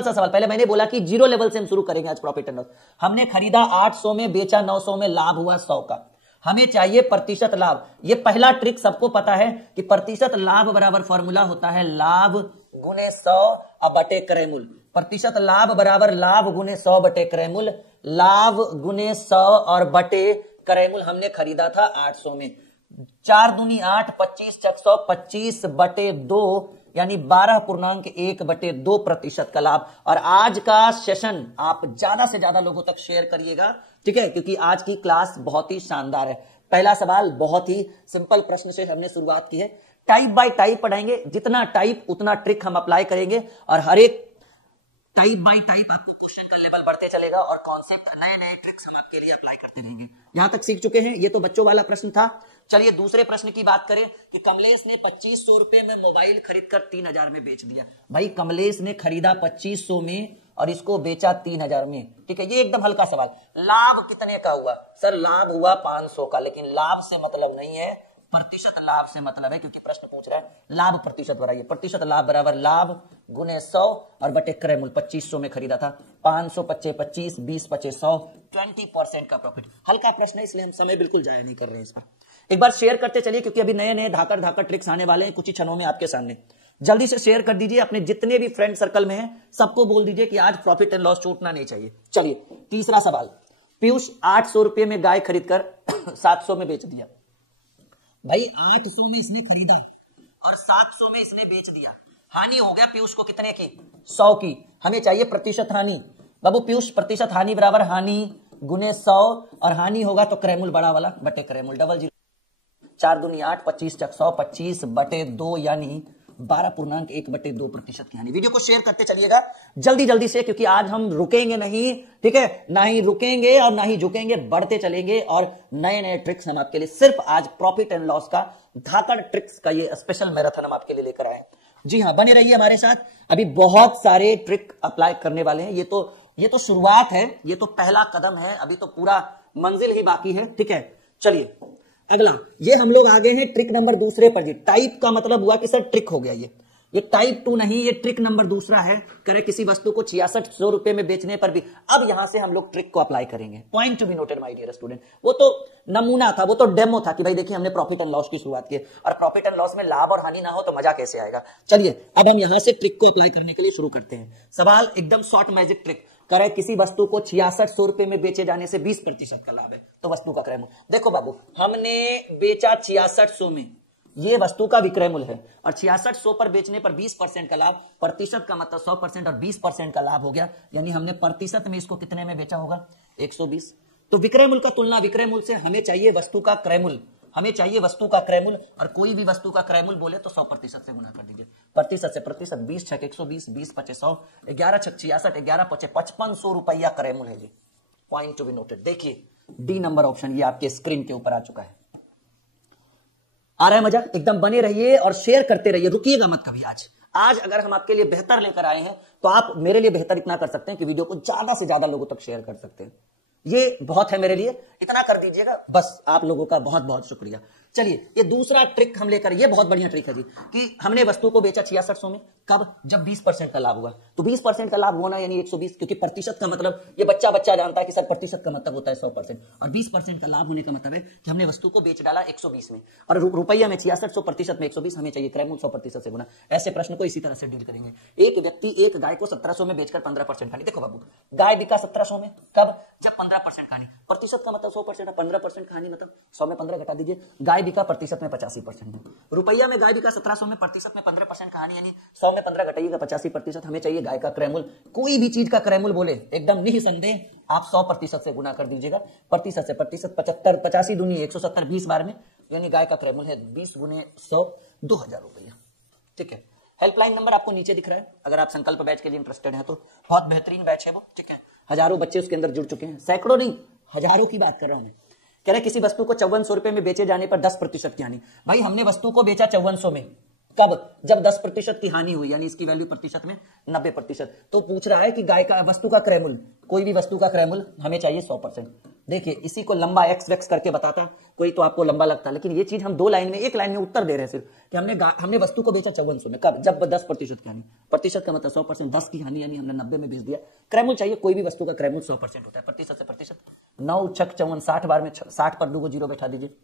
सा सवाल, पहले मैंने बोला कि जीरो लेवल से हम शुरू करेंगे आज प्रॉफिट एंड लॉस। हमने खरीदा 800 में, बेचा 900 में, लाभ हुआ 100 का। हमें चाहिए प्रतिशत लाभ। ये पहला ट्रिक सबको पता है कि प्रतिशत लाभ बराबर फॉर्मूला होता है लाभ गुने 100 अब बटे क्रय-मूल। प्रतिशत लाभ बराबर लाभ गुने 100 बटे क्रय-मूल। लाभ गुने 100 और बटे क्रय-मूल। हमने खरीदा था 800 में, 4 दूनी 8, 25 चक 100, 25 बटे 2 यानी 12.1 बटे 2 प्रतिशत का लाभ। और आज का सेशन आप ज्यादा से ज्यादा लोगों तक शेयर करिएगा, ठीक है, क्योंकि आज की क्लास बहुत ही शानदार है। पहला सवाल बहुत ही सिंपल प्रश्न से हमने शुरुआत की है। टाइप बाय टाइप पढ़ाएंगे, जितना टाइप उतना ट्रिक हम अप्लाई करेंगे और हर एक टाइप बाय टाइप आपको क्वेश्चन का लेवल बढ़ते चलेगा और कॉन्सेप्ट नए नए ट्रिक्स हम आपके लिए अप्लाई करते रहेंगे। यहां तक सीख चुके हैं, ये तो बच्चों वाला प्रश्न था। चलिए दूसरे प्रश्न की बात करें कि कमलेश ने 2500 रुपए में मोबाइल खरीदकर 3000 में बेच दिया। भाई कमलेश ने खरीदा 2500 में और इसको बेचा 3000 में, ठीक है, ये एकदम हल्का सवाल। लाभ कितने का हुआ? सर लाभ हुआ 500 का, लेकिन लाभ से मतलब नहीं है, प्रतिशत लाभ से मतलब है, क्योंकि प्रश्न पूछ रहा है लाभ प्रतिशत बढ़ाइए। प्रतिशत लाभ बराबर लाभ गुने 100 और बटे क्रय-मूल। 2500 में खरीदा था, 500 पच्चे 25, 20 पच्चे 100, 20% का प्रॉफिट। हल्का प्रश्न है इसलिए हम समय बिल्कुल जाया नहीं कर रहे हैं इसका। एक बार शेयर करते चलिए, क्योंकि अभी नए नए धाकड़ ट्रिक्स आने वाले हैं कुछ ही क्षणों में आपके सामने। जल्दी से शेयर कर दीजिए, अपने जितने भी फ्रेंड सर्कल में हैं सबको बोल दीजिए कि आज प्रॉफिट एंड लॉस छूटना नहीं चाहिए। चलिए तीसरा सवाल, पीयूष 800 रुपए में गाय खरीदकर 700 में बेच दिया। भाई 800 में इसने खरीदा और 700 में इसने बेच दिया, हानि हो गया पीयूष को कितने की? 100 की। हमें चाहिए प्रतिशत हानि। बाबू पीयूष प्रतिशत हानि बराबर हानि गुने 100 और हानि होगा तो क्रय-मूल बड़ा वाला बटे क्रय-मूल, डबल जीरो। 4 दूनी 8, 25 चक 100, 25 बटे 2 यानी 12.1 बटे 2 प्रतिशत की हानि। वीडियो को शेयर करते चलिएगा जल्दी जल्दी से, क्योंकि आज हम रुकेंगे नहीं, ठीक है, ना ही रुकेंगे और ना ही झुकेंगे, बढ़ते चलेंगे और नए नए ट्रिक्स हम आपके लिए सिर्फ आज प्रॉफिट एंड लॉस का धाकड़ ट्रिक्स का ये स्पेशल मैराथन हम आपके लिए लेकर आए। जी हाँ, बने रहिए हमारे साथ, अभी बहुत सारे ट्रिक अप्लाई करने वाले हैं। ये तो शुरुआत है, ये तो पहला कदम है, अभी तो पूरा मंजिल ही बाकी है, ठीक है। चलिए अगला, ये हम लोग आगे हैं ट्रिक नंबर दूसरे पर जी। टाइप का मतलब हुआ कि सर ट्रिक हो गया, ये टाइप 2 नहीं, ये ट्रिक नंबर दूसरा है। करे किसी वस्तु को 6600 रुपए में बेचने पर भी, अब यहां से हम लोग ट्रिक को अप्लाई करेंगे। Point to be noted my dear student, वो तो नमूना था, वो तो डेमो था कि भाई देखिए हमने प्रॉफिट एंड लॉस की शुरुआत की, और प्रॉफिट एंड लॉस में लाभ और हानि ना हो तो मजा कैसे आएगा। चलिए अब हम यहां से ट्रिक को अप्लाई करने के लिए शुरू करते हैं। सवाल एकदम शॉर्ट मैजिक ट्रिक, करे किसी वस्तु को 6600 रुपए में बेचे जाने से 20% का लाभ है, तो वस्तु का क्रय-मूल। देखो बाबू, हमने बेचा 6600 में, ये वस्तु का विक्रय मूल्य है, और 6600 पर बेचने पर 20% का लाभ, प्रतिशत का मतलब 100% और 20% का लाभ हो गया, यानी हमने प्रतिशत में इसको कितने में बेचा होगा? 120। तो विक्रय मूल्य का तुलना विक्रय मूल्य से, हमें चाहिए वस्तु का क्रय मूल्य, हमें चाहिए वस्तु का क्रय मूल्य, और कोई भी वस्तु का क्रय मूल्य बोले तो 100% से गुना कर दीजिए। प्रतिशत से प्रतिशत, 20 छक 120, 20 पचे 100, 11 छक 66, 11 पचे 5500 रुपया क्रय मूल्य है जी। Point to be noted. देखिए डी नंबर ऑप्शन ये आपके स्क्रीन के ऊपर आ चुका है। आ रहा है मजा? एकदम बने रहिए और शेयर करते रहिए, रुकिएगा मत कभी। आज अगर हम आपके लिए बेहतर लेकर आए हैं तो आप मेरे लिए बेहतर इतना कर सकते हैं कि वीडियो को ज्यादा से ज्यादा लोगों तक शेयर कर सकते हैं। ये बहुत है मेरे लिए, इतना कर दीजिएगा बस। आप लोगों का बहुत बहुत शुक्रिया। चलिए ये दूसरा ट्रिक हम लेकर, ये बहुत बढ़िया ट्रिक है जी, कि हमने वस्तु को बेचा 6600 में, कब? जब 20% का लाभ हुआ। तो 20% का लाभ होना यानी 120, क्योंकि प्रतिशत का मतलब ये बच्चा जानता है कि सर प्रतिशत का मतलब होता है 100%, और 20% का लाभ होने का मतलब है कि हमने वस्तु को बेच डाला 120 में, और रुपया में 6600, प्रतिशत में 120, हमें चाहिए क्रय मूल्य 100% से गुना। ऐसे प्रश्न को इसी तरह से डील करेंगे। एक व्यक्ति एक गाय को 1700 में बेचकर 15% हानि। देखो बाबू, गाय बिका 1700 में, कब? जब 15% हानि। प्रतिशत का मतलब 100% है, 15% हानि मतलब 100 में 15 घटा दीजिए। गाय बिका प्रतिशत में 85%, रुपया में गाय बिका 1700 में, प्रतिशत में 15% का हानि, यानी 100 में 15 घटाइएगा 85%। हमें चाहिए गाय का क्रय मूल्य। कोई भी चीज का क्रय मूल्य बोले एकदम निसंदेह आप 100% से गुना कर दीजिएगा। प्रतिशत से प्रतिशत 75, 85 दूनी 170, 20 बार में, यानी गाय का क्रय मूल्य है 20 गुने 100, 2000 रुपया। ठीक है, हेल्पलाइन नंबर आपको नीचे दिख रहा है, अगर आप संकल्प बैच के लिए इंटरेस्टेड है तो। बहुत बेहतरीन बैच है वो, ठीक है, हजारों बच्चे उसके अंदर जुड़ चुके हैं, सैकड़ों नहीं हजारों की बात कर रहा हूं मैं। कह रहे किसी वस्तु को 5400 रुपए में बेचे जाने पर 10% की हानि। भाई हमने वस्तु को बेचा 5400 में, कब? जब 10% की हानि हुई, यानी इसकी वैल्यू प्रतिशत में 90%। तो पूछ रहा है कि गाय का वस्तु का क्रय मूल्य, कोई भी वस्तु का क्रय मूल्य हमें चाहिए 100%। देखिए इसी को लंबा एक्स वेक्स करके बताता कोई तो आपको लंबा लगता, लेकिन ये चीज हम दो लाइन में, एक लाइन में उत्तर दे रहे हैं सिर्फ कि हमने वस्तु को बेचा 5400 में। कब? जब 10% की हानि। प्रतिशत का मतलब 100%, 10 की हानि यानी हमने 90 में बेच दिया। क्रयमूल्य चाहिए, कोई भी वस्तु का क्रयमूल्य 100% होता है, प्रतिशत से प्रतिशत। 9 छक 54, 60 बार में 60 पर 2 को 0 बैठा दीजिए।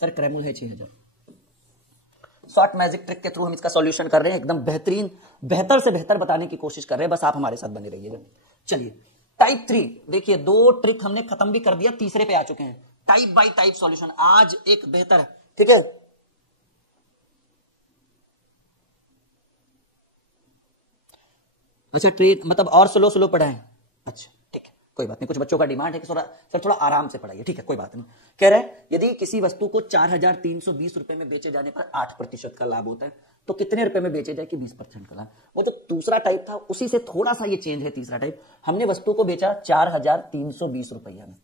सर क्रयमूल्य है 6000। शॉर्ट मैजिक ट्रिक के थ्रू हम इसका सॉल्यूशन कर रहे हैं, एकदम बेहतरीन, बेहतर से बेहतर बताने की कोशिश कर रहे हैं, बस आप हमारे साथ बने रहिएगा। चलिए टाइप 3 देखिए, 2 ट्रिक हमने खत्म भी कर दिया, तीसरे पे आ चुके हैं। टाइप बाय टाइप सॉल्यूशन आज एक बेहतर है, ठीक है। अच्छा ट्रेड मतलब और स्लो स्लो पढ़ाएं, अच्छा ठीक है कोई बात नहीं, कुछ बच्चों का डिमांड है कि सर थोड़ा आराम से पढ़ाइए, ठीक है कोई बात नहीं। कह रहे हैं यदि किसी वस्तु को 4320 रुपए में बेचे जाने पर 8% का लाभ होता है, तो कितने रुपए में बेचे जाए कि 20% का लाभ। वो जो दूसरा टाइप था उसी से थोड़ा सा ये चेंज है। तीसरा टाइप, हमने वस्तु को बेचा 4320 रुपया में,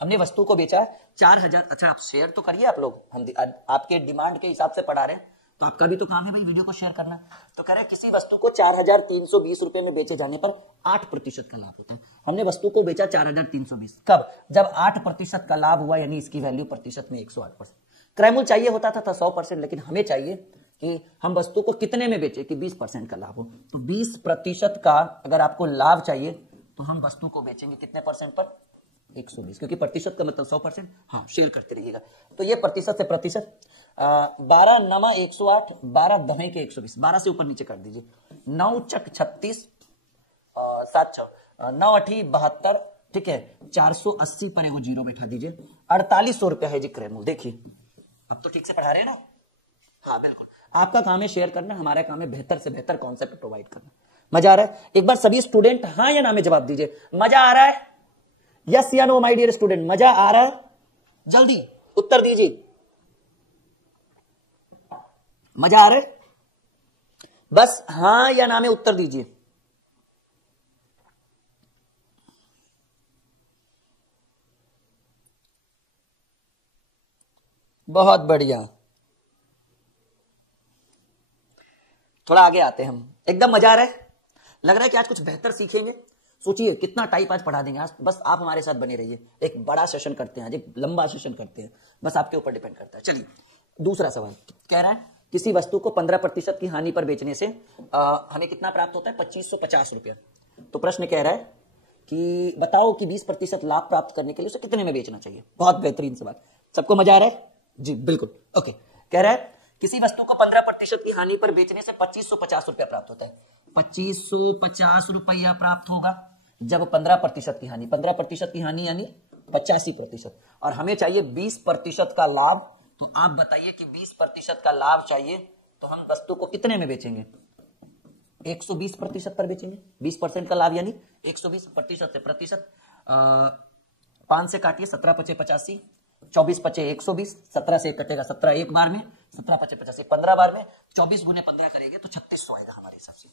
हमने वस्तु को बेचा 4000। अच्छा आप शेयर तो करिए आप लोग, हम आपके डिमांड के हिसाब से पढ़ा रहे हैं, तो आपका भी तो काम है भाई वीडियो को शेयर करना। तो कह रहे हैं किसी वस्तु को 4320 रुपए में बेचे जाने पर 8% का लाभ होता है। हमने वस्तु को बेचा 4320, कब? जब 8% का लाभ हुआ, यानी इसकी वैल्यू प्रतिशत में 108%। क्रयमूल्य चाहिए होता था 100%, लेकिन हमें चाहिए कि हम वस्तु को कितने में बेचे कि 20% का लाभ हो। तो 20% का अगर आपको लाभ चाहिए तो हम वस्तु को बेचेंगे कितने परसेंट पर? 120, क्योंकि प्रतिशत का मतलब 100%। हाँ शेयर करते रहिएगा। तो ये प्रतिशत से प्रतिशत, 12 नमा 108, 12 दमे के 120, 12 से ऊपर नीचे कर दीजिए। 9 चक 36, 7 9 अठी 72, ठीक है। 480 पर एगो 0 बैठा दीजिए। 4800 रुपया है जी क्रयमूल्य। देखिए अब तो ठीक से पढ़ा रहे हैं ना? हाँ बिल्कुल, आपका काम है शेयर करना, हमारा काम है बेहतर से बेहतर कॉन्सेप्ट प्रोवाइड करना। मजा आ रहा है? एक बार सभी स्टूडेंट हाँ या ना में जवाब दीजिए। मजा आ रहा है? यस या नो माय डियर स्टूडेंट, मजा आ रहा है? जल्दी उत्तर दीजिए। मजा आ रहा है? बस हाँ या ना में उत्तर दीजिए। बहुत बढ़िया, थोड़ा आगे आते हैं हम। एकदम मजा आ रहा है? लग रहा है कि आज कुछ बेहतर सीखेंगे। सोचिए कितना टाइप आज पढ़ा देंगे आज, बस आप हमारे साथ बने रहिए। एक बड़ा सेशन करते हैं आज, एक लंबा सेशन करते हैं, बस आपके ऊपर डिपेंड करता है। चलिए दूसरा सवाल कह रहा है किसी वस्तु को 15% की हानि पर बेचने से हमें कितना प्राप्त होता है? 2550 रुपया। तो प्रश्न कह रहा है कि बताओ कि 20% लाभ प्राप्त करने के लिए उसे कितने में बेचना चाहिए। बहुत बेहतरीन सवाल, सबको मजा आ रहा है जी? बिल्कुल ओके। कह रहा है किसी वस्तु को 15% की हानि पर बेचने से 2550 रुपया प्राप्त होता है। 2550 रुपया प्राप्त होगा जब 15% की हानि, 15% की हानि यानी 85%, और हमें चाहिए 20% का लाभ। तो आप बताइए कि 20% का लाभ चाहिए तो हम वस्तु को कितने में बेचेंगे? 120% पर बेचेंगे। 20% का लाभ यानी 120% से प्रतिशत, 5 से काटिए, 17 पचे 85, 24 पचे 120, 17 से कटेगा 17 एक बार में, 17 पचे 85 15 बार में, 24 गुने 15 करेंगे तो 3600 आएगा हमारे हिसाब से।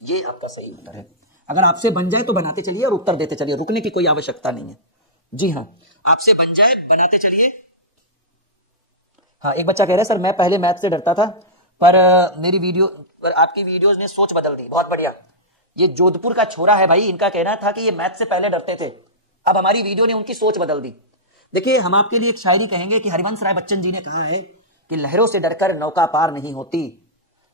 ये आपका सही उत्तर है। अगर आपसे बन जाए तो बनाते चलिए और उत्तर देते चलिए, रुकने की कोई आवश्यकता नहीं है। जी हाँ, आपसे बन जाए बनाते चलिए। हाँ एक बच्चा कह रहा है सर मैं पहले मैथ से डरता था पर मेरी वीडियो पर आपकी वीडियोस ने सोच बदल दी। बहुत बढ़िया। ये जोधपुर का छोरा है भाई, इनका कहना था कि ये मैथ से पहले डरते थे, अब हमारी वीडियो ने उनकी सोच बदल दी। देखिए हम आपके लिए एक शायरी कहेंगे कि हरिवंश राय बच्चन जी ने कहा है कि लहरों से डरकर नौका पार नहीं होती,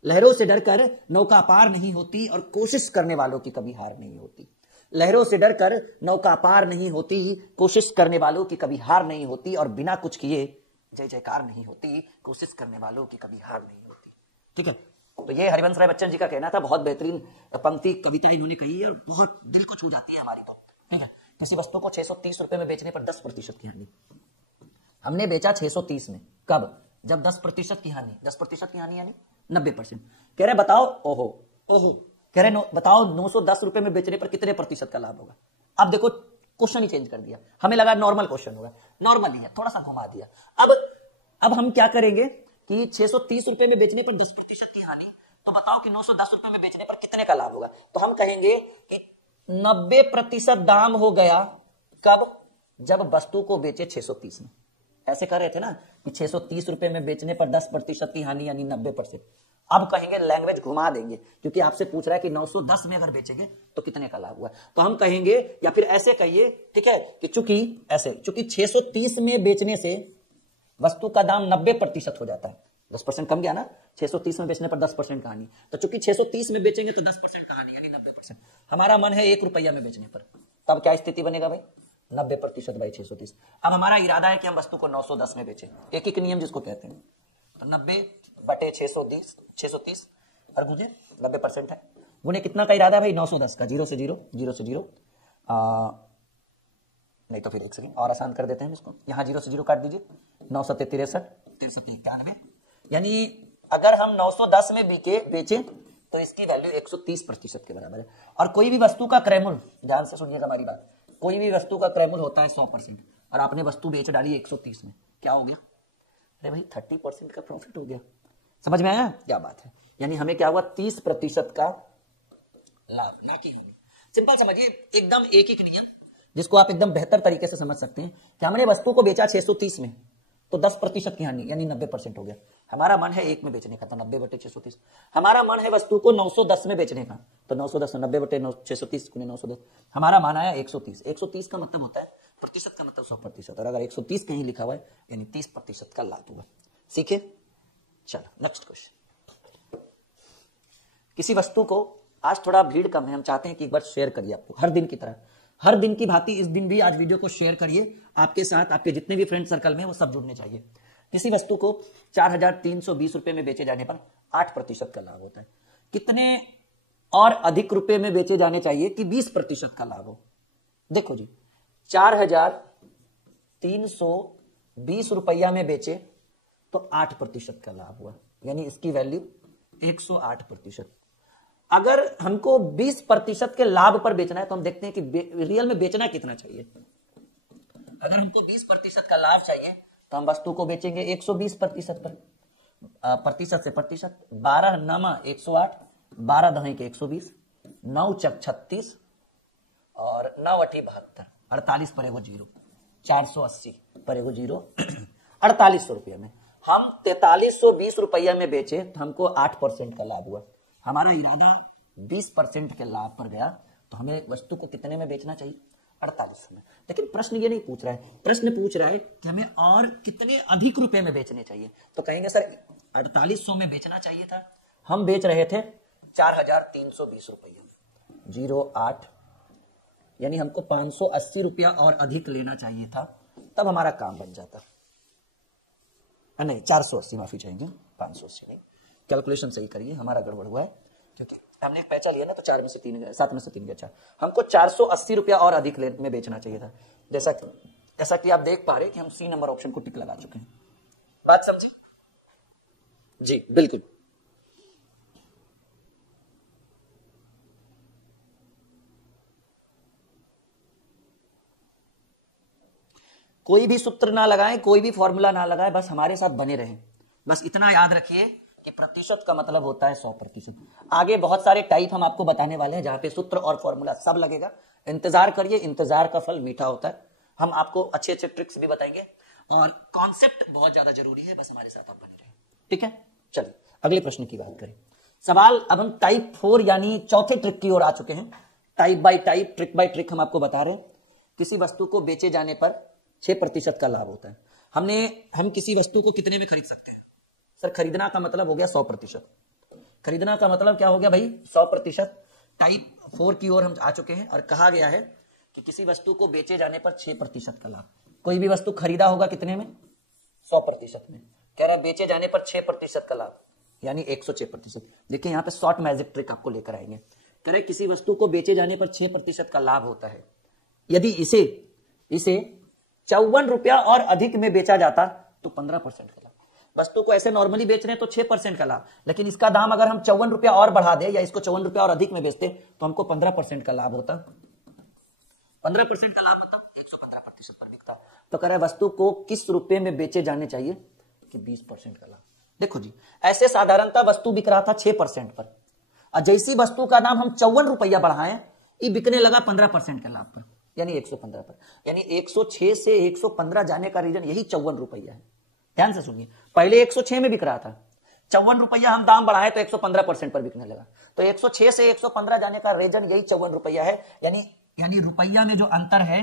लहरों से डरकर नौका पार नहीं होती और कोशिश करने वालों की कभी हार नहीं होती। लहरों से डरकर नौका पार नहीं होती, कोशिश करने वालों की कभी हार नहीं होती, और बिना कुछ किए जय जयकार नहीं होती, कोशिश करने वालों की कभी हार नहीं होती। ठीक है, तो ये हरिवंश राय बच्चन जी का कहना था। बहुत बेहतरीन पंक्ति कविता इन्होंने कही है और बहुत दिल को छू जाती है हमारी। तो ठीक है, किसी वस्तु को 630 रुपए में बेचने पर 10% की हानि। हमने बेचा 630 में, कब? जब 10% की हानि, 10% की हानि यानी 90%। कह रहे बताओ, ओहो ओहो, कह रहे बताओ 910 रुपए में बेचने पर कितने प्रतिशत का लाभ होगा। अब देखो क्वेश्चन ही चेंज कर दिया, हमें लगा नॉर्मल क्वेश्चन होगा, नॉर्मल ही है, थोड़ा सा घुमा दिया। अब हम क्या करेंगे कि 630 रुपए में बेचने पर 10% की हानि, तो बताओ कि 910 रुपए में बेचने पर कितने का लाभ होगा। तो हम कहेंगे कि 90% दाम हो गया, कब? जब वस्तु को बेचे 630 में। ऐसे कर रहे थे ना कि 630 रुपए में बेचने पर 10% की हानि यानी 90%। अब कहेंगे लैंग्वेज घुमा देंगे, क्योंकि आपसे पूछ रहा है कि 910 में अगर बेचेंगे तो कितने का लाभ हुआ, तो हम कहेंगे या फिर ऐसे कहिए, ठीक है, कि चूंकि 630 में बेचने से वस्तु का दाम 90% हो जाता है, 10% कम गया ना, 630 में बेचने पर 10% कहानी, तो चूंकि 630 में बेचेंगे तो 10% कहानी यानी 90%। हमारा मन है 1 रुपया में बेचने पर, तब क्या स्थिति बनेगा भाई, 90% बाई 630। अब हमारा इरादा है कि हम वस्तु को 910 में बेचें, एक नियम जिसको कहते हैं, तो 90/630 और गुजे 90% है, गुने कितना का इरादा है भाई, 910 का, 0 से 0 नहीं तो फिर एक सेकंड और आसान कर देते हैं इसको, यहां 0 से 0 काट दीजिए, 9 7 63 93, यानी अगर हम 910 में बेचें तो इसकी वैल्यू 130% के बराबर है। और कोई भी वस्तु का क्रय मूल्य, ध्यान से सुनिएगा हमारी बात, कोई भी वस्तु का क्रय मूल्य होता है 100% और आपने वस्तु बेच डाली 130 में, क्या हो गया, अरे भाई 30% का प्रॉफिट हो गया, समझ में आया क्या बात है, यानी हमें क्या हुआ 30% का लाभ, ना कि हानि। सिंपल समझिए, एकदम एक नियम जिसको आप एकदम बेहतर तरीके से समझ सकते हैं कि हमने वस्तु को बेचा 630 में तो 10% की हानि यानी 90% हो गया। हमारा मन है 1 में बेचने का, तो 90/630। हमारा मन है वस्तु को 910 में बेचने का, तो 910 90/630 910। हमारा मान आया 130। 130 का मतलब होता है प्रतिशत का मतलब 100%, और अगर 130 कहीं लिखा हुआ है यानी 30% का लाभ हुआ। सीखे, चलो नेक्स्ट क्वेश्चन। किसी वस्तु को, आज थोड़ा भीड़ कम है, हम चाहते हैं कि एक बार शेयर करिए आपको, हर दिन की तरह, हर दिन की भांति इस दिन भी आज वीडियो को शेयर करिए, आपके साथ आपके जितने भी फ्रेंड सर्कल में वो सब जुड़ने चाहिए। किसी वस्तु को 4320 रुपए में बेचे जाने पर 8% का लाभ होता है, कितने और अधिक रुपए में बेचे जाने चाहिए कि 20% का लाभ हो। देखो जी, 4320 रुपया में बेचे तो 8% का लाभ हुआ, यानी इसकी वैल्यू 108%। अगर हमको 20% के लाभ पर बेचना है तो हम देखते हैं कि रियल में बेचना कितना चाहिए। अगर हमको 20% का लाभ चाहिए तो हम वस्तु को बेचेंगे 120% पर, प्रतिशत से प्रतिशत, 12 नामा 108, 12 दहें के 120, 9 चक 36 और 9 अठी 72, 48 पर एगो जीरो, 480 पर एगो जीरो, 4800 रुपये में हम 4320 रुपया में बेचे तो हमको 8% का लाभ हुआ। हमारा इरादा 20% के लाभ पर गया तो हमें वस्तु को कितने में बेचना चाहिए, 4800 में। लेकिन प्रश्न ये नहीं पूछ रहा है, प्रश्न पूछ रहा है कि हमें और कितने अधिक रुपए में बेचने चाहिए, तो कहेंगे सर 4800 में बेचना चाहिए था, हम बेच रहे थे 4320 रुपया, 08, यानी हमको 580 रुपया और अधिक लेना चाहिए था, तब हमारा काम बन जाता। नहीं 480, माफी चाहेंगे, 580 नहीं, कैलकुलेशन सही करिए, हमारा गड़बड़ हुआ है, क्योंकि हमने एक पैसा लिया ना तो 4 में से 3 गया, 7 में से 3 गया 4, हमको 480 रुपया और अधिक में बेचना चाहिए था। जैसा कि आप देख पा रहे कि हम सी नंबर ऑप्शन को टिक लगा चुके हैं। बात समझे जी, बिल्कुल। कोई भी सूत्र ना लगाएं, कोई भी फॉर्मूला ना लगाएं, बस हमारे साथ बने रहें। बस इतना याद रखिए कि प्रतिशत का मतलब होता है 100%। आगे बहुत सारे टाइप हम आपको बताने वाले हैं जहां पे सूत्र और फॉर्मूला सब लगेगा, इंतजार करिए, इंतजार का फल मीठा होता है। हम आपको अच्छे अच्छे ट्रिक्स भी बताएंगे और कॉन्सेप्ट बहुत ज्यादा जरूरी है, बस हमारे साथ आप बने रहें, ठीक है। चलिए अगले प्रश्न की बात करें। सवाल, अब हम टाइप 4 यानी चौथे ट्रिक की ओर आ चुके हैं। Type bye type, trick bye trick हम आपको बता रहे हैं। किसी वस्तु को बेचे जाने पर 6% का लाभ होता है। हम किसी वस्तु को कितने में खरीद सकते हैं सर? खरीदना का मतलब हो गया 100%। खरीदना का मतलब क्या हो गया भाई? 100%। टाइप 4 की ओर हम आ चुके हैं और कहा गया है कि किसी वस्तु को बेचे जाने पर 6% का लाभ। कोई भी वस्तु खरीदा होगा कितने में? 100% में। कह रहा है बेचे जाने पर 6% का लाभ, यानी 106%। देखिए यहाँ पे शॉर्ट मैजिक ट्रिक आपको लेकर आएंगे। कह रहे किसी वस्तु को बेचे जाने पर 6% का लाभ होता है यदि इसे 54 रुपया और अधिक में बेचा जाता तो 15% का लाभ। वस्तु को ऐसे नॉर्मली बेच रहे हैं तो 6% का लाभ, लेकिन इसका दाम अगर हम 54 रुपया और बढ़ा दे या इसको 54 रुपया और अधिक में बेचते तो हमको 15% का लाभ होता। 15% का लाभ मतलब 115% पर बिकता। तो कह रहा है वस्तु को किस रुपए में बेचे जाने चाहिए कि 20% का लाभ। देखो जी, ऐसे साधारणतः वस्तु बिक रहा था 6% पर, और जैसी वस्तु का दाम हम 54 रुपया बढ़ाएं ये बिकने लगा 15% के लाभ पर, यानी 115 पर। यानी 106 से 115 जाने का रीजन यही 54 रुपया है। ध्यान से सुनिए, पहले 106 में बिक रहा था, ₹54 हम दाम बढ़ाए तो 115% पर बिकने लगा। तो 106 से 115 जाने का रीजन यही ₹54 है। यानी रुपया में जो अंतर है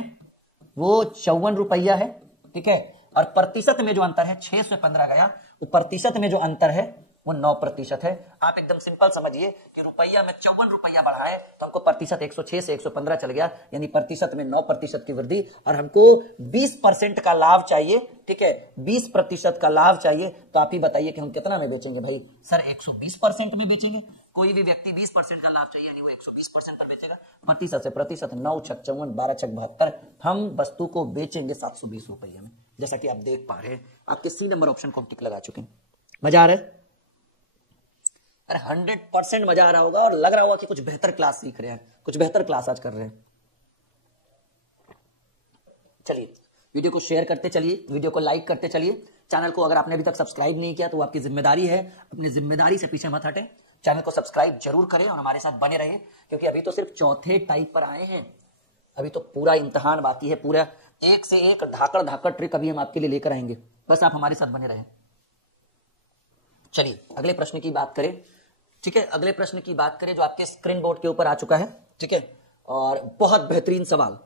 वो ₹54 है, ठीक है। और प्रतिशत में जो अंतर है 6 से 15 गया, वो प्रतिशत में जो अंतर है वो 9% है। आप एकदम सिंपल समझिए कि रुपया में ₹54 बढ़ा है तो हमको प्रतिशत 106 से 115 चल गया, यानी प्रतिशत में 9% की वृद्धि। और हमको 20% का लाभ चाहिए, ठीक है, 20% का लाभ चाहिए। तो आप ही बताइए कि हम कितना में बेचेंगे भाई? सर 120% में बेचेंगे। कोई भी व्यक्ति 20% का लाभ चाहिए, यानी वो 120% पर बेचेगा। प्रतिशत से प्रतिशत 9 छक 54, 12 छक 72, हम वस्तु को बेचेंगे ₹720 में, जैसा कि आप देख पा रहे हैं। आपके सी नंबर ऑप्शन को हम टिक लगा चुके हैं। मजा आ रहा है? अरे 100% मजा आ रहा होगा और लग रहा होगा कि कुछ बेहतर क्लास सीख रहे हैं, कुछ बेहतर क्लास आज कर रहे हैं। चलिए वीडियो को शेयर करते चलिए, वीडियो को लाइक करते चलिए। चैनल को अगर आपने अभी तक सब्सक्राइब नहीं किया तो आपकी जिम्मेदारी है, अपनी जिम्मेदारी से पीछे मत हटे, चैनल को सब्सक्राइब जरूर करें और हमारे साथ बने रहें, क्योंकि अभी तो सिर्फ चौथे टाइप पर आए हैं, अभी तो पूरा इम्तिहान बाकी है। पूरा एक से एक धाकड़ ट्रिक अभी हम आपके लिए लेकर आएंगे, बस आप हमारे साथ बने रहें। चलिए अगले प्रश्न की बात करें, ठीक है। अगले प्रश्न की बात करें जो आपके स्क्रीन बोर्ड के ऊपर आ चुका है, ठीक है। और बहुत बेहतरीन सवाल,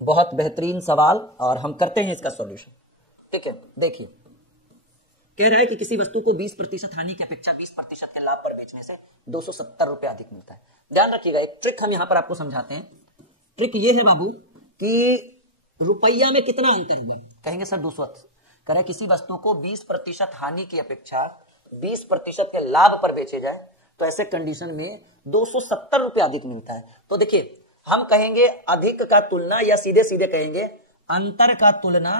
बहुत बेहतरीन सवाल, और हम करते हैं इसका सॉल्यूशन, ठीक है। देखिए कह रहा है कि किसी वस्तु को 20% हानि की अपेक्षा 20% के लाभ पर बेचने से ₹270 अधिक मिलता है। ध्यान रखिएगा, एक ट्रिक हम यहां पर आपको समझाते हैं। ट्रिक ये है बाबू कि रुपया में कितना अंतर हुआ, कहेंगे सर 280। कह रहा है किसी वस्तु को 20% हानि की अपेक्षा 20% के लाभ पर बेचे जाए तो ऐसे कंडीशन में ₹270 अधिक मिलता है। तो देखिए हम कहेंगे अधिक का तुलना, या सीधे सीधे कहेंगे अंतर का तुलना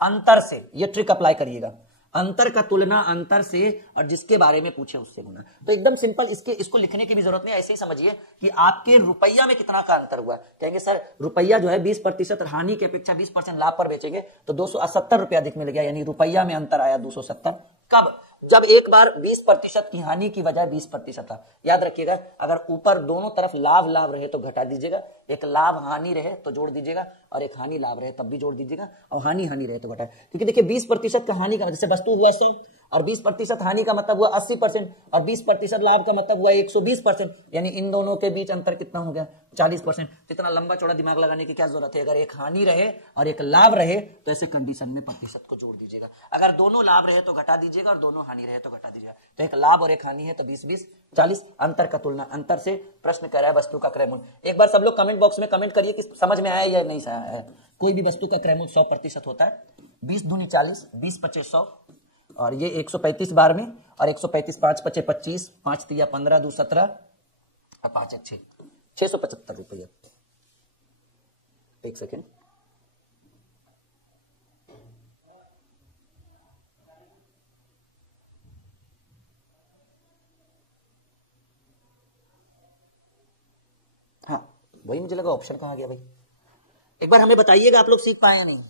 अंतर से। ये ट्रिक अप्लाई करिएगा, अंतर का तुलना अंतर से, और जिसके बारे में पूछे उससे गुना। तो एकदम सिंपल, इसको लिखने की भी जरूरत नहीं, ऐसे ही समझिए कि आपके रुपया में कितना का अंतर हुआ। कहेंगे सर रुपया जो है 20% हानि की अपेक्षा 20% लाभ पर बेचेंगे तो ₹270 अधिक मिल गया, यानी रुपया में अंतर आया 270। कब? जब एक बार 20% की हानि की बजाय 20% था। याद रखिएगा, अगर ऊपर दोनों तरफ लाभ लाभ रहे तो घटा दीजिएगा, एक लाभ हानि रहे तो जोड़ दीजिएगा, और एक हानि लाभ रहे तब भी जोड़ दीजिएगा, और हानि हानि रहे तो घटाए। क्योंकि देखिए 20% का हानि का, जैसे वस्तु हुआ 100 और 20% हानि का मतलब हुआ 80%, और 20% लाभ का मतलब हुआ 120%, यानी इन दोनों के बीच अंतर कितना हो गया? 40%। इतना लंबा चौड़ा दिमाग लगाने की क्या जरूरत है? अगर एक हानि रहे और एक लाभ रहे तो ऐसे कंडीशन में प्रतिशत को जोड़ दीजिएगा। अगर दोनों लाभ रहे तो घटा दीजिएगा, और दोनों हानि रहे तो घटा दीजिएगा। तो एक लाभ और एक हानि है तो 20-20 40। अंतर का तुलना अंतर से। प्रश्न कह रहा है वस्तु का क्रय मूल्य। एक बार सब लोग कमेंट बॉक्स में कमेंट करिए कि समझ में आया या नहीं आया है। कोई भी वस्तु का क्रय मूल्य 100% होता है। 20 दूनी 40, 20 पचे 100, और ये 135 बार में, और 135 5 पचे 25, 5 तिया 15, 2 17, और 5 6, ₹675। एक सेकेंड, हाँ वही मुझे लगा ऑप्शन कहां गया भाई। एक बार हमें बताइएगा आप लोग सीख पाए या नहीं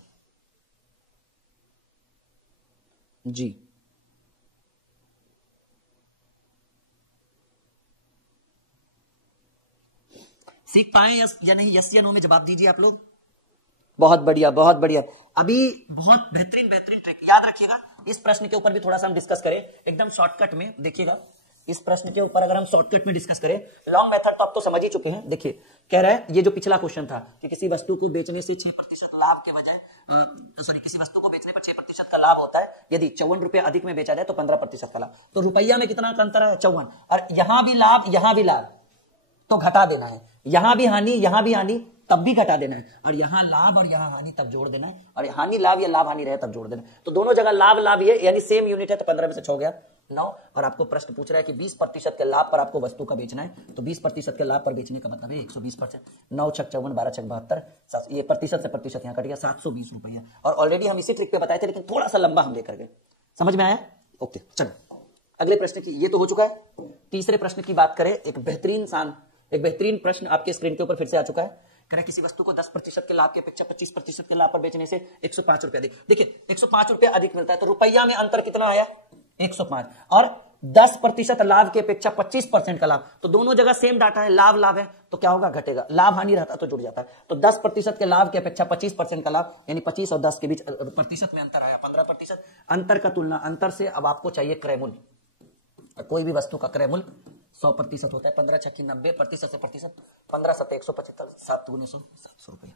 जी। सीख पाए या नहीं? यस या नो में जवाब दीजिए आप लोग। बहुत बढ़िया, बहुत बढ़िया। अभी बहुत बेहतरीन ट्रिक याद रखिएगा। इस प्रश्न के ऊपर भी थोड़ा सा हम डिस्कस करें, एकदम शॉर्टकट में। देखिएगा इस प्रश्न के ऊपर अगर हम शॉर्टकट में डिस्कस करें, लॉन्ग मेथड तो आप तो समझ ही चुके हैं। देखिए कह रहा है, ये जो पिछला क्वेश्चन था कि किसी वस्तु को बेचने से 6% लाभ के बजाय, किसी वस्तु को बेचने पर 6% का लाभ होता है, यदि ₹54 अधिक में बेचा जाए तो 15% का लाभ। तो रुपया में कितना का अंतर है? 54। और यहां भी लाभ यहां भी लाभ, तो घटा देना है। यहां भी हानि तब भी घटा देना है, और यहां लाभ और यहां हानि तब जोड़ देना है, और हानि लाभ या लाभ हानि रहे तब जोड़ देना है। तो दोनों जगह लाभ लाभ ये, यानी सेम यूनिट है, तो 15 में से 6 हो गया 9। और आपको प्रश्न पूछ रहा है कि 20% के लाभ पर आपको वस्तु का बेचना है, तो 20% के लाभ पर बेचने का मतलब है 120%। 9 छक 54, 12 छक 72, ये प्रतिशत से प्रतिशत यहां कट गया, ₹720। और ऑलरेडी हम इसी ट्रिक पे बताए थे, लेकिन थोड़ा सा लंबा हम लेकर गए। समझ में आया? ओके चलो अगले प्रश्न की, ये तो हो चुका है। तीसरे प्रश्न की बात करें, एक बेहतरीन प्रश्न आपके स्क्रीन के ऊपर फिर से आ चुका है। करें किसी वस्तु को 10% के लाभ की अपेक्षा 25% के लाभ पर बेचने से ₹105 अधिक। देखिए ₹105 अधिक मिलता है, तो रुपया में अंतर कितना आया? 105। और 10% लाभ की अपेक्षा 25% का लाभ, तो दोनों जगह सेम डाटा है, लाभ लाभ है, तो क्या होगा, घटेगा। लाभ हानि रहता तो जुड़ जाता है। तो 10% के लाभ की अपेक्षा 25% का लाभ, यानी 25 और 10 के बीच प्रतिशत में अंतर आया 15%। अंतर का तुलना अंतर से अब आपको चाहिए क्रय मूल्य। कोई भी वस्तु का क्रय मूल्य 100% होता है। 15 छक्की 90, प्रतिशत से प्रतिशत 15 7 175, 7 गुने 100 700 रुपया।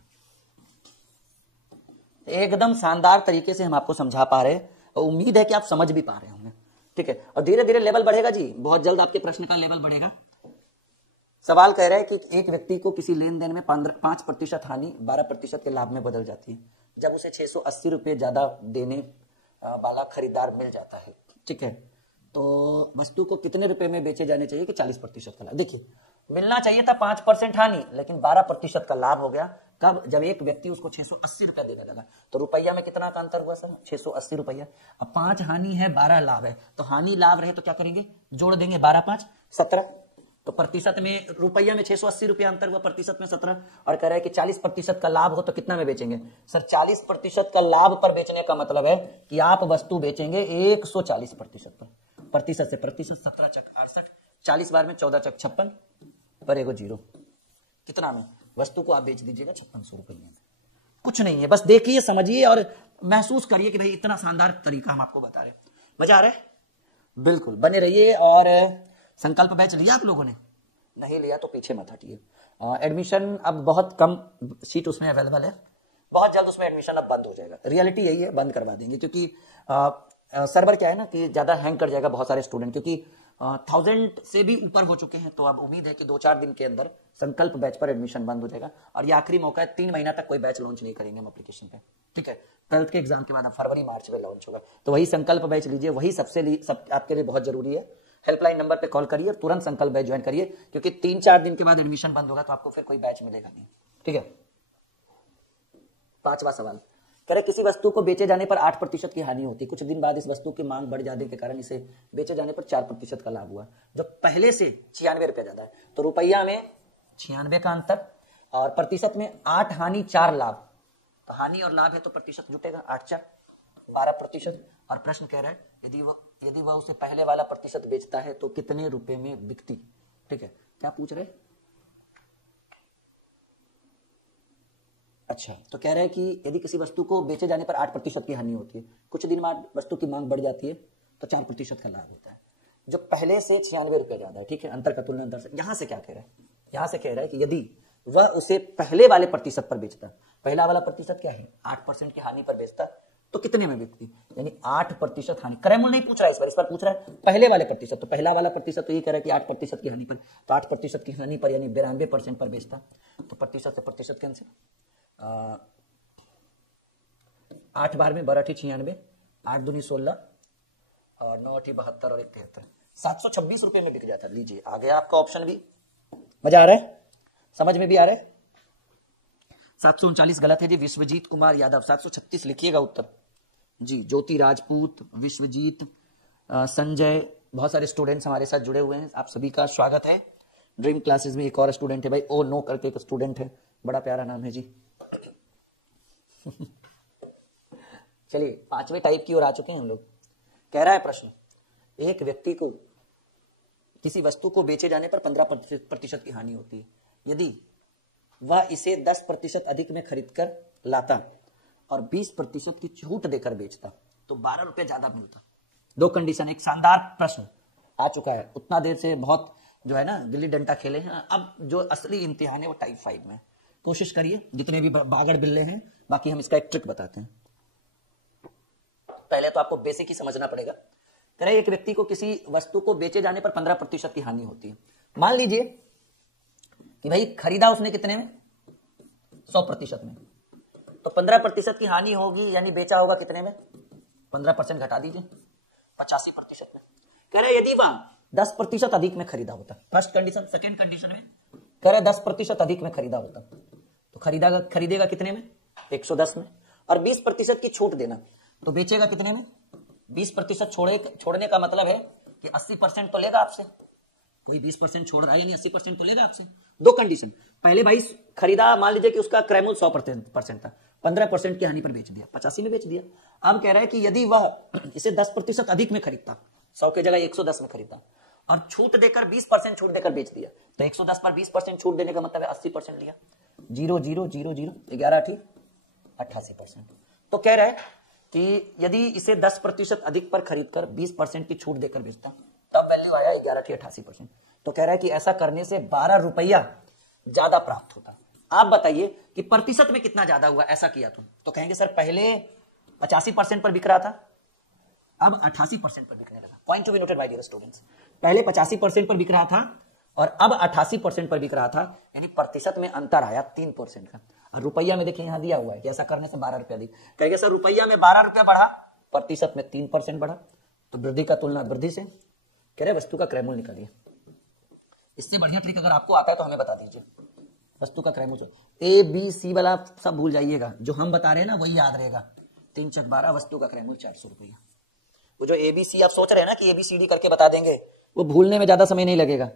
एकदम शानदार तरीके से हम आपको समझा पा रहे हैं और उम्मीद है कि आप समझ भी पा रहे होंगे। ठीक है, और धीरे धीरे लेवल बढ़ेगा जी, बहुत जल्द आपके प्रश्न का लेवल बढ़ेगा। सवाल कह रहा है कि एक व्यक्ति को किसी लेन देन में 5% हानि 12% के लाभ में बदल जाती है जब उसे 680 रुपये ज्यादा देने वाला खरीदार मिल जाता है। ठीक है, तो वस्तु को कितने रुपए में बेचे जाने चाहिए कि 40% का लाभ। देखिए, मिलना चाहिए था 5% हानि, लेकिन 12% का लाभ हो गया। कब? जब एक व्यक्ति उसको 680 रुपया देने लगा। तो रुपया में कितना का अंतर हुआ सर? 680 रुपया। अब 5 हानि है, 12 लाभ है, तो हानि लाभ रहे तो क्या करेंगे, जोड़ देंगे, 12 5 17। तो प्रतिशत में रुपया में 680 रुपया अंतर हुआ, प्रतिशत में 17। और कह रहा है कि 40% का लाभ हो तो कितना में बेचेंगे सर? 40% का लाभ पर बेचने का मतलब है कि आप वस्तु बेचेंगे 140% पर। प्रतिशत से प्रतिशत 17 चक 68, 40 बार में 14 चक 56 पर एगो जीरो। कितना में? वस्तु को आप बेच दीजिएगा 5600 रुपये में। कुछ नहीं है, बस देखिए, समझिए और महसूस करिए कि भाई इतना शानदार तरीका हम आपको बता रहे हैं। मजा आ रहा है? बिल्कुल, बने रहिए। और संकल्प बैच लिया आप लोगों ने? नहीं लिया तो पीछे मत हटिए। एडमिशन अब बहुत कम सीट उसमें अवेलेबल है, बहुत जल्द उसमें एडमिशन अब बंद हो जाएगा। रियलिटी यही है, बंद करवा देंगे, क्योंकि सर्वर क्या है ना कि ज्यादा हैंग कर जाएगा बहुत सारे स्टूडेंट, क्योंकि 1000 से भी ऊपर हो चुके हैं। तो अब उम्मीद है कि 2-4 दिन के अंदर संकल्प बैच पर एडमिशन बंद हो जाएगा। और ये आखिरी मौका है, 3 महीना तक कोई बैच लॉन्च नहीं करेंगे हम एप्लीकेशन पे। ठीक है, 12th के एग्जाम के बाद फरवरी मार्च में लॉन्च होगा। तो वही संकल्प बैच लीजिए, वही सब आपके लिए बहुत जरूरी है। हेल्पलाइन नंबर पे कॉल करिए और तुरंत संकल्प बैच ज्वाइन करिए, क्योंकि 3-4 दिन के बाद एडमिशन बंद होगा तो आपको फिर कोई बैच मिलेगा नहीं। ठीक है, 5वां सवाल कह रहे किसी वस्तु को बेचे जाने पर 8% की हानि होती है। कुछ दिन बाद इस वस्तु की मांग बढ़ जाने के कारण इसे बेचे जाने पर 4% का लाभ हुआ, जो पहले से 96 रुपया ज्यादा है। तो रुपया में 96 का अंतर और प्रतिशत में 8 हानि 4 लाभ। तो हानि और लाभ है तो प्रतिशत जुटेगा, 8 4 12%। और प्रश्न कह रहा है यदि वह उसे पहले वाला प्रतिशत बेचता है तो कितने रुपए में बिकती। ठीक है, क्या पूछ रहे? अच्छा, तो कह रहे हैं कि यदि किसी वस्तु को बेचे जाने पर 8% की हानि होती है, कुछ दिन बाद वस्तु की मांग बढ़ जाती है तो 4% का लाभ होता है, जो पहले से 96 रुपया ज्यादा है। ठीक है, अंतर का तुलना अंतर से। यहां से क्या कह रहा है? यहां से कह रहा है कि यदि वह उसे पहले वाले प्रतिशत पर बेचता, पहला वाला प्रतिशत क्या है, 8% की हानि पर बेचता, तो कितने में बिकती, यानी 8% हानि। क्रय मूल्य नहीं पूछ रहा है इस पर पूछ रहा है पहले वाले प्रतिशत। तो पहला वाला प्रतिशत तो ये कह रहा है कि 8% की हानि पर, तो 8% की हानि पर यानी 92% पर बेचता, तो प्रतिशत से प्रतिशत कैंसिल। 8 बार में 12 96, 8 दूनी 16 और 9 72 और 1 73, 726 रुपए में बिक जाता। लीजिए, आ गया आपका ऑप्शन भी। मजा आ रहा है? समझ में भी आ रहा है? 739 गलत है जी, विश्वजीत कुमार यादव। 736 लिखिएगा उत्तर जी। ज्योति राजपूत, विश्वजीत, संजय, बहुत सारे स्टूडेंट्स हमारे साथ जुड़े हुए हैं, आप सभी का स्वागत है। ड्रीम क्लासेस में एक और स्टूडेंट है भाई, ओ नो करके एक स्टूडेंट है, बड़ा प्यारा नाम है जी। चलिए, 5वें टाइप की ओर आ चुके हैं हम लोग। कह रहा है प्रश्न, एक व्यक्ति को किसी वस्तु को बेचे जाने पर 15% की हानि होती है। यदि वह इसे 10% अधिक में खरीद कर लाता और 20% की छूट देकर बेचता तो 12 रुपए ज्यादा मिलता। 2 कंडीशन। एक शानदार प्रश्न आ चुका है, उतना देर से बहुत जो है ना गिल्ली डंडा खेले हैं, अब जो असली इम्तिहान है वो टाइप 5 में। कोशिश करिए, जितने भी बागड़ बिल्ले हैं, बाकी हम इसका एक ट्रिक बताते हैं। पहले तो आपको बेसिक ही समझना पड़ेगा। कह रहे एक व्यक्ति को किसी वस्तु को बेचे जाने पर 15% की हानि होती है। मान लीजिए कि भाई खरीदा उसने कितने में, 100% में, तो 15% की हानि होगी, यानी बेचा होगा कितने में, 15% घटा दीजिए, 85% में। कह रहे यदि वह 10% अधिक में खरीदा होता, फर्स्ट कंडीशन। सेकेंड कंडीशन में कह रहे 10% अधिक में खरीदा होता तो खरीदेगा कितने में, 110 में, और 20% की छूट देना तो बेचेगा कितने में, 20% छोड़ने का मतलब है कि 80% तो लेगा आपसे। कोई 20% छोड़ रहा है यानी 80% तो लेगा आपसे। 2 कंडीशन। पहले भाई खरीदा, मान लीजिए कि उसका क्रय मूल्य 100% था, 15% की हानि पर बेच दिया, 85 में बेच दिया। अब कह रहा है कि यदि वह इसे 10% अधिक में खरीदता, 100 की जगह 110 में खरीदा और छूट देकर 20% छूट देकर बेच दिया, तो 110 पर 20% छूट देने का मतलब है 80% लिया। 0 0 0 0 11 88%। तो कह रहा है कि यदि इसे 10% अधिक पर खरीदकर 20% की छूट देकर बेचता तब वैल्यू आया 11 88%। तो कह रहा है कि ऐसा करने से 12 रुपया ज्यादा प्राप्त होता। आप बताइए कि प्रतिशत में कितना ज्यादा हुआ ऐसा किया तो कहेंगे सर पहले 85% पर बिक रहा था, अब 88% पर बिकने लगा। Point to be noted by dear students, पहले 85% पर बिक रहा था और अब 88% पर बिक रहा था, यानी प्रतिशत में अंतर आया 3% का। और रुपया में देखिए यहां दिया हुआ है कि ऐसा करने से 12 रुपया अधिक। कहेंगे सर रुपया में 12 रुपया बढ़ा, प्रतिशत में 3% बढ़ा, तो वृद्धि का तुलना वृद्धि से। कह रहे वस्तु का क्रय मूल्य निकालिए। इससे बढ़िया ट्रिक अगर आपको आता है तो हमें बता दीजिए। वस्तु का क्रय मूल्य ABC वाला सब भूल जाइएगा, जो हम बता रहे हैं ना वही याद रहेगा। 3 × 12 वस्तु का क्रय मूल्य 400 रुपया। वो जो ABC आप सोच रहे हैं ना कि ABCD करके बता देंगे, वो भूलने में ज्यादा समय नहीं लगेगा।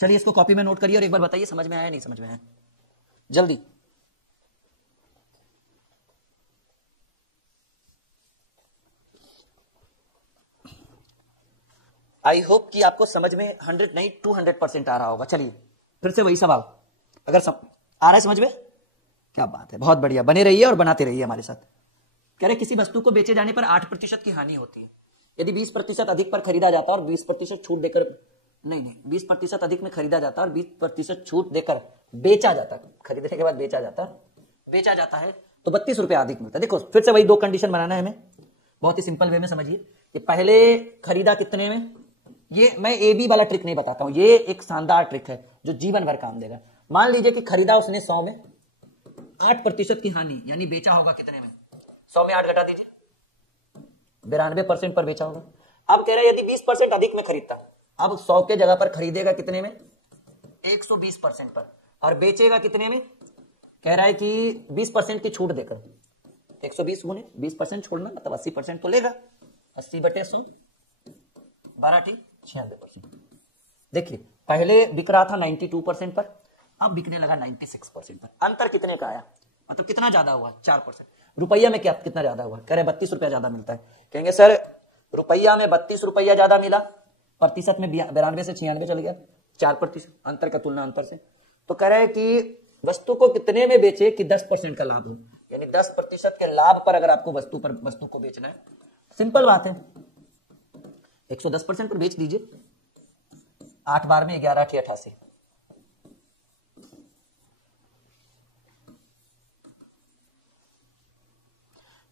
चलिए इसको कॉपी में नोट करिए और एक बार बताइए समझ में आया नहीं समझ में आया, जल्दी। आई होप कि आपको समझ में 100 नहीं 200% आ रहा होगा। चलिए फिर से वही सवाल, अगर आ रहा है समझ में, क्या बात है, बहुत बढ़िया, बने रहिए और बनाते रहिए हमारे साथ। कह रहे किसी वस्तु को बेचे जाने पर 8% की हानि होती है। यदि 20% अधिक पर खरीदा जाता और 20% छूट देकर, नहीं 20% अधिक में खरीदा जाता और 20% छूट देकर बेचा जाता, खरीदने के बाद बेचा जाता है तो 32 रुपया अधिक मिलता है। देखो फिर से वही 2 कंडीशन बनाना है हमें, बहुत ही सिंपल वे में समझिए कि पहले खरीदा कितने में। ये मैं AB वाला ट्रिक नहीं बताता हूं, ये एक शानदार ट्रिक है जो जीवन भर काम देगा। मान लीजिए कि खरीदा उसने 100 में, 8% की हानि, यानी बेचा होगा कितने में, 100 में 8 घटा दीजिए, 92% पर बेचा होगा। अब कह रहे यदि 20% अधिक में खरीदता, अब 100 के जगह पर खरीदेगा कितने में, 120% पर, और बेचेगा कितने में, कह रहा है कि 20% की छूट देकर। 120 गुने 20% छोड़ना मतलब 80% तो लेगा, 80/100 12 96%। देखिए पहले बिक रहा था 92% पर, अब बिकने लगा 96% पर। अंतर कितने का आया, मतलब कितना ज्यादा हुआ, 4%। रुपया में क्या कितना ज्यादा हुआ, कह रहे 32 रुपया ज्यादा मिलता है। कहेंगे सर रुपया में 32 रुपया ज्यादा मिला, प्रतिशत में 92 से 96 चल गया, 4% अंतर का तुलना अंतर से। तो कह रहे हैं कि वस्तु को कितने में बेचे कि 10% का लाभ हो, यानी 10% के लाभ पर अगर आपको वस्तु को बेचना है, सिंपल बात है 110% पर बेच दीजिए। 8 बार में 11 × 88।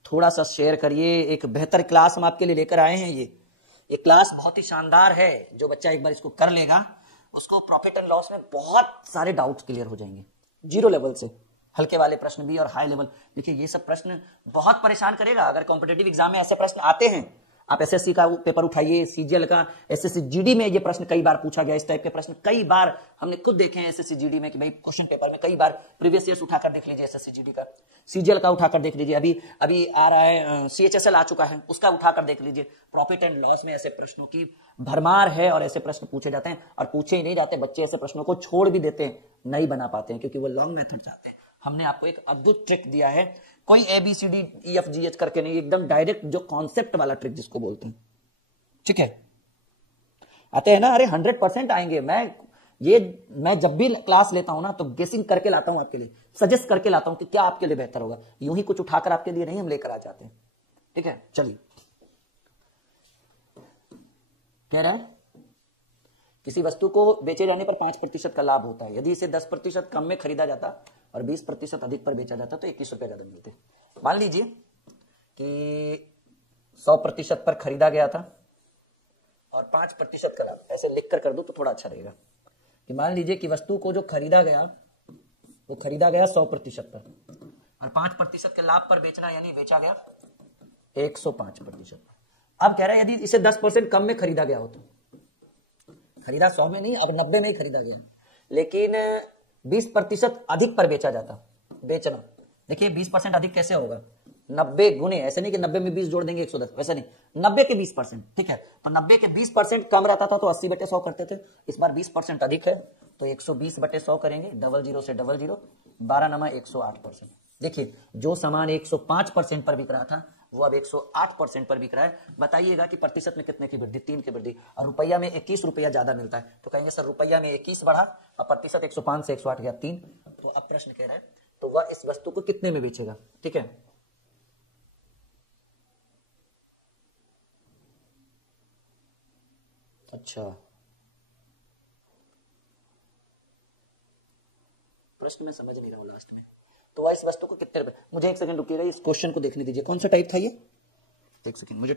थोड़ा सा शेयर करिए, एक बेहतर क्लास हम आपके लिए लेकर आए हैं। ये क्लास बहुत ही शानदार है, जो बच्चा एक बार इसको कर लेगा उसको प्रॉफिट एंड लॉस में बहुत सारे डाउट्स क्लियर हो जाएंगे, 0 लेवल से हल्के वाले प्रश्न भी और हाई लेवल। देखिए ये सब प्रश्न बहुत परेशान करेगा। अगर कॉम्पिटेटिव एग्जाम में ऐसे प्रश्न आते हैं, आप एसएससी का पेपर उठाइए, सीजीएल का, एसएससी जीडी में ये प्रश्न कई बार पूछा गया, इस टाइप के प्रश्न कई बार हमने खुद देखे हैं एसएससी जीडी में कि भाई क्वेश्चन पेपर में कई बार प्रीवियस ईयर्स उठाकर देख लीजिए, एसएससी जीडी का, सीजीएल का उठाकर देख लीजिए, अभी आ रहा है सीएचएसएल आ चुका है, उसका उठाकर देख लीजिए। प्रॉफिट एंड लॉस में ऐसे प्रश्नों की भरमार है और ऐसे प्रश्न पूछे जाते हैं, और पूछे ही नहीं जाते, बच्चे ऐसे प्रश्नों को छोड़ भी देते हैं, नहीं बना पाते हैं क्योंकि वो लॉन्ग मेथड चाहते हैं। हमने आपको एक अद्भुत ट्रिक दिया है, कोई ABCD-EFGH करके नहीं, एकदम डायरेक्ट जो कॉन्सेप्ट वाला ट्रिक जिसको बोलते हैं, ठीक है। आते हैं ना, अरे 100% आएंगे। मैं जब भी क्लास लेता हूं ना तो गेसिंग करके लाता हूं आपके लिए, सजेस्ट करके लाता हूं कि क्या आपके लिए बेहतर होगा, यूं ही कुछ उठाकर आपके लिए नहीं हम लेकर आ जाते हैं, ठीक है। चलिए कह रहा है किसी वस्तु को बेचे जाने पर 5% का लाभ होता है। यदि इसे 10% कम में खरीदा जाता और 20% अधिक पर बेचा जाता तो 21 रुपए ज्यादा मिलते। मान लीजिए कि 100% पर खरीदा गया था और 5% का लाभ, ऐसे लिख कर दो तो थोड़ा अच्छा रहेगा कि मान लीजिए कि वस्तु को जो खरीदा गया वो खरीदा गया 100% पर और 5% के लाभ पर बेचना, यानी बेचा गया 105%। अब कह रहा है यदि इसे 10% कम में खरीदा गया हो तो, खरीदा 100 में नहीं, अब 90 में ही खरीदा गया, लेकिन 20% अधिक पर बेचा जाता, बेचना। देखिए 20% अधिक कैसे होगा, 90 गुने, ऐसे नहीं कि 90 में 20 जोड़ देंगे 110, वैसे नहीं, 90 के 20%, ठीक है। तो 90 के 20% कम रहता था तो 80/100 करते थे, इस बार 20% अधिक है तो 120/100 करेंगे, 00 से 00, 12 नमा 108%। देखिए जो सामान 105% पर बिक रहा था वो अब 108% पर बिक रहा है। बताइएगा कि प्रतिशत में कितने की वृद्धि? 3 की वृद्धि। और रुपया में 21 रुपया ज्यादा मिलता है, तो कहेंगे सर रुपया में 21 बढ़ा और प्रतिशत 105 से 108 गया 3। तो अब प्रश्न कह रहा है तो वह इस वस्तु को कितने में बेचेगा? ठीक है, अच्छा प्रश्न मैं समझ नहीं रहा हूं लास्ट में। तो वह इस वस्तु को कितने रुपए? मुझे एक सेकंड रुकिएगा, इस क्वेश्चन को देखने दीजिए। कौन सा टाइप था ये? एक सेकंड मुझे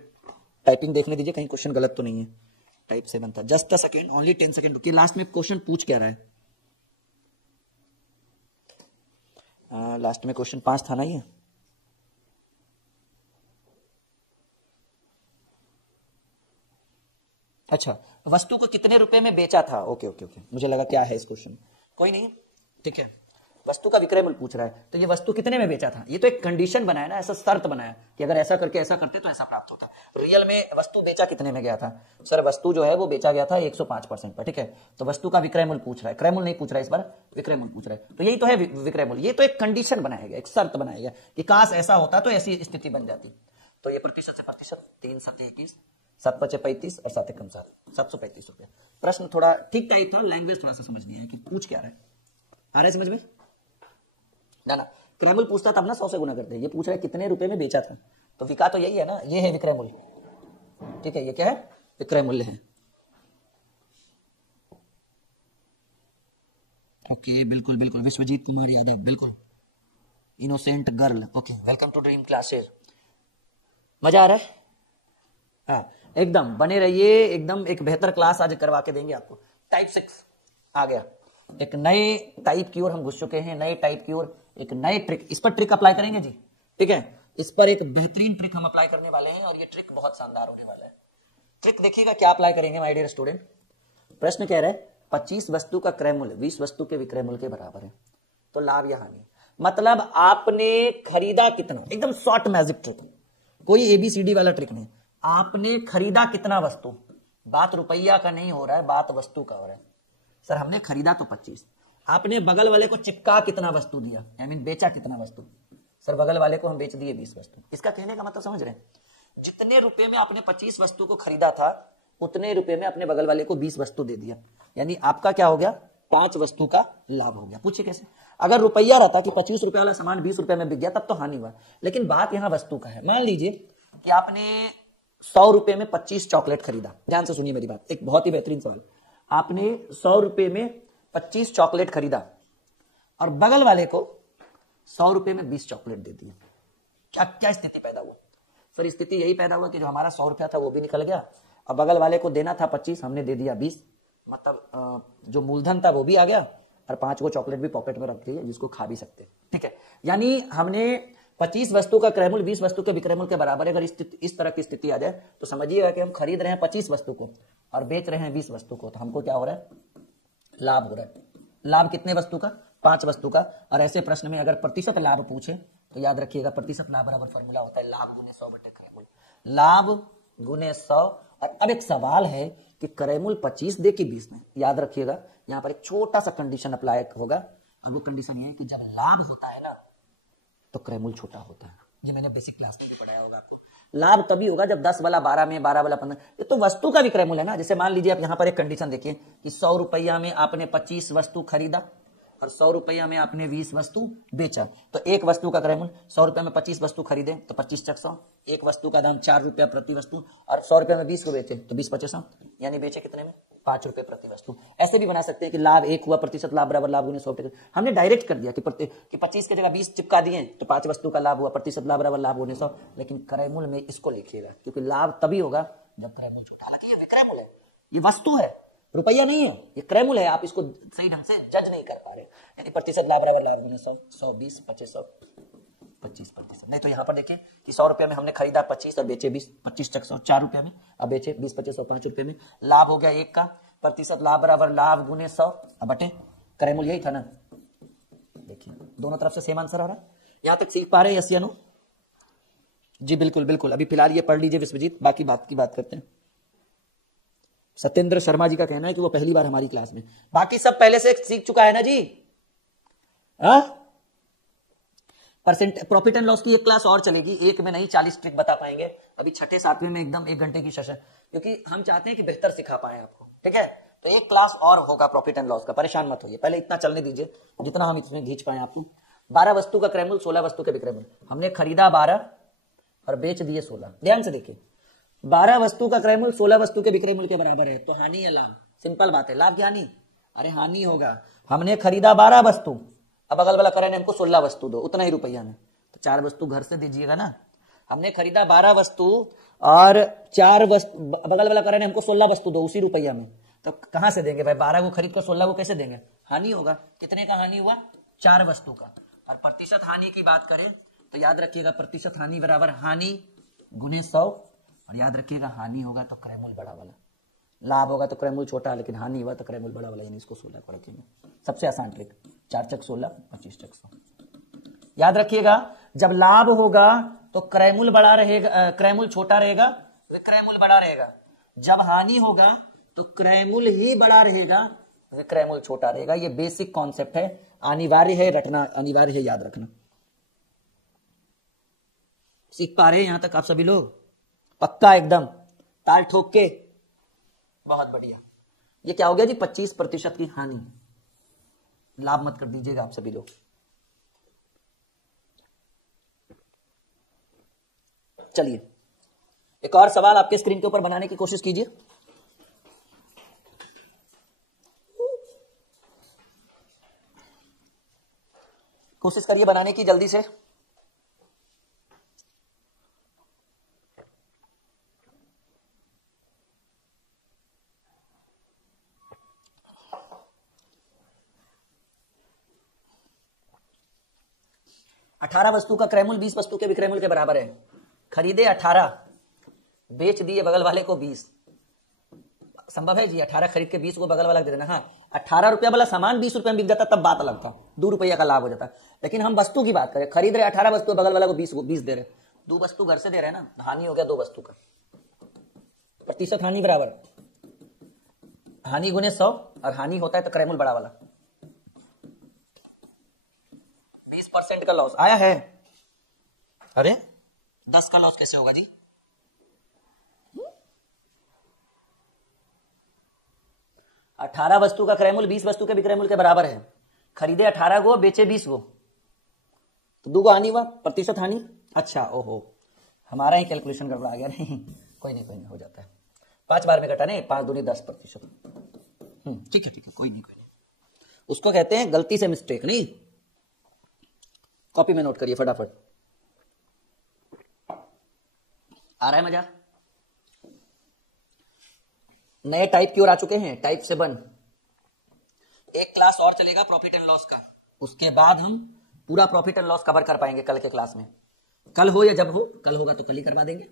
टाइपिंग देखने दीजिए, कहीं क्वेश्चन गलत तो नहीं है। टाइप 7 था। Just a second, only 10 second रुकिए। लास्ट में क्वेश्चन पूछ क्या रहा है? लास्ट में क्वेश्चन 5 था ना ये। अच्छा, वस्तु को कितने रुपए में बेचा था? ओके ओके ओके, मुझे लगा क्या है इस क्वेश्चन। कोई नहीं, ठीक है। वस्तु का विक्रय मूल्य पूछ रहा है, तो ये वस्तु कितने में बेचा था? ये तो एक कंडीशन बनाया ना, ऐसा शर्त बनाया कि अगर ऐसा करके ऐसा करते तो ऐसा प्राप्त होता। रियल में वस्तु बेचा कितने में गया था? सर वस्तु जो है वो बेचा गया था 105% पर, ठीक है। तो वस्तु का विक्रय मूल्य पूछ रहा है, क्रय मूल्य नहीं पूछ रहा है, इस बार विक्रय मूल्य पूछ रहा है। तो यही तो है विक्रय मूल्य। ये तो एक कंडीशन बनाया गया, एक शर्त बनाया गया कि काश ऐसा होता तो ऐसी स्थिति बन जाती। तो ये प्रतिशत से प्रतिशत, 3 7 21, 7 5 35 और 7 1 7, 735 रुपया। प्रश्न थोड़ा ठीक टाइप था, लैंग्वेज थोड़ा सा समझ लिया है कि पूछ क्या रहा है। आ रहा है समझ में ना? क्रय मूल्य पूछता तब ना 100 से गुना करते। ये पूछ रहा है कितने रुपए में बेचा था, तो विका तो यही है ना, ये है विक्रय मूल्य, ठीक है। ये क्या है? विक्रय मूल्य है। ओके, बिल्कुल बिल्कुल, विश्वजीत कुमार यादव, बिल्कुल innocent girl, okay, welcome to dream classes. मजा आ रहा है? हाँ, एकदम बने रहिए, एकदम एक बेहतर क्लास आज करवा के देंगे आपको। टाइप 6 आ गया, एक नए टाइप की ओर हम घुस चुके हैं, नए टाइप की ओर, एक नए ट्रिक। इस पर ट्रिक अप्लाई करेंगे जी, ठीक है। इस पर एक बेहतरीन ट्रिक हम अप्लाई करने वाले हैं और ये ट्रिक बहुत शानदार होने वाला है। ट्रिक देखिएगा क्या अप्लाई करेंगे माय डियर स्टूडेंट। प्रश्न कह रहा है 25 वस्तु का क्रय मूल्य 20 वस्तु के विक्रय मूल्य के बराबर है, तो लाभ या हानि। मतलब आपने खरीदा कितना, एकदम शॉर्ट मैजिक ट्रिक, कोई एबीसीडी वाला ट्रिक नहीं। आपने खरीदा कितना वस्तु, बात रुपया का नहीं हो रहा है, बात वस्तु का हो रहा है। सर हमने खरीदा तो 25, आपने बगल वाले को चिपका कितना वस्तु दिया, आई मीन बेचा कितना वस्तु? सर बगल वाले को हम बेच दिए 20 वस्तु। इसका कहने का मतलब समझ रहे हैं? जितने रुपए में आपने 25 वस्तु को खरीदा था उतने रुपए में अपने बगल वाले को 20 वस्तु दे दिया, यानी आपका क्या हो गया? 5 वस्तु का लाभ हो गया। पूछिए कैसे? अगर रुपया रहता कि 25 रुपए वाला सामान 20 रुपए में बिक गया तब तो हानि हुआ, लेकिन बात यहां वस्तु का है। मान लीजिए कि आपने 100 रुपए में 25 चॉकलेट खरीदा। ध्यान से सुनिए मेरी बात, एक बहुत ही बेहतरीन सवाल। आपने 100 रुपए में 25 चॉकलेट खरीदा और बगल वाले को 100 रुपए में 20 चॉकलेट दे दिया। क्या क्या स्थिति पैदा हुआ? सर स्थिति यही पैदा हुआ कि जो हमारा 100 रुपया था वो भी निकल गया और बगल वाले को देना था 25, हमने दे दिया 20। मतलब जो मूलधन था वो भी आ गया और 5 को चॉकलेट भी पॉकेट में रख दिए जिसको खा भी सकते, ठीक है। यानी हमने 25 वस्तु का क्रय मूल्य 20 वस्तु के विक्रय मूल्य के बराबर है। अगर इस तरह की स्थिति आ जाए तो समझिएगा कि हम खरीद रहे हैं 25 वस्तु को और बेच रहे हैं 20 वस्तु को, तो हमको क्या हो रहा है? लाभ हो रहा है। लाभ कितने वस्तु का? 5 वस्तु का। और ऐसे प्रश्न में अगर प्रतिशत लाभ पूछे तो याद रखिएगा प्रतिशत लाभ बराबर फॉर्मूला होता है लाभ गुने 100 बटे क्रय मूल्य, लाभ गुने 100। और अब एक सवाल है कि क्रय मूल्य 25 दे कि 20 में। याद रखिएगा यहां पर एक छोटा सा कंडीशन अप्लाई होगा और वो कंडीशन ये है कि जब लाभ होता है ना तो क्रय मूल्य छोटा होता है। ये मैंने बेसिक क्लास में पढ़ाया होगा आपको। लाभ तभी होगा जब 10 वाला 12 में, 12 वाला 15। ये तो वस्तु का विक्रय मूल्य है ना। जैसे मान लीजिए आप यहाँ पर एक कंडीशन देखिए कि 100 रुपया में आपने 25 वस्तु खरीदा और 100 रुपया में आपने 20 वस्तु बेचा, तो एक वस्तु का क्रय मूल्य 100 रुपया में 25 वस्तु खरीदे तो 25 चक 100, एक वस्तु का दाम 4 रुपया प्रति वस्तु, और 100 रुपया में 20 को बेचे तो 20 25 100, यानी बेचे कितने में? 5 रुपए प्रति वस्तु। ऐसे भी बना सकते हैं कि लाभ 1 हुआ, प्रतिशत लाभ बराबर लाभ गुने 100। हमने डायरेक्ट कर दिया कि 25 की जगह 20 चिपका दिए तो 5 वस्तु का लाभ हुआ, प्रतिशत लाभ बराबर लाभ गुने 100। लेकिन क्रय मूल्य में इसको लिखिएगा क्योंकि लाभ तभी होगा जब क्रय मूल्य छोटा। हालांकि ये विक्रय मूल्य है, ये वस्तु है, रुपया नहीं है, ये क्रय मूल्य है। आप इसको सही ढंग से जज नहीं कर पा रहे। यानी प्रतिशत लाभ बराबर लाभ गुने 100, 100 20 25 25%। नहीं तो यहाँ पर देखिए कि 100 रुपया में हमने खरीदा 25 और बेचे 20, 25 चक 100 4 रुपया में, अब बेचे 20 25 और 5 रुपये में। लाभ हो गया 1 का, प्रतिशत लाभ बराबर लाभ गुने 100, अब बटे क्रय मूल्य यही था ना। देखिए दोनों तरफ से सेम आंसर आ रहा है। यहां तक सीख पा रहे हैं? यस या नो? जी बिल्कुल बिल्कुल। अभी फिलहाल ये पढ़ लीजिए विश्वजीत, बाकी बात की बात करते हैं। सत्येंद्र शर्मा जी का कहना है कि वो पहली बार हमारी क्लास में, बाकी सब पहले से सीख चुका है ना जी। परसेंट प्रॉफिट एंड लॉस की एक क्लास और चलेगी, एक में नहीं 40 ट्रिक बता पाएंगे। अभी छठे सातवें में एकदम 1 घंटे की सेशन, क्योंकि हम चाहते हैं कि बेहतर सिखा पाए आपको, ठीक है। तो एक क्लास और होगा प्रॉफिट एंड लॉस का, परेशान मत होइए, पहले इतना चलने दीजिए जितना हम इसमें खींच पाए आपको। 12 वस्तु का क्रय मूल्य 16 वस्तु के विक्रय मूल्य, हमने खरीदा 12 और बेच दिए 16। ध्यान से देखिए, 12 वस्तु का क्रय मूल्य 16 वस्तु के विक्रय मूल्य के बराबर है, तो हानि या लाभ? सिंपल बात है, लाभ की हानि? अरे हानि होगा। हमने खरीदा 12 वस्तु, अब अगल वाला करे हमको 16 वस्तु दो, उतना ही रुपया में, तो 4 वस्तु घर से दीजिएगा ना। हमने खरीदा 12 वस्तु और 4 वस्तु, बगल वाला करे हमको 16 वस्तु दो उसी रुपया में, तो कहां से देंगे भाई? 12 को खरीद कर 16 को कैसे देंगे? हानि होगा। कितने का हानि हुआ? 4 वस्तु का। और प्रतिशत हानि की बात करें तो याद रखिएगा, प्रतिशत हानि बराबर हानि गुने 100, और याद रखिएगा हानि होगा तो क्रय मूल्य बड़ा वाला, लाभ होगा तो क्रय मूल्य छोटा, लेकिन हानि हुआ तो क्रय मूल्य बड़ा वाला, यानी इसको 16 को रखेंगे। सबसे आसान ट्रिक, 4 चक 16, 25 चक 100। याद रखिएगा, जब लाभ होगा तो क्रय मूल्य बड़ा रहेगा, क्रय मूल्य छोटा रहेगा, विक्रय मूल्य बड़ा रहेगा। जब हानि होगा तो क्रय मूल्य ही बड़ा रहेगा, विक्रय मूल्य छोटा रहेगा। ये बेसिक कॉन्सेप्ट है, अनिवार्य है रटना, अनिवार्य है याद रखना। सीख पा रहे हैं यहां तक आप सभी लोग? पक्का एकदम, ताल ठोक के, बहुत बढ़िया। ये क्या हो गया जी? 25% की हानि, लाभ मत कर दीजिएगा आप सभी लोग। चलिए एक और सवाल आपके स्क्रीन के ऊपर बनाने की कोशिश कीजिए। कोशिश करिए बनाने की जल्दी से। अठारह वस्तु का क्रय मूल्य 20 वस्तु के विक्रय मूल्य के बराबर है। खरीदे 18, बेच दिए बगल वाले को 20। संभव है जी? 18 खरीद के 20 को बगल वाला दे देना। हाँ, 18 रुपया वाला सामान 20 रुपया में बिक जाता तब बात अलग था, 2 रुपया का लाभ हो जाता। लेकिन हम वस्तु की बात करें, खरीद रहे 18 वस्तु, बगल वाला को 20 दे रहे, 2 वस्तु घर से दे रहे हैं ना, हानि हो गया 2 वस्तु का। प्रतिशत हानि बराबर हानि गुने 100, और हानि होता है तो क्रय मूल्य बड़ा वाला। 20% का लॉस आया है। अरे 10 का लॉस कैसे होगा जी? अठारह वस्तु का क्रय मूल्य 20 वस्तु के विक्रय मूल्य के बराबर है। खरीदे 18 को, बेचे 20 को, तो 2 को हानि हुआ, प्रतिशत हानि। अच्छा, ओहो, हमारा ही कैलकुलेशन गड़बड़ा गया। नहीं कोई नहीं, हो जाता है। 5 बार में घटा नहीं, 5 दूनी 10%। ठीक है, कोई नहीं। उसको कहते हैं गलती से मिस्टेक। नहीं, कॉपी में नोट करिए फटाफट। आ रहा है मजा? नए टाइप की ओर आ चुके हैं, टाइप 7। एक क्लास और चलेगा प्रॉफिट एंड लॉस का, उसके बाद हम पूरा प्रॉफिट एंड लॉस कवर कर पाएंगे कल के क्लास में। कल हो या जब हो, कल होगा तो कल ही करवा देंगे।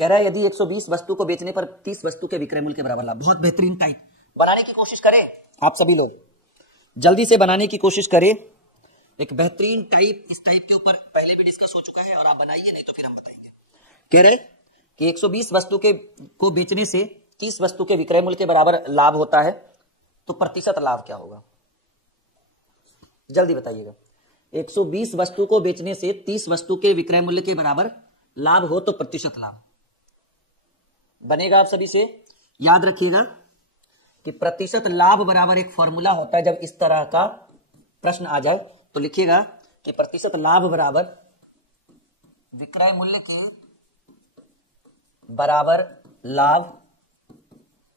कह रहा है यदि 120 वस्तु को बेचने पर 30 वस्तु के विक्रय मूल्य के बराबर लाभ। बहुत बेहतरीन टाइप बनाने की कोशिश करें आप सभी लोग, जल्दी से बनाने की कोशिश करें। एक बेहतरीन टाइप, इस टाइप के ऊपर पहले भी डिस्कस हो चुका है, और आप बनाइए, नहीं तो फिर हम बताएंगे। कह रहे कि 120 वस्तु को बेचने से 30 वस्तु के विक्रय मूल्य के बराबर लाभ होता है, तो प्रतिशत लाभ क्या होगा? जल्दी बताइएगा। 120 वस्तु को बेचने से 30 वस्तु के विक्रय मूल्य के बराबर लाभ हो तो प्रतिशत लाभ बनेगा। आप सभी से याद रखिएगा कि प्रतिशत लाभ बराबर एक फॉर्मूला होता है। जब इस तरह का प्रश्न आ जाए तो लिखिएगा कि प्रतिशत लाभ बराबर विक्रय मूल्य के बराबर लाभ।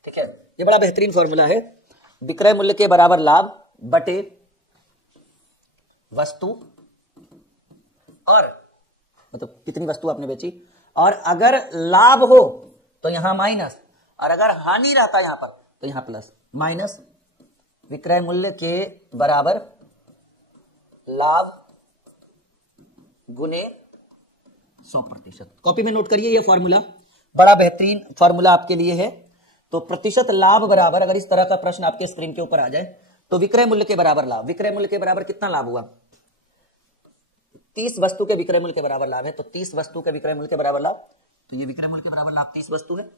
ठीक है, ये बड़ा बेहतरीन फॉर्मूला है। विक्रय मूल्य के बराबर लाभ बटे वस्तु, और मतलब कितनी वस्तु आपने बेची, और अगर लाभ हो तो यहां माइनस, और अगर हानि रहता है यहां पर तो यहां प्लस। माइनस विक्रय मूल्य के बराबर लाभ गुने 100%। कॉपी में नोट करिए, ये फॉर्मूला बड़ा बेहतरीन फॉर्मूला आपके लिए है। तो प्रतिशत लाभ बराबर, अगर इस तरह का प्रश्न आपके स्क्रीन के ऊपर आ जाए तो विक्रय मूल्य के बराबर लाभ। विक्रय मूल्य के बराबर कितना लाभ हुआ? 30 वस्तु के विक्रय मूल्य के बराबर लाभ है, तो 30 वस्तु के विक्रय मूल्य के बराबर लाभ, तो ये विक्रय मूल्य के बराबर लाभ 30 वस्तु है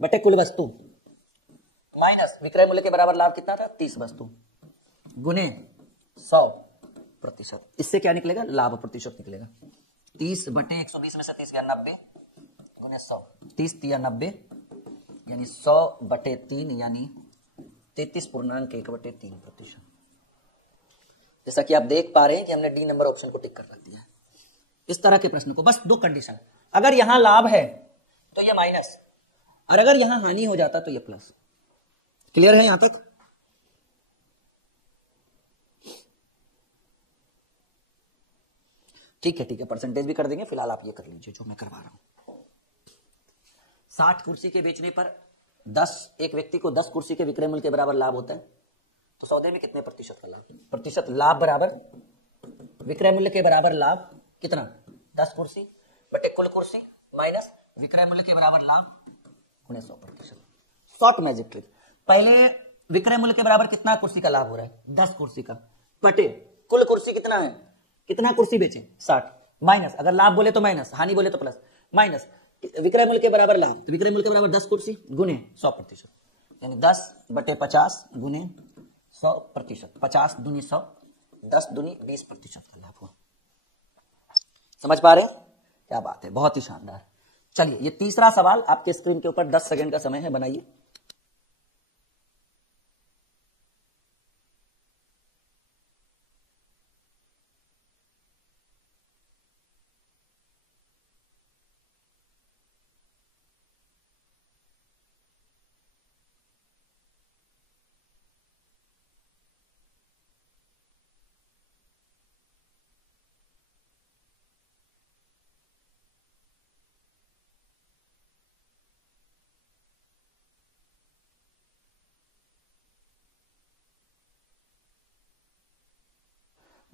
बटे कुल वस्तु, माइनस विक्रय मूल्य के बराबर लाभ कितना था? 30 वस्तु, गुने 100, प्रतिशत। इससे क्या निकलेगा? लाभ प्रतिशत निकलेगा। 30/120 में से 30 गया 90 गुने 100, 30 या 90 यानी 100/3 यानी 33.1/3%। जैसा कि आप देख पा रहे हैं कि हमने डी नंबर ऑप्शन को टिक कर रख दिया है। इस तरह के प्रश्न को बस दो कंडीशन, अगर यहां लाभ है तो ये माइनस, और अगर यहां हानि हो जाता तो ये प्लस। क्लियर है यहां तक? ठीक है, परसेंटेज भी कर देंगे, फिलहाल आप ये कर लीजिए जो मैं करवा रहा हूं। 60 कुर्सी के बेचने पर 10 एक व्यक्ति को 10 कुर्सी के विक्रय मूल्य के बराबर लाभ होता है, तो सौदे में कितने प्रतिशत का लाभ? प्रतिशत लाभ बराबर विक्रय मूल्य के बराबर लाभ कितना? 10 कुर्सी बटे कुल कुर्सी माइनस विक्रय मूल्य के बराबर लाभ गुणे 100%। शॉर्ट मैजिक ट्रिक, पहले विक्रय मूल्य के बराबर कितना कुर्सी का लाभ हो रहा है? 10 कुर्सी का, बटे कुल कुर्सी कितना है, कितना कुर्सी बेचे? 60, माइनस अगर लाभ बोले तो माइनस, हानि बोले तो प्लस, माइनस विक्रय मूल्य के बराबर लाभ, तो विक्रय मूल्य के बराबर 10 कुर्सी गुने 100%, यानी 10/50 गुने 100%। 50 दूनी 100, 10 दूनी 20% का लाभ हुआ। समझ पा रहे हैं? क्या बात है, बहुत ही शानदार। चलिए ये तीसरा सवाल आपके स्क्रीन के ऊपर 10 सेकंड का समय है, बनाइए।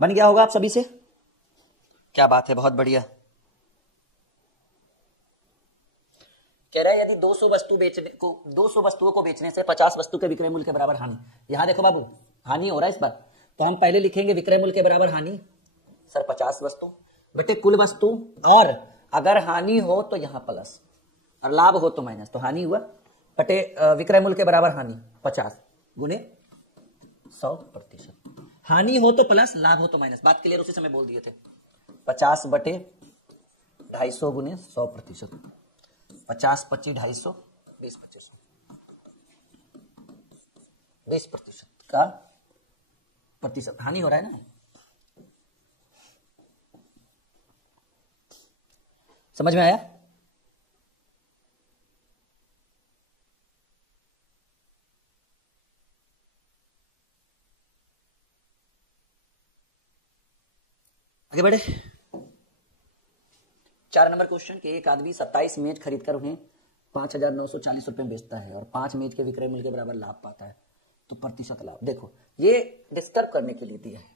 बन गया होगा आप सभी से? क्या बात है, बहुत बढ़िया। कह रहा है यदि 200 वस्तुओं को बेचने से 50 वस्तु के विक्रय मूल्य के बराबर हानि। यहां देखो बाबू, हानि हो रहा है इस बार, तो हम पहले लिखेंगे विक्रय मूल्य के बराबर हानि सर 50 वस्तु बटे कुल वस्तु, और अगर हानि हो तो यहां प्लस और लाभ हो तो माइनस, तो हानि हुआ बटे विक्रय मूल्य के बराबर हानि 50 गुने 100%। हानि हो तो प्लस, लाभ हो तो माइनस। बात क्लियर? उसी समय बोल दिए थे। 50/250 गुने 100%। 50 25 250 20 20% का प्रतिशत हानि हो रहा है ना। समझ में आया? आगे बढ़े। 4 नंबर क्वेश्चन के एक आदमी 27 मेज खरीदकर उन्हें 5,940 रुपए में बेचता है और 5 मेज के विक्रय मूल्य के बराबर लाभ पाता है, तो प्रतिशत लाभ। देखो ये डिस्टर्ब करने के लिए दिया है,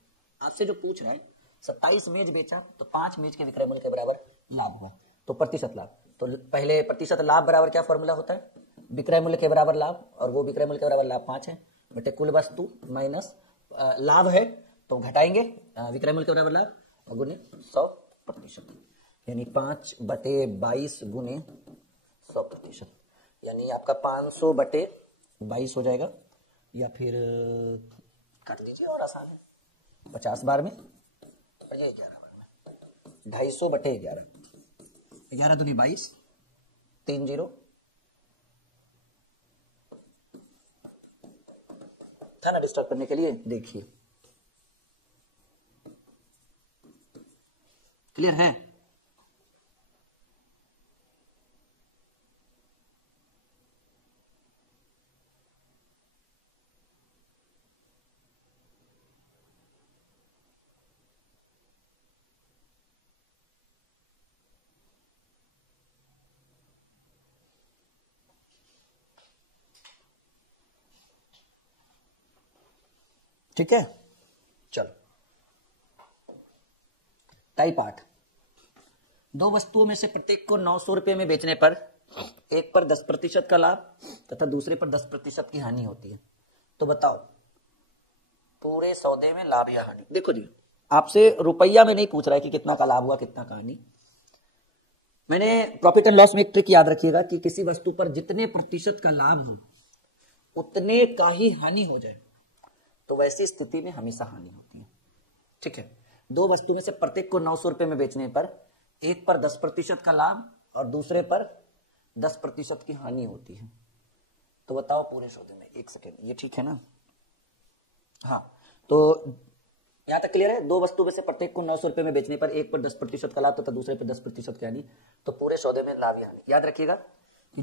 आपसे जो पूछ रहा है 27 मेज बेचा तो 5 मेज के विक्रय मूल्य के बराबर लाभ हुआ, तो प्रतिशत लाभ। तो पहले प्रतिशत लाभ बराबर क्या फॉर्मूला होता है? विक्रय मूल्य के बराबर लाभ, और वो विक्रय मूल्य के बराबर लाभ 5 है, बटे कुल वस्तु माइनस लाभ है तो घटाएंगे विक्रय मूल्य के बराबर लाभ गुने 100%, यानी 5/22 गुने 100%, यानी आपका 500/22 हो जाएगा, या फिर काट दीजिए और आसान है 50 बार में और ये 11 बार में 250/11, 11 दूनी 22, 3 0 था ना डिस्टर्ब करने के लिए। देखिए क्लियर है? ठीक है, चलो टाइप 8। 2 वस्तुओं में से प्रत्येक को 900 रुपए में बेचने पर एक पर 10% का लाभ तथा दूसरे पर 10% की हानि होती है, तो बताओ पूरे सौदे में लाभ या हानि। देखो जी, आपसे रुपया में नहीं पूछ रहा है कि कितना का लाभ हुआ कितना का हानि। मैंने प्रॉफिट एंड लॉस में एक ट्रिक याद रखिएगा कि किसी वस्तु पर जितने प्रतिशत का लाभ हो उतने का ही हानि हो जाए, तो वैसी स्थिति में हमेशा हानि होती है। ठीक है, दो वस्तु में से प्रत्येक को 900 रुपए में बेचने पर एक पर 10% का लाभ और दूसरे पर 10% की हानि होती है। तो बताओ पूरे सौदे में, एक सेकेंड, ये ठीक है ना? हाँ, तो यहां तक क्लियर है? दो वस्तु में से प्रत्येक को 900 रुपए में बेचने पर एक पर 10% का लाभ तथा दूसरे पर 10% की हानि। तो पूरे सौदे में लाभ या हानि, याद रखिएगा कि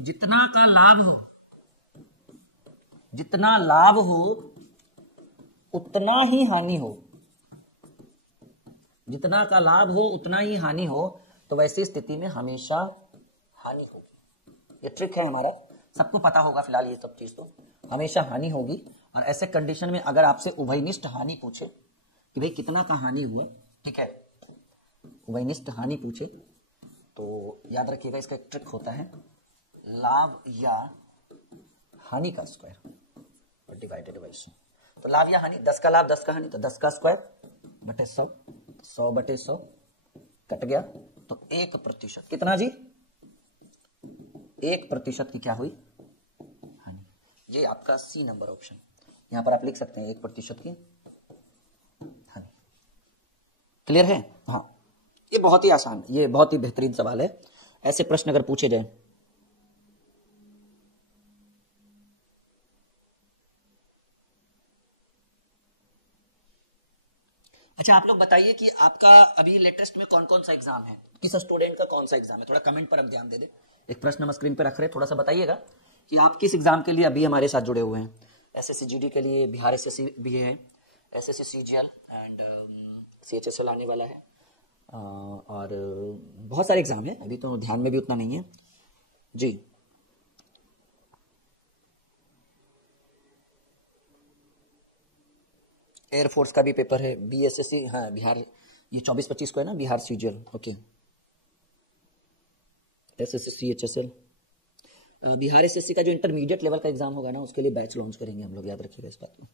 जितना लाभ हो उतना ही हानि हो, जितना का लाभ हो उतना ही हानि हो। तो वैसी स्थिति में हमेशा हानि होगी। ये ट्रिक है हमारा, सबको पता होगा फिलहाल ये सब चीज, तो हमेशा हानि होगी। और ऐसे कंडीशन में अगर आपसे उभयनिष्ठ हानि पूछे कि भाई कितना का हानि हुआ, ठीक है, उभयनिष्ठ हानि पूछे तो याद रखिएगा इसका एक ट्रिक होता है, लाभ या हानि का स्क्वायर डिवाइडेड बाई 100। तो लाभ या हानि, 10 का लाभ 10 का हानि, तो 10 का स्क्वायर बटे 100, 100 बटे 100 कट गया, तो 1%। कितना जी? 1% की क्या हुई? हानि। ये आपका सी नंबर ऑप्शन, यहां पर आप लिख सकते हैं 1% की हानि। क्लियर है? हाँ, ये बहुत ही आसान, ये बहुत ही बेहतरीन सवाल है। ऐसे प्रश्न अगर पूछे जाए, अच्छा आप लोग बताइए कि आपका अभी लेटेस्ट में कौन कौन सा एग्जाम है, किस स्टूडेंट का कौन सा एग्जाम है, थोड़ा कमेंट पर आप ध्यान दे दे। एक प्रश्न हम स्क्रीन पे रख रहे हैं, थोड़ा सा बताइएगा कि आप किस एग्जाम के लिए अभी हमारे साथ जुड़े हुए हैं। एसएससी जीडी के लिए, बिहार एसएससी भी है, एसएससी सीजीएल एंड सीएचएसएल आने वाला है, और बहुत सारे एग्जाम है, अभी तो ध्यान में भी उतना नहीं है जी। एयरफोर्स का भी पेपर है, बीएसएससी, हाँ बिहार, ये 24-25 को है ना, Bihar CGL, okay. SSC CHSL, Bihar SSC का जो इंटरमीडिएट लेवल का एग्जाम होगा ना, उसके लिए बैच लॉन्च करेंगे हम लोग, याद रखिएगा इस बात को,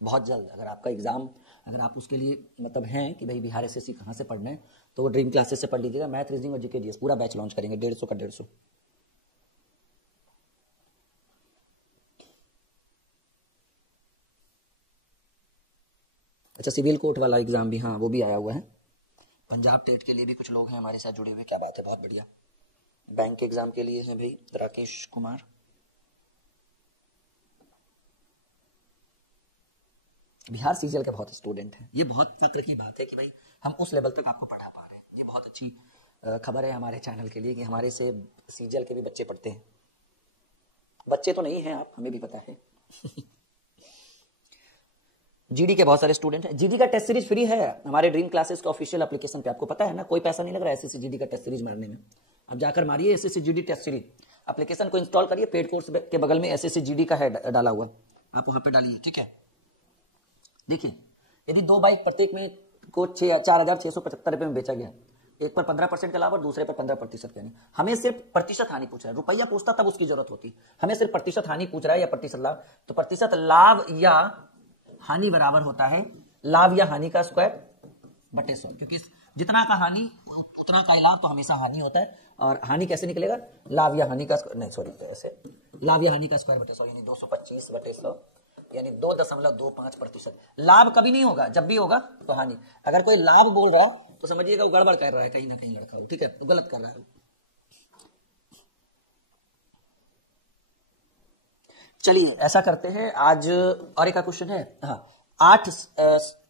बहुत जल्द। अगर आपका एग्जाम, अगर आप उसके लिए मतलब हैं कि भाई बिहार एसएससी कहाँ से पढ़ना है, तो वो ड्रीम क्लासेस से पढ़ लीजिएगा, मैथ, रीजनिंग और जीके जीएस पूरा बैच लॉन्च करेंगे, 150 का 150। अच्छा, सिविल कोर्ट वाला एग्जाम भी, हाँ वो भी आया हुआ है। पंजाब टेट के लिए भी कुछ लोग हैं हमारे साथ जुड़े हुए, क्या बात है, बहुत बढ़िया। बैंक के एग्जाम के लिए हैं भाई राकेश कुमार। बिहार सीजीएल के बहुत स्टूडेंट हैं, ये बहुत फक्र की बात है कि भाई हम उस लेवल तक आपको पढ़ा पा रहे हैं। ये बहुत अच्छी खबर है हमारे चैनल के लिए कि हमारे से सीजीएल के भी बच्चे पढ़ते हैं। बच्चे तो नहीं हैं आप, हमें भी पता है। जीडी के बहुत सारे स्टूडेंट हैं। जीडी का टेस्ट सीरीज फ्री है हमारे ड्रीम क्लासेस के ऑफिशियल एप्लीकेशन पे, आपको पता है ना, कोई पैसा नहीं लग रहा है एसएससी जीडी का टेस्ट सीरीज मारने में। अब जाकर मारिए SSC GD test series, application को इंस्टॉल करिए, पेड कोर्स के बगल में एसएससी जीडी का है डाला हुआ, आप वहां पे डालिए, ठीक है। देखिए, यदि 2 बाइक प्रत्येक में को 4,675 रुपए में बेचा गया, एक पर 15% का लाभ और दूसरे पर 15% का हानि। हमें सिर्फ प्रतिशत हानि पूछ रहा है, रुपया पूछता तब उसकी जरूरत होती, हमें सिर्फ प्रतिशत हानि पूछ रहा है या प्रतिशत लाभ। तो प्रतिशत लाभ या हानि बराबर होता है लाभ या हानि का स्क्वायर बटे 100, क्योंकि जितना का हानि उतना का लाभ, तो हमेशा हानि होता है। और हानि कैसे निकलेगा? लाभ या हानि का नहीं, सॉरी, ऐसे लाभ या हानि का स्क्वायर बटे 100, यानी 225 बटे 100, यानी 2.25%। लाभ कभी नहीं होगा, जब भी होगा तो हानि। अगर कोई लाभ बोल रहा है तो समझिएगा वो गड़बड़ कर रहा है, कहीं ना कहीं लड़का हो, ठीक है, तो गलत कर रहा है। चलिए ऐसा करते हैं, आज और एक क्वेश्चन है। हाँ, 8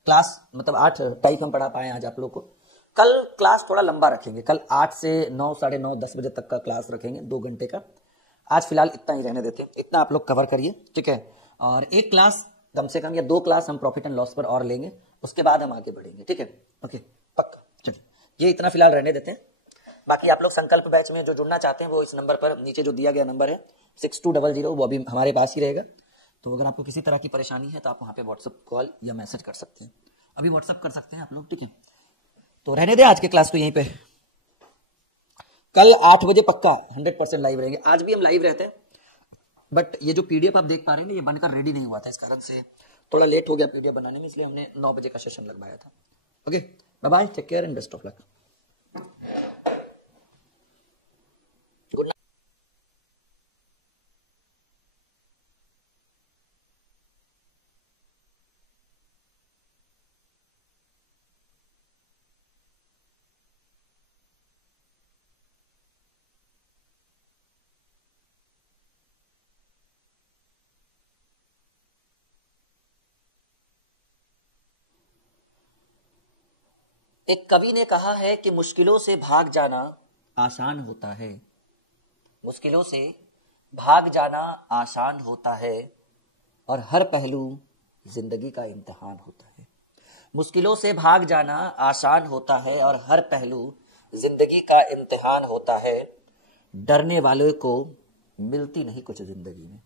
क्लास, मतलब 8 टाइप हम पढ़ा पाए आज आप लोग को। कल क्लास थोड़ा लंबा रखेंगे, कल 8 से 9, 9:30, 10 बजे तक का क्लास रखेंगे, 2 घंटे का। आज फिलहाल इतना ही रहने देते हैं, इतना आप लोग कवर करिए, ठीक है। और एक क्लास कम से कम या 2 क्लास हम प्रॉफिट एंड लॉस पर और लेंगे, उसके बाद हम आगे बढ़ेंगे, ठीक है, ओके, पक्का। चलिए, ये इतना फिलहाल रहने देते हैं। बाकी आप लोग संकल्प बैच में जो जुड़ना चाहते हैं वो इस नंबर पर, नीचे जो दिया गया नंबर है 6200, वो अभी हमारे पास ही रहेगा। तो अगर आपको किसी तरह की परेशानी है तो आप वहां पे व्हाट्सएप कॉल या मैसेज कर सकते हैं, अभी व्हाट्सएप कर सकते हैं आप लोग, ठीक है। तो रहने दें आज के क्लास को यहीं पे, कल 8 बजे पक्का 100% लाइव रहेंगे। आज भी हम लाइव रहते हैं, बट ये जो पीडीएफ आप देख पा रहे हैं ये बनकर रेडी नहीं हुआ था, इस कारण से थोड़ा लेट हो गया पीडीएफ बनाने में, इसलिए हमने 9 बजे का सेशन लगवाया था। Okay, bye bye, take care and best of luck. एक कवि ने कहा है कि मुश्किलों से भाग जाना आसान होता है, मुश्किलों से भाग जाना आसान होता है और हर पहलू जिंदगी का इम्तिहान होता है। मुश्किलों से भाग जाना आसान होता है और हर पहलू जिंदगी का इम्तिहान होता है। डरने वालों को मिलती नहीं कुछ जिंदगी में,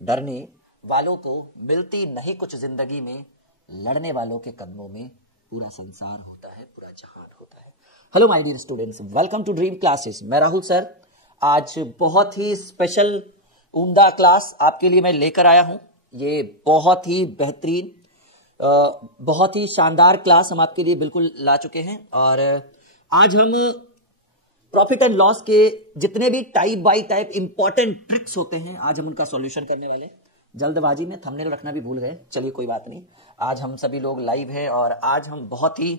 डरने वालों को मिलती नहीं कुछ जिंदगी में, लड़ने वालों के कदमों में पूरा संसार होता है, पूरा जहान होता है। Hello my dear students, welcome to dream Classes. मैं राहुल सर आज बहुत ही स्पेशल उम्दा क्लास आपके लिए मैं लेकर आया हूं। ये बहुत ही बेहतरीन बहुत ही शानदार क्लास हम आपके लिए बिल्कुल ला चुके हैं और आज हम प्रॉफिट एंड लॉस के जितने भी type bye type important tricks होते हैं आज हम उनका सॉल्यूशन करने वाले हैं। जल्दबाजी में थंबनेल रखना भी भूल गए, चलिए कोई बात नहीं। आज हम सभी लोग लाइव हैं और आज हम बहुत ही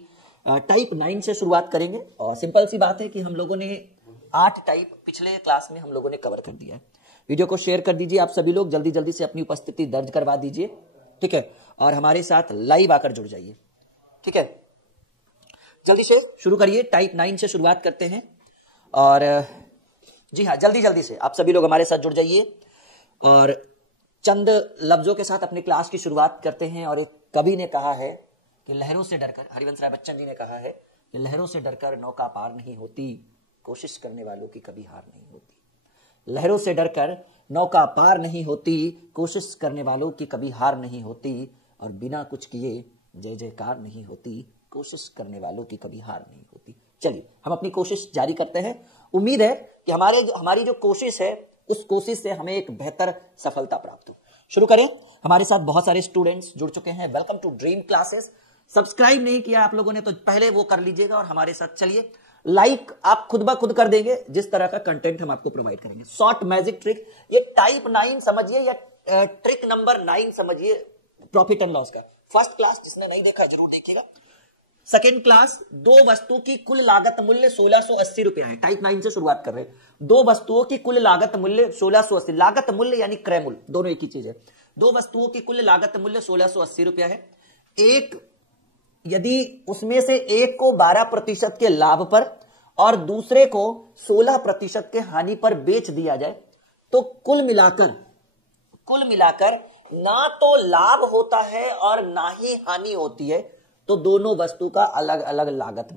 टाइप 9 से शुरुआत करेंगे और सिंपल सी बात है कि हम लोगों ने 8 टाइप पिछले क्लास में हम लोगों ने कवर कर दिया है। वीडियो को शेयर कर दीजिए, आप सभी लोग जल्दी जल्दी से अपनी उपस्थिति दर्ज करवा दीजिए, ठीक है, और हमारे साथ लाइव आकर जुड़ जाइए, ठीक है। जल्दी से शुरू करिए, टाइप 9 से शुरुआत करते हैं और जी हाँ, जल्दी जल्दी से आप सभी लोग हमारे साथ जुड़ जाइए और चंद लफ्जों के साथ अपनी क्लास की शुरुआत करते हैं। और एक कवि ने कहा है कि लहरों से डरकर, हरिवंश राय बच्चन जी ने कहा है कि लहरों से डरकर नौका पार नहीं होती, कोशिश करने वालों की कभी हार नहीं होती। लहरों से डरकर नौका पार नहीं होती, कोशिश करने वालों की कभी हार नहीं होती और बिना कुछ किए जय जयकार नहीं होती, कोशिश करने वालों की कभी हार नहीं होती। चलिए हम अपनी कोशिश जारी करते हैं। उम्मीद है कि हमारी जो कोशिश है उस कोशिश से हमें एक बेहतर सफलता प्राप्त हो। शुरू करें। हमारे साथ बहुत सारे स्टूडेंट्स जुड़ चुके हैं। Welcome to dream Classes. Subscribe नहीं किया आप लोगों ने तो पहले वो कर लीजिएगा और हमारे साथ चलिए। लाइक आप खुद ब खुद कर देंगे जिस तरह का कंटेंट हम आपको प्रोवाइड करेंगे। शॉर्ट मैजिक ट्रिक, ये टाइप 9 समझिए या ट्रिक नंबर 9 समझिए प्रॉफिट एंड लॉस का। फर्स्ट क्लास जिसने नहीं देखा जरूर देखिएगा। सेकेंड क्लास, दो वस्तु की कुल लागत मूल्य 1680 रुपया है। टाइप 9 से शुरुआत कर रहे हैं। दो वस्तुओं की कुल लागत मूल्य 1680, लागत मूल्य यानी क्रय मूल्य दोनों एक ही चीज है। दो वस्तुओं की कुल लागत मूल्य 1680 रुपया है। एक, यदि उसमें से एक को 12% के लाभ पर और दूसरे को 16% के हानि पर बेच दिया जाए तो कुल मिलाकर ना तो लाभ होता है और ना ही हानि होती है, तो दोनों वस्तु का अलग अलग लागत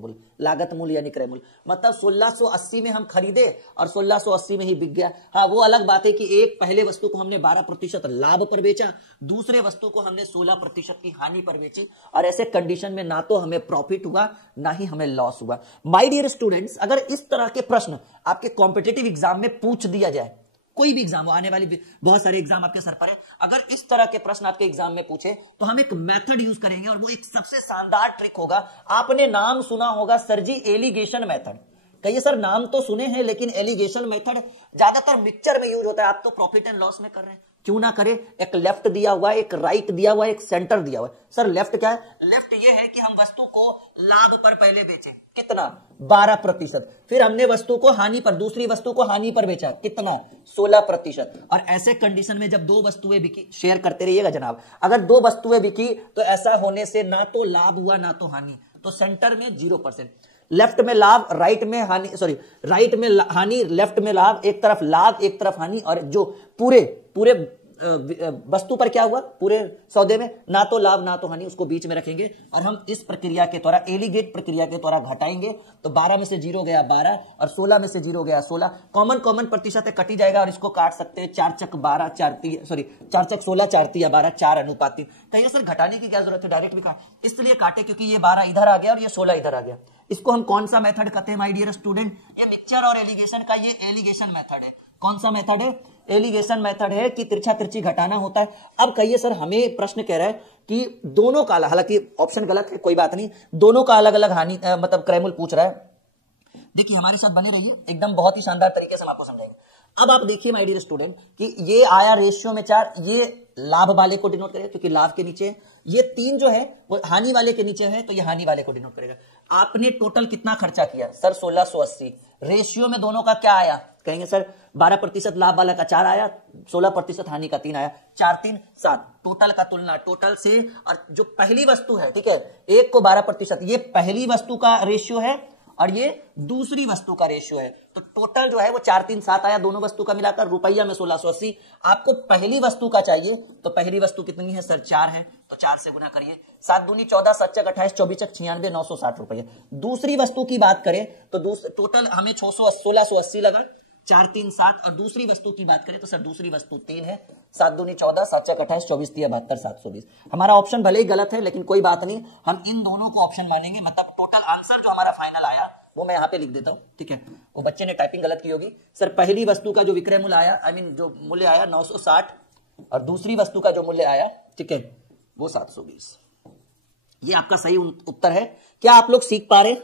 मूल्य यानी क्रय मूल्य। मतलब 1680 में हम खरीदे और 1680 में ही बिक गया। हाँ, वो अलग बात है कि एक पहले वस्तु को हमने 12% लाभ पर बेचा, दूसरे वस्तु को हमने 16% की हानि पर बेची और ऐसे कंडीशन में ना तो हमें प्रॉफिट हुआ ना ही हमें लॉस हुआ। माय डियर स्टूडेंट्स, अगर इस तरह के प्रश्न आपके कॉम्पिटिटिव एग्जाम में पूछ दिया जाए, कोई भी एग्जाम, आने वाली बहुत सारे एग्जाम आपके सर पर है, अगर इस तरह के प्रश्न आपके एग्जाम में पूछे तो हम एक मेथड यूज करेंगे और वो एक सबसे शानदार ट्रिक होगा। आपने नाम सुना होगा सर जी एलिगेशन मेथड। कहिए सर नाम तो सुने हैं लेकिन एलिगेशन मेथड ज्यादातर मिक्सचर में यूज होता है। आप तो प्रॉफिट एंड लॉस में कर रहे हैं, क्यों ना करें। एक लेफ्ट दिया हुआ है, एक राइट दिया हुआ है, एक सेंटर दिया हुआ है। सर लेफ्ट क्या है? लेफ्ट ये है कि हम वस्तु को लाभ पर पहले बेचें, कितना? 12%। फिर हमने वस्तु को हानि पर, दूसरी वस्तु को हानि पर बेचा, कितना? 16%। और ऐसे कंडीशन में जब दो वस्तुएं बिकी, शेयर करते रहिएगा जनाब, अगर दो वस्तुएं बिकी तो ऐसा होने से ना तो लाभ हुआ ना तो हानि, तो सेंटर में 0%। लेफ्ट में लाभ, राइट में हानि, सॉरी राइट में हानि, लेफ्ट में लाभ, एक तरफ लाभ एक तरफ हानि। और जो पूरे वस्तु पर क्या हुआ, पूरे सौदे में ना तो लाभ ना तो हानि, उसको बीच में रखेंगे और हम इस प्रक्रिया के द्वारा, एलिगेट प्रक्रिया के द्वारा घटाएंगे तो 12 में से 0 गया 12 और 16 में से 0 गया 16। कॉमन प्रतिशत है, कटी जाएगा और इसको काट सकते हैं। 4 चक 12, 4 चक 16, 4 तिया 12, 4 अनुपात 3। कहिए सर घटाने की क्या जरूरत है, डायरेक्ट भी काट, इसलिए काटे क्योंकि ये 12 इधर आ गया और ये 16 इधर आ गया। इसको हम कौन सा मेथड कहते हैं माय डियर स्टूडेंट? ये मिक्सचर और एलिगेशन का ये एलिगेशन मेथड है। कौन सा मेथड है? एलिगेशन मेथड है कि तिरछा तिरछी घटाना होता है। अब कहिए सर हमें प्रश्न कह रहा है कि दोनों का, हालांकि ऑप्शन गलत है कोई बात नहीं, दोनों का अलग अलग हानि मतलब क्रय मूल्य पूछ रहा है। देखिए हमारे साथ बने रहिए, एकदम बहुत ही शानदार तरीके से हम आपको समझाएंगे। अब आप देखिए माय डियर स्टूडेंट कि ये आया रेशियो में 4, ये लाभ वाले को डिनोट करेगा, क्योंकि लाभ के नीचे ये 3 जो है वो हानि वाले के नीचे है, तो ये हानि वाले को डिनोट करेगा। आपने टोटल कितना खर्चा किया सर? 1680। रेशियो में दोनों का क्या आया? कहेंगे सर 12% लाभ वाला का 4 आया, 16% हानि का 3 आया, 4 3 7। टोटल का तुलना टोटल से, और जो पहली वस्तु है, ठीक है, 1 को 12%, ये पहली वस्तु का रेशियो है और ये दूसरी वस्तु का रेशियो है, तो टोटल जो है वो 4 3 7 आया, दोनों वस्तु का मिलाकर रुपया में 1680। आपको पहली वस्तु का चाहिए, तो पहली वस्तु कितनी है सर? 4 है, तो 4 से गुना करिए। 7 दूनी 14, 7 चक 28, 24 चक 96, 960 रुपये। दूसरी वस्तु की बात करें तो टोटल हमें 1680 लगा, 4 3 7, और दूसरी वस्तु की बात करें तो सर दूसरी वस्तु 3 है, 7 दूनी 14, 7 चक 28, 24 3 72, 720। हमारा ऑप्शन भले ही गलत है, लेकिन कोई बात नहीं, हम इन दोनों को ऑप्शन मानेंगे। मतलब टोटल आंसर जो हमारा फाइनल आया वो मैं यहाँ पे लिख देता हूँ, ठीक है। वो बच्चे ने टाइपिंग गलत की होगी। सर पहली वस्तु का जो विक्रय मूल्य आया, जो मूल्य आया 960, और दूसरी वस्तु का जो मूल्य आया, ठीक है, वो 720। ये आपका सही उत्तर है। क्या आप लोग सीख पा रहे?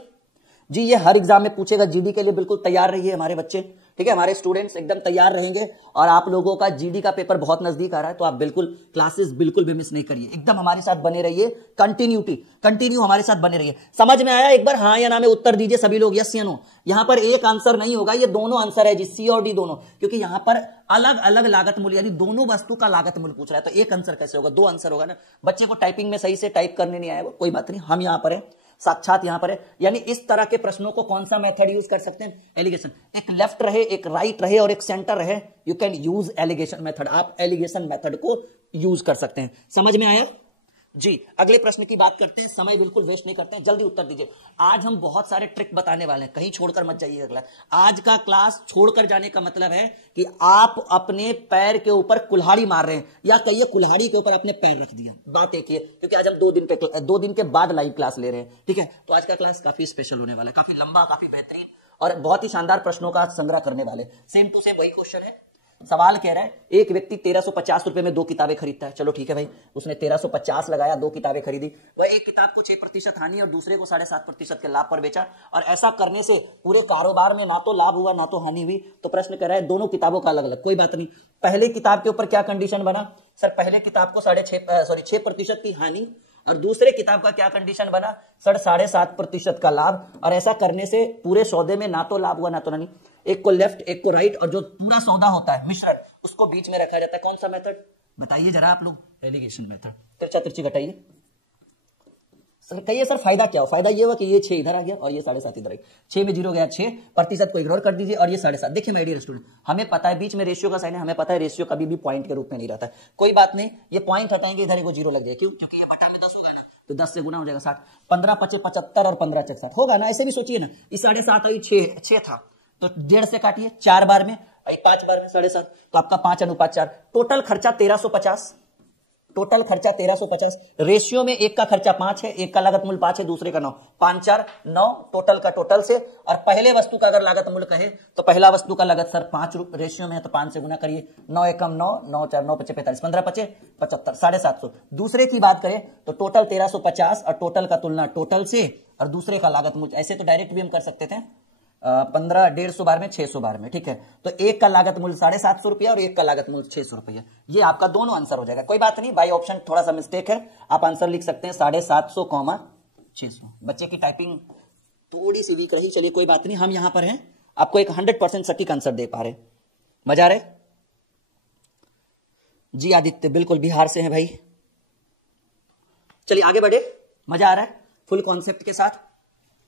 जी ये हर एग्जाम में पूछेगा, जीडी के लिए बिल्कुल तैयार रहिए हमारे बच्चे, ठीक है, हमारे स्टूडेंट्स एकदम तैयार रहेंगे। और आप लोगों का जीडी का पेपर बहुत नजदीक आ रहा है, तो आप बिल्कुल क्लासेस बिल्कुल भी मिस नहीं करिए, एकदम हमारे साथ बने रहिए, कंटिन्यू हमारे साथ बने रहिए। समझ में आया? एक बार हाँ या ना में उत्तर दीजिए सभी लोग, यस या नो। यहां पर एक आंसर नहीं होगा, ये दोनों आंसर है जी, सी और डी दोनों, क्योंकि यहां पर अलग अलग लागत मूल्य यानी दोनों वस्तु का लागत मूल्य पूछ रहा है, तो एक आंसर कैसे होगा? 2 आंसर होगा ना। बच्चे को टाइपिंग में सही से टाइप करने नहीं आया, कोई बात नहीं, हम यहां पर है, साक्षात यहां पर है। यानी इस तरह के प्रश्नों को कौन सा मेथड यूज कर सकते हैं? एलिगेशन। एक लेफ्ट रहे, एक राइट रहे और एक सेंटर रहे, you can use alligation method. आप एलिगेशन मेथड को यूज कर सकते हैं। समझ में आया जी? अगले प्रश्न की बात करते हैं, समय बिल्कुल वेस्ट नहीं करते हैं, जल्दी उत्तर दीजिए। आज हम बहुत सारे ट्रिक बताने वाले हैं, कहीं छोड़कर मत जाइएगा क्लास। आज का क्लास छोड़कर जाने का मतलब है कि आप अपने पैर के ऊपर कुल्हाड़ी मार रहे हैं, या कहिए कुल्हाड़ी के ऊपर अपने पैर रख दिया। बात एक ही है, क्योंकि आज हम 2 दिन के बाद लाइव क्लास ले रहे हैं, ठीक है। तो आज का क्लास काफी स्पेशल होने वाला है, काफी लंबा, काफी बेहतरीन और बहुत ही शानदार प्रश्नों का संग्रह करने वाले। सेम टू सेम वही क्वेश्चन है। सवाल कह रहा है एक व्यक्ति 1350 रुपए में 2 किताबें खरीदता है। चलो ठीक है भाई, उसने 1350 लगाया, 2 किताबें खरीदी। वह एक किताब को 6% हानि और दूसरे को 7.5% के लाभ पर बेचा, और ऐसा करने से पूरे कारोबार में ना तो लाभ हुआ ना तो हानि हुई। तो प्रश्न कह रहा है दोनों किताबों का अलग अलग। कोई बात नहीं, पहले किताब के ऊपर क्या कंडीशन बना? सर पहले किताब को 6% की हानि, और दूसरे किताब का क्या कंडीशन बना? सर 7.5% का लाभ। और ऐसा करने से पूरे सौदे में ना तो लाभ हुआ ना तो हानि। एक को लेफ्ट एक को राइट, और जो पूरा सौदा होता है मिश्रण, उसको बीच में रखा जाता है। कौन सा मेथड बताइए जरा आप लोग? Alligation method. तिरछा तिरछी घटाइए। सर कहिए सर फायदा क्या हो? फायदा ये हुआ कि ये 6 इधर आ गया और ये 7.5 इधर आ गया, 6 में 0 गया, 6% को इग्नोर कर दीजिए और ये 7.5। देखिए माय डियर स्टूडेंट, हमें पता है बीच में रेशियो का साइन है, हमें पता है रेशियो कभी भी पॉइंट के रूप में नहीं रहता है। कोई बात नहीं, ये पॉइंट हटाएंगे, इधर को 0 लग जाए। क्यों? क्योंकि ये बटा में 10 होगा ना, तो 10 से गुना हो जाएगा 60। 15 5 75 और 15 6 60 होगा ना। ऐसे भी सोचिए ना, इस 7.5 आई 6 था, तो 1.5 से काटिए, 4 बार में 5 बार में 7.5, तो आपका 5:4। टोटल खर्चा 1350, टोटल खर्चा 1350। रेशियो में एक का खर्चा 5 है, एक का लागत मूल्य 5 है, दूसरे का 9, 5 4 9 टोटल का टोटल से। और पहले वस्तु का अगर लागत मूल्य कहे तो पहला वस्तु का लागत सर 5 रुपए, रेशियो में है तो 5 से गुना करिए। 9 एकम 9, 9 4 9 5 45, 15 5 75, 750। दूसरे की बात करें तो टोटल 1350 और टोटल का तुलना टोटल से और दूसरे का लागत मूल्य। ऐसे तो डायरेक्ट भी हम कर सकते थे, 15 150 बार में 600 बार में, ठीक है। तो एक का लागत मूल्य 750 रुपया और एक का लागत मूल्य 600 रुपया। ये आपका दोनों आंसर हो जाएगा। कोई बात नहीं, बाई ऑप्शन थोड़ा सा मिस्टेक है, आप आंसर लिख सकते हैं 750, 600। बच्चे की टाइपिंग थोड़ी सी वीक रही, चलिए कोई बात नहीं, हम यहां पर हैं, आपको एक 100% सटीक आंसर दे पा रहे। मजा आ रहा है जी? आदित्य बिल्कुल बिहार से है भाई। चलिए आगे बढ़े, मजा आ रहा है फुल कॉन्सेप्ट के साथ?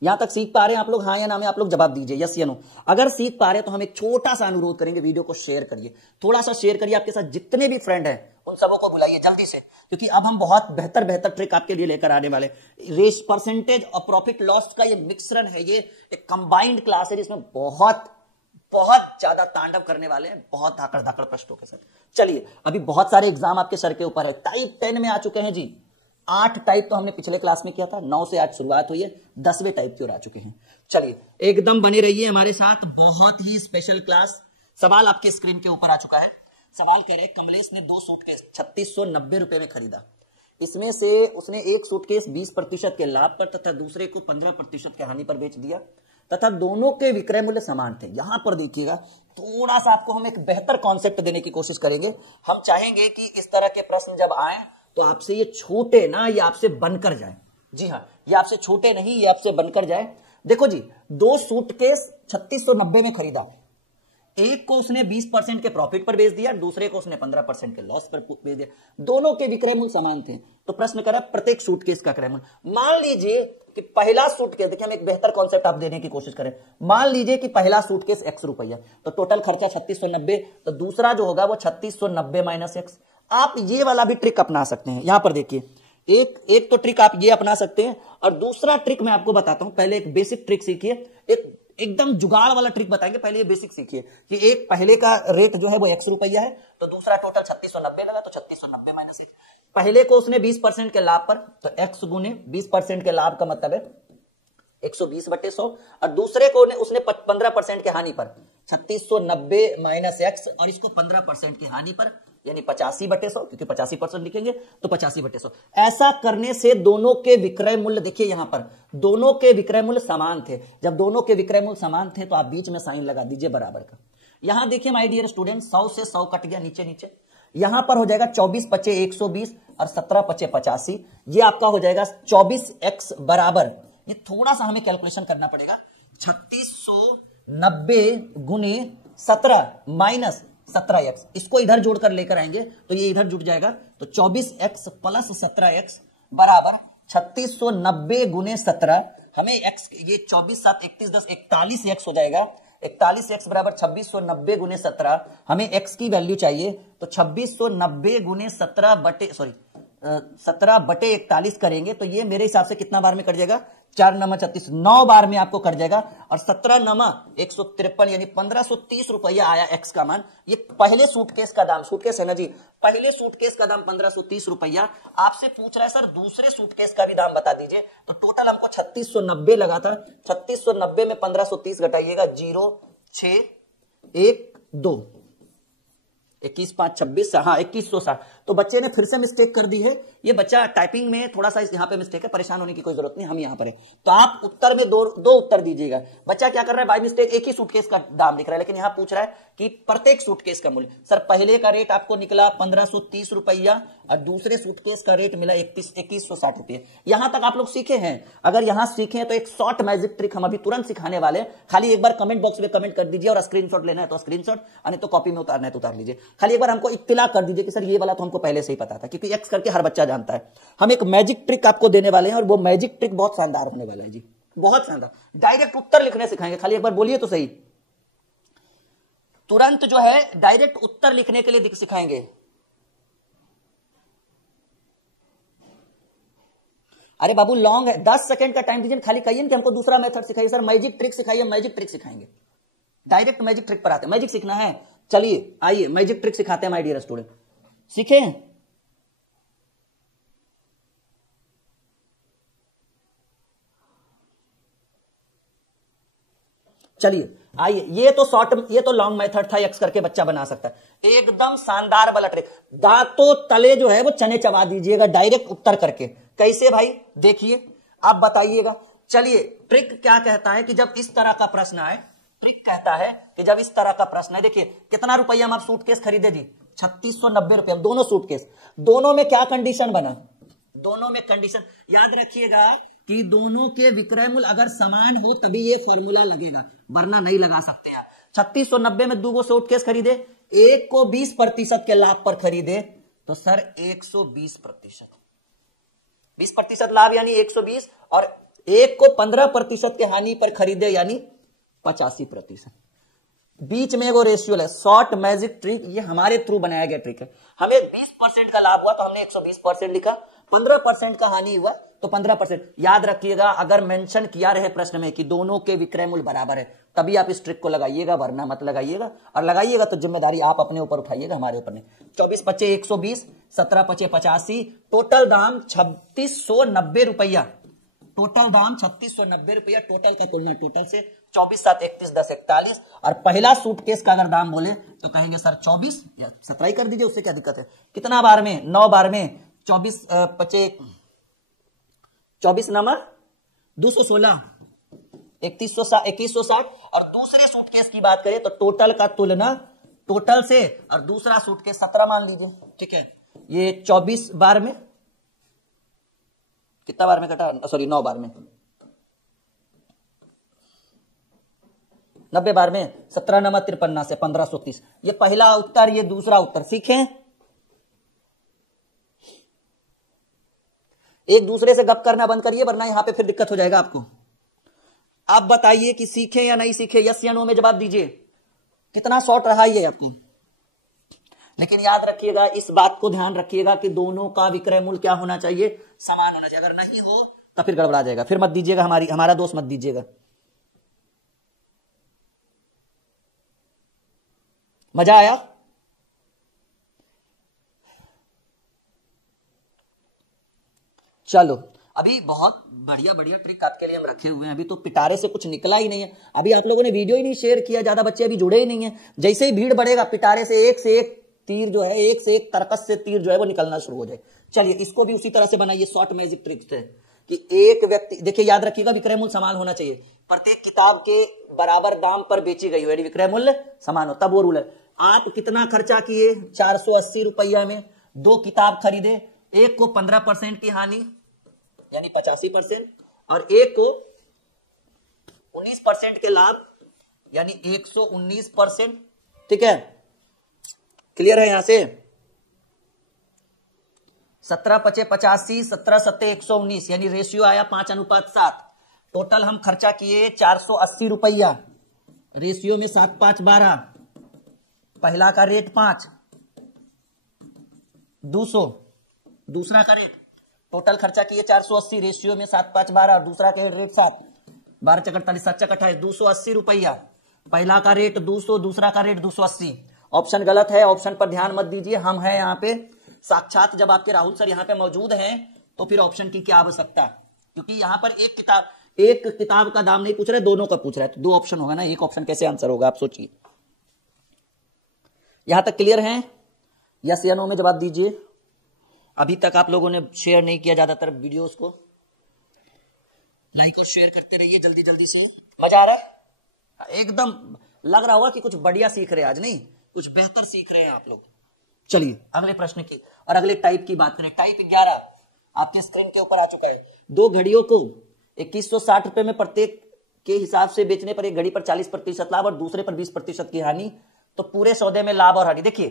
यहां तक सीख पा रहे हैं आप लोग? हाँ या ना में आप लोग जवाब दीजिए, यस या नो। अगर सीख पा रहे हैं तो हम एक छोटा सा अनुरोध करेंगे, वीडियो को शेयर करिए, थोड़ा सा शेयर करिए। आपके साथ जितने भी फ्रेंड हैं उन सबों को बुलाइए जल्दी से, क्योंकि अब हम बहुत बेहतर ट्रिक आपके लिए लेकर आने वाले। रेस परसेंटेज और प्रॉफिट लॉस का ये मिश्रण है, ये एक कंबाइंड क्लास है जिसमें बहुत ज्यादा तांडव करने वाले हैं, बहुत धाकड़ धाकड़ प्रश्नों के साथ। चलिए, अभी बहुत सारे एग्जाम आपके सर के ऊपर है। टाइप 10 में आ चुके हैं जी, 8 टाइप तो हमने पिछले क्लास में किया था, 9 से आज शुरुआत हुई है, 10वें टाइप की ओर आ चुके हैं। चलिए एकदम बने रहिए हमारे साथ, बहुत ही स्पेशल क्लास। सवाल आपके स्क्रीन के ऊपर आ चुका है। सवाल कह रहे हैं कमलेश ने 2 सूटकेस 3690 रुपए में खरीदा। इसमें से उसने एक सूटकेस 20% के लाभ पर तथा दूसरे को 15% के हानि पर बेच दिया। तथा दोनों के विक्रय मूल्य समान थे। यहां पर देखिएगा थोड़ा सा आपको हम एक बेहतर कॉन्सेप्ट देने की कोशिश करेंगे। हम चाहेंगे कि इस तरह के प्रश्न जब आए तो आपसे ये छूटे ना, ये आपसे बनकर जाए। जी हाँ, ये आपसे छूटे नहीं, ये आपसे बनकर जाए। देखो जी, 2 सूटकेस 3690 में खरीदा, एक को उसने 20% के प्रॉफिट पर बेच दिया, दूसरे को उसने 15% के लॉस पर बेच दिया। दोनों के विक्रय मूल्य समान थे। तो प्रश्न करा प्रत्येक सूटकेस का क्रय मूल्य। मान लीजिए कि पहला सूटकेस, देखिए हम एक बेहतर कॉन्सेप्ट आप देने की कोशिश करें। मान लीजिए कि पहला सूटकेस x रुपया, तो टोटल खर्चा 3690, तो दूसरा जो होगा वो 3690 माइनस x। आप ये वाला भी ट्रिक अपना सकते हैं। यहां पर देखिए, एक तो ट्रिक आप ये अपना सकते हैं, और दूसरा ट्रिक मैं आपको बताता हूं। पहले एक बेसिक ट्रिक सीखिए, एकदम जुगाड़ वाला ट्रिक बताएंगे। पहले ये बेसिक सीखिए कि एक पहले का रेट जो है वो x रुपया है, तो दूसरा टोटल 3690 लगा, तो 3690 माइनस x। पहले को उसने 20% के लाभ पर, तो x गुने 20% के लाभ का मतलब है 120/100, और दूसरे को उसने 15% के हानि पर, 3690 माइनस x, और इसको 15% की हानि पर, यानी 85/100, क्योंकि 85% लिखेंगे तो 85/100। ऐसा करने से दोनों के विक्रय मूल्य, देखिए यहां पर दोनों के विक्रय मूल्य समान थे। जब दोनों के विक्रय मूल्य समान थे तो आप बीच में साइन लगा दीजिए बराबर का। यहां देखिए माय डियर स्टूडेंट, 100 से 100 कट गया नीचे नीचे, यहां पर हो जाएगा 24 पचे 120 और 17 पचे 85। ये आपका हो जाएगा 24x बराबर, ये थोड़ा सा हमें कैलकुलेशन करना पड़ेगा, 3690 गुने 17 माइनस 17x। इसको इधर जोड़कर लेकर आएंगे तो ये इधर जुड़ जाएगा, तो 24x प्लस 17x बराबर 3690 गुने 17। हमें x, ये 24 7 31 10 41x हो जाएगा। 41x बराबर 2690 गुने 17। हमें x की वैल्यू चाहिए, तो 2690 गुने 17 बटे 41 करेंगे तो ये मेरे हिसाब से कितना बार में कट जाएगा, 4 नमा 36, 9 बार में आपको कट जाएगा, और 17 नमा 153, यानी 1530 रुपया आया एक्स का मान। ये पहले सूटकेस का दाम, सूटकेस है ना जी, पहले सूटकेस का दाम 1530 रुपया। आपसे पूछ रहा है सर दूसरे सूटकेस का भी दाम बता दीजिए, तो टोटल हमको 3690 लगा था, 3690 में 1530 घटाइएगा, 0 6 1 2 21 5 26, हाँ 2160। तो बच्चे ने फिर से मिस्टेक कर दी है। ये बच्चा टाइपिंग में थोड़ा सा यहाँ पे मिस्टेक है, परेशान होने की कोई जरूरत नहीं, हम यहाँ पर है। तो आप उत्तर में दो उत्तर दीजिएगा। बच्चा क्या कर रहा है, बाय मिस्टेक एक ही सूटकेस का दाम लिख रहा है, लेकिन यहाँ पूछ रहा है कि प्रत्येक सूटकेस का मूल्य। सर पहले का रेट आपको निकला 1530 रुपया, और दूसरे सूटकेस का रेट मिला 2160 रुपये। यहां तक आप लोग सीखे हैं। अगर यहां सीखे तो एक शॉर्ट मैजिक ट्रिक हम अभी तुरंत सिखाने वाले हैं। खाली एक बार कमेंट बॉक्स में कमेंट कर दीजिए, और स्क्रीनशॉट लेना है तो स्क्रीनशॉट, नहीं तो कॉपी में उतारना है तो उतार लीजिए। खाली एक बार हमको इत्तिला कर दीजिए कि सर ये वाला तो हमको पहले से ही पता था, क्योंकि एक्स करके हर बच्चा जानता है। हम एक मैजिक ट्रिक आपको देने वाले हैं, और वो मैजिक ट्रिक बहुत शानदार होने वाला है जी, बहुत शानदार। डायरेक्ट उत्तर लिखने सिखाएंगे, खाली एक बार बोलिए तो सही। तुरंत जो है डायरेक्ट उत्तर लिखने के लिए सिखाएंगे। अरे बाबू लॉन्ग है, 10 सेकंड का टाइम दीजिए, खाली कहिए कि हमको दूसरा मेथड सिखाइए सर, मैजिक ट्रिक सिखाइए। मैजिक ट्रिक सिखाएंगे, डायरेक्ट मैजिक ट्रिक पर आते हैं। मैजिक सीखना है, चलिए आइए मैजिक ट्रिक सिखाते हैं माय डियर स्टूडेंट, सीखे। चलिए आइए, ये तो लॉन्ग मेथड था, एक्स करके बच्चा बना सकता है। एकदम शानदार वाला ट्रिक, दांतों तले जो है वो चने चबा दीजिएगा डायरेक्ट उत्तर करके। कैसे भाई, देखिए आप बताइएगा। चलिए ट्रिक क्या कहता है कि जब इस तरह का प्रश्न आए, ट्रिक कहता है कि जब इस तरह का प्रश्न है, देखिए कितना रुपया में आप सूटकेस खरीदे जी, 3690 रुपया, दोनों सूटकेस। दोनों में क्या कंडीशन बना, दोनों में कंडीशन याद रखिएगा कि दोनों के विक्रय मूल्य अगर समान हो तभी ये फॉर्मूला लगेगा, वरना नहीं लगा सकते हैं। 3690 में 2 सूटकेस खरीदे, एक को 20% के लाभ पर खरीदे, तो सर 120%, 20% लाभ यानी 120, और एक को 15% के हानि पर खरीदे यानी 85%। बीच में वो रेशियो है, शॉर्ट मैजिक ट्रिक, ये हमारे थ्रू बनाया गया ट्रिक है। हमें 20% का लाभ हुआ तो हमने 120% लिखा, 15% का हानि हुआ तो 15%। याद रखिएगा, अगर मेंशन किया रहे प्रश्न में कि दोनों के विक्रय मूल्य बराबर है, तभी आप इस ट्रिक को लगाइएगा, वरना मत लगाइएगा। और लगाइएगा तो जिम्मेदारी आप अपने ऊपर उठाइएगा, हमारे ऊपर नहीं। 24 पचे 120, 17 पचे 85, टोटल दाम 3690 रुपया, टोटल दाम 3690 रुपया, टोटल का तुलना टोटल से, 24 7 31 10 41। और पहला सूटकेस का अगर दाम बोले तो कहेंगे सर 24, 17 ही कर दीजिए, उससे क्या दिक्कत है। कितना बार में, 9 बार में, 24 नमा 216, 2160। और दूसरे सूटकेस की बात करें तो टोटल का तुलना टोटल से और दूसरा सूटकेस 17 मान लीजिए, ठीक है। ये 24 बार में कितना बार में कटा, सॉरी 9 बार में, 90 बार में 17 नमा 53 से 1530। ये पहला उत्तर, ये दूसरा उत्तर। सीखें, एक दूसरे से गप करना बंद करिए वरना यहां पे फिर दिक्कत हो जाएगा आपको। आप बताइए कि सीखे या नहीं सीखे, यस या नो में जवाब दीजिए। कितना शॉर्ट रहा ये आपको, लेकिन याद रखिएगा, इस बात को ध्यान रखिएगा कि दोनों का विक्रय मूल्य क्या होना चाहिए, समान होना चाहिए। अगर नहीं हो तो फिर गड़बड़ा जाएगा, फिर मत दीजिएगा, हमारा दोस्त मत दीजिएगा। मजा आया? चलो, अभी बहुत बढ़िया बढ़िया ट्रिक आपके लिए हम रखे हुए हैं। अभी तो पिटारे से कुछ निकला ही नहीं है, अभी आप लोगों ने वीडियो ही नहीं शेयर किया, ज्यादा बच्चे अभी जुड़े ही नहीं है। जैसे ही भीड़ बढ़ेगा पिटारे से एक तीर जो है, एक से एक तरकस से तीर जो है वो निकलना शुरू हो जाए। चलिए, इसको भी उसी तरह से बनाइए, शॉर्ट मैजिक ट्रिक से कि एक व्यक्ति, देखिए याद रखिएगा विक्रय मूल्य समान होना चाहिए, प्रत्येक किताब के बराबर दाम पर बेची गई हो, विक्रय मूल्य समान हो, तब वो रूल है। आप कितना खर्चा किए, 480 रुपया में 2 किताब खरीदे, एक को 15% की हानि यानी 85% और एक को 19% के लाभ यानी 119%, ठीक है। क्लियर है यहां से? 17 पचे 85, 17 सत्ते 119 यानी रेशियो आया 5:7। टोटल हम खर्चा किए 480 रुपया, रेशियो में 7 5 12, पहला का रेट 5, 200, दूसरा का रेट, टोटल खर्चा किए 480, रेशियो में 7 5 12 और दूसरा का रेट 7, 12 चक 48, 7 चक 28, 280 रुपया। पहला का रेट 200, दूसरा का रेट 280। ऑप्शन गलत है, ऑप्शन पर ध्यान मत दीजिए, हम हैं यहाँ पे साक्षात। जब आपके राहुल सर यहाँ पे मौजूद हैं तो फिर ऑप्शन की क्या आवश्यकता, क्योंकि यहाँ पर एक किताब का दाम नहीं पूछ रहे, दोनों का पूछ रहा है, तो 2 ऑप्शन होगा ना, एक ऑप्शन कैसे आंसर होगा आप सोचिए। यहां तक क्लियर है? यस या नो में जवाब दीजिए। अभी तक आप लोगों ने शेयर नहीं किया ज्यादातर वीडियोस को, लाइक और शेयर करते रहिए जल्दी जल्दी से। मजा आ रहा है? एकदम लग रहा होगा कि कुछ बढ़िया सीख रहे हैं आज, नहीं कुछ बेहतर सीख रहे हैं आप लोग। चलिए अगले प्रश्न की और अगले टाइप की बात करें। टाइप 11 आपके स्क्रीन के ऊपर आ चुका है। 2 घड़ियों को 2160 रुपए में प्रत्येक के हिसाब से बेचने पर एक घड़ी पर 40% लाभ और दूसरे पर 20% की हानि, तो पूरे सौदे में लाभ और हानि। देखिए,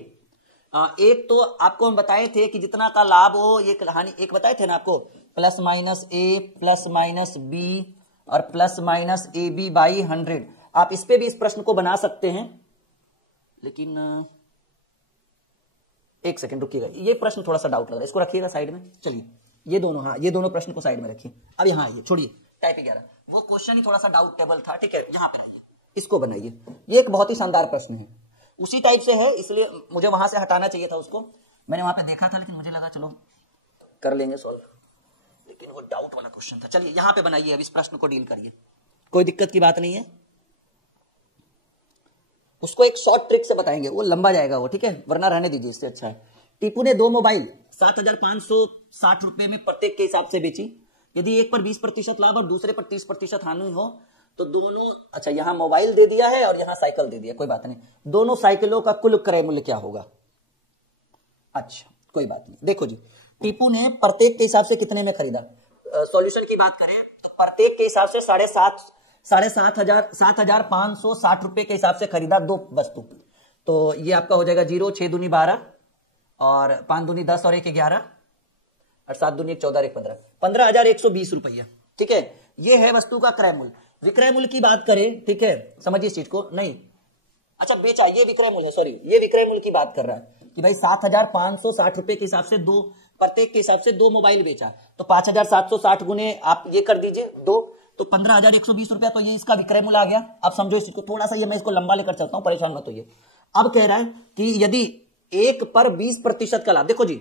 एक तो आपको हम बताए थे कि जितना का लाभ हो ये हानि, एक बताए थे ना आपको, plus minus A plus minus B और plus minus A B by 100। आप इस पे भी इस प्रश्न को बना सकते हैं, लेकिन एक सेकंड रुकिएगा, ये प्रश्न थोड़ा सा डाउट लग रहा है, इसको रखिएगा साइड में। चलिए ये दोनों, हाँ ये दोनों प्रश्न को साइड में रखिए। अब यहाँ आइए, छोड़िए टाइप 11, वो क्वेश्चन ही थोड़ा सा डाउटेबल था, ठीक है। यहाँ पे इसको बनाइए, ये एक बहुत ही शानदार प्रश्न है, उसी टाइप से है, इसलिए मुझे वहां से हटाना चाहिए था उसको। मैंने वहां पे देखा था लेकिन मुझे लगा चलो कर लेंगे सॉल्व, लेकिन वो डाउट वाला क्वेश्चन था। चलिए यहाँ पे बनाइए, अब इस प्रश्न को डील करिए, कोई दिक्कत की बात नहीं है। उसको एक शॉर्ट ट्रिक से बताएंगे, वो लंबा जाएगा वो, ठीक है, वरना रहने दीजिए, इससे अच्छा है। टीपू ने 2 मोबाइल 7,560 रुपए में प्रत्येक के हिसाब से बेची। यदि एक पर 20% लाभ और दूसरे पर 30% हानि हो तो दोनों, अच्छा यहाँ मोबाइल दे दिया है और यहाँ साइकिल दे दिया, कोई बात नहीं, दोनों साइकिलों का कुल क्रय मूल्य क्या होगा? अच्छा कोई बात नहीं। देखो जी, टीपू ने प्रत्येक के हिसाब से कितने में खरीदा, सॉल्यूशन की बात करें तो प्रत्येक के हिसाब से 7,560 रुपए के हिसाब से खरीदा 2 वस्तु। तो ये आपका हो जाएगा 0, 6 दूनी 12 और 5 दूनी 10 और 1 11 और 7 दूनी 1 14 1 15, 15,120 रुपया, ठीक है। ये है वस्तु का क्रय मूल्य। विक्रय मूल्य की बात करें, ठीक है, समझिए इस चीज को, नहीं अच्छा बेचा, ये विक्रय मूल्य है, सॉरी ये विक्रय मूल्य की बात कर रहा है कि भाई 7,560 रुपए के हिसाब से प्रत्येक के हिसाब से 2 मोबाइल बेचा, तो 5,760 गुने आप ये कर दीजिए 2, तो 15,120 रुपया, तो ये इसका विक्रय मूल्य आ गया। अब समझो इसको थोड़ा सा, ये मैं इसको लंबा लेकर चलता हूं, परेशान मत होइए। अब कह रहा है कि यदि एक पर 20% का लाभ, देखो जी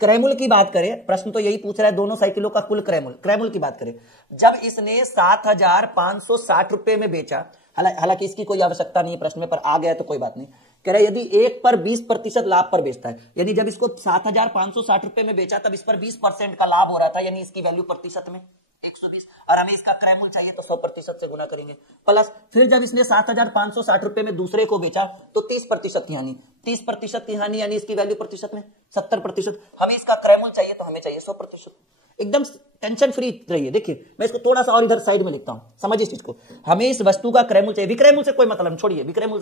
क्रय मूल्य की बात करें, प्रश्न तो यही पूछ रहा है, दोनों साइकिलों का कुल क्रय मूल्य की बात करें, जब इसने 7,560 रुपए में बेचा, हालांकि इसकी कोई आवश्यकता नहीं है प्रश्न में, पर आ गया तो कोई बात नहीं। कह रहे यदि एक पर 20% लाभ पर बेचता है, यानी जब इसको 7,560 रुपए में बेचा तब इस पर 20% का लाभ हो रहा था, यानी इसकी वैल्यू प्रतिशत में 120, और हमें इसका क्रैमुल चाहिए तो 100% से गुना करेंगे, प्लस फिर जब इसने 7,560 रुपए में दूसरे को बेचा तो 30% की हानि, 30% की हानि यानी इसकी वैल्यू प्रतिशत में 70%। हमें इसका क्रैमुल चाहिए तो हमें चाहिए 100%। एकदम टेंशन फ्री रहिए। देखिए मैं इसको थोड़ा सा और इधर साइड में लिखता हूं, समझिए इस चीज को। हमें इस वस्तु का क्रैमुल चाहिए, विक्रयमूल से कोई मतलब छोड़िए, विक्रयमूल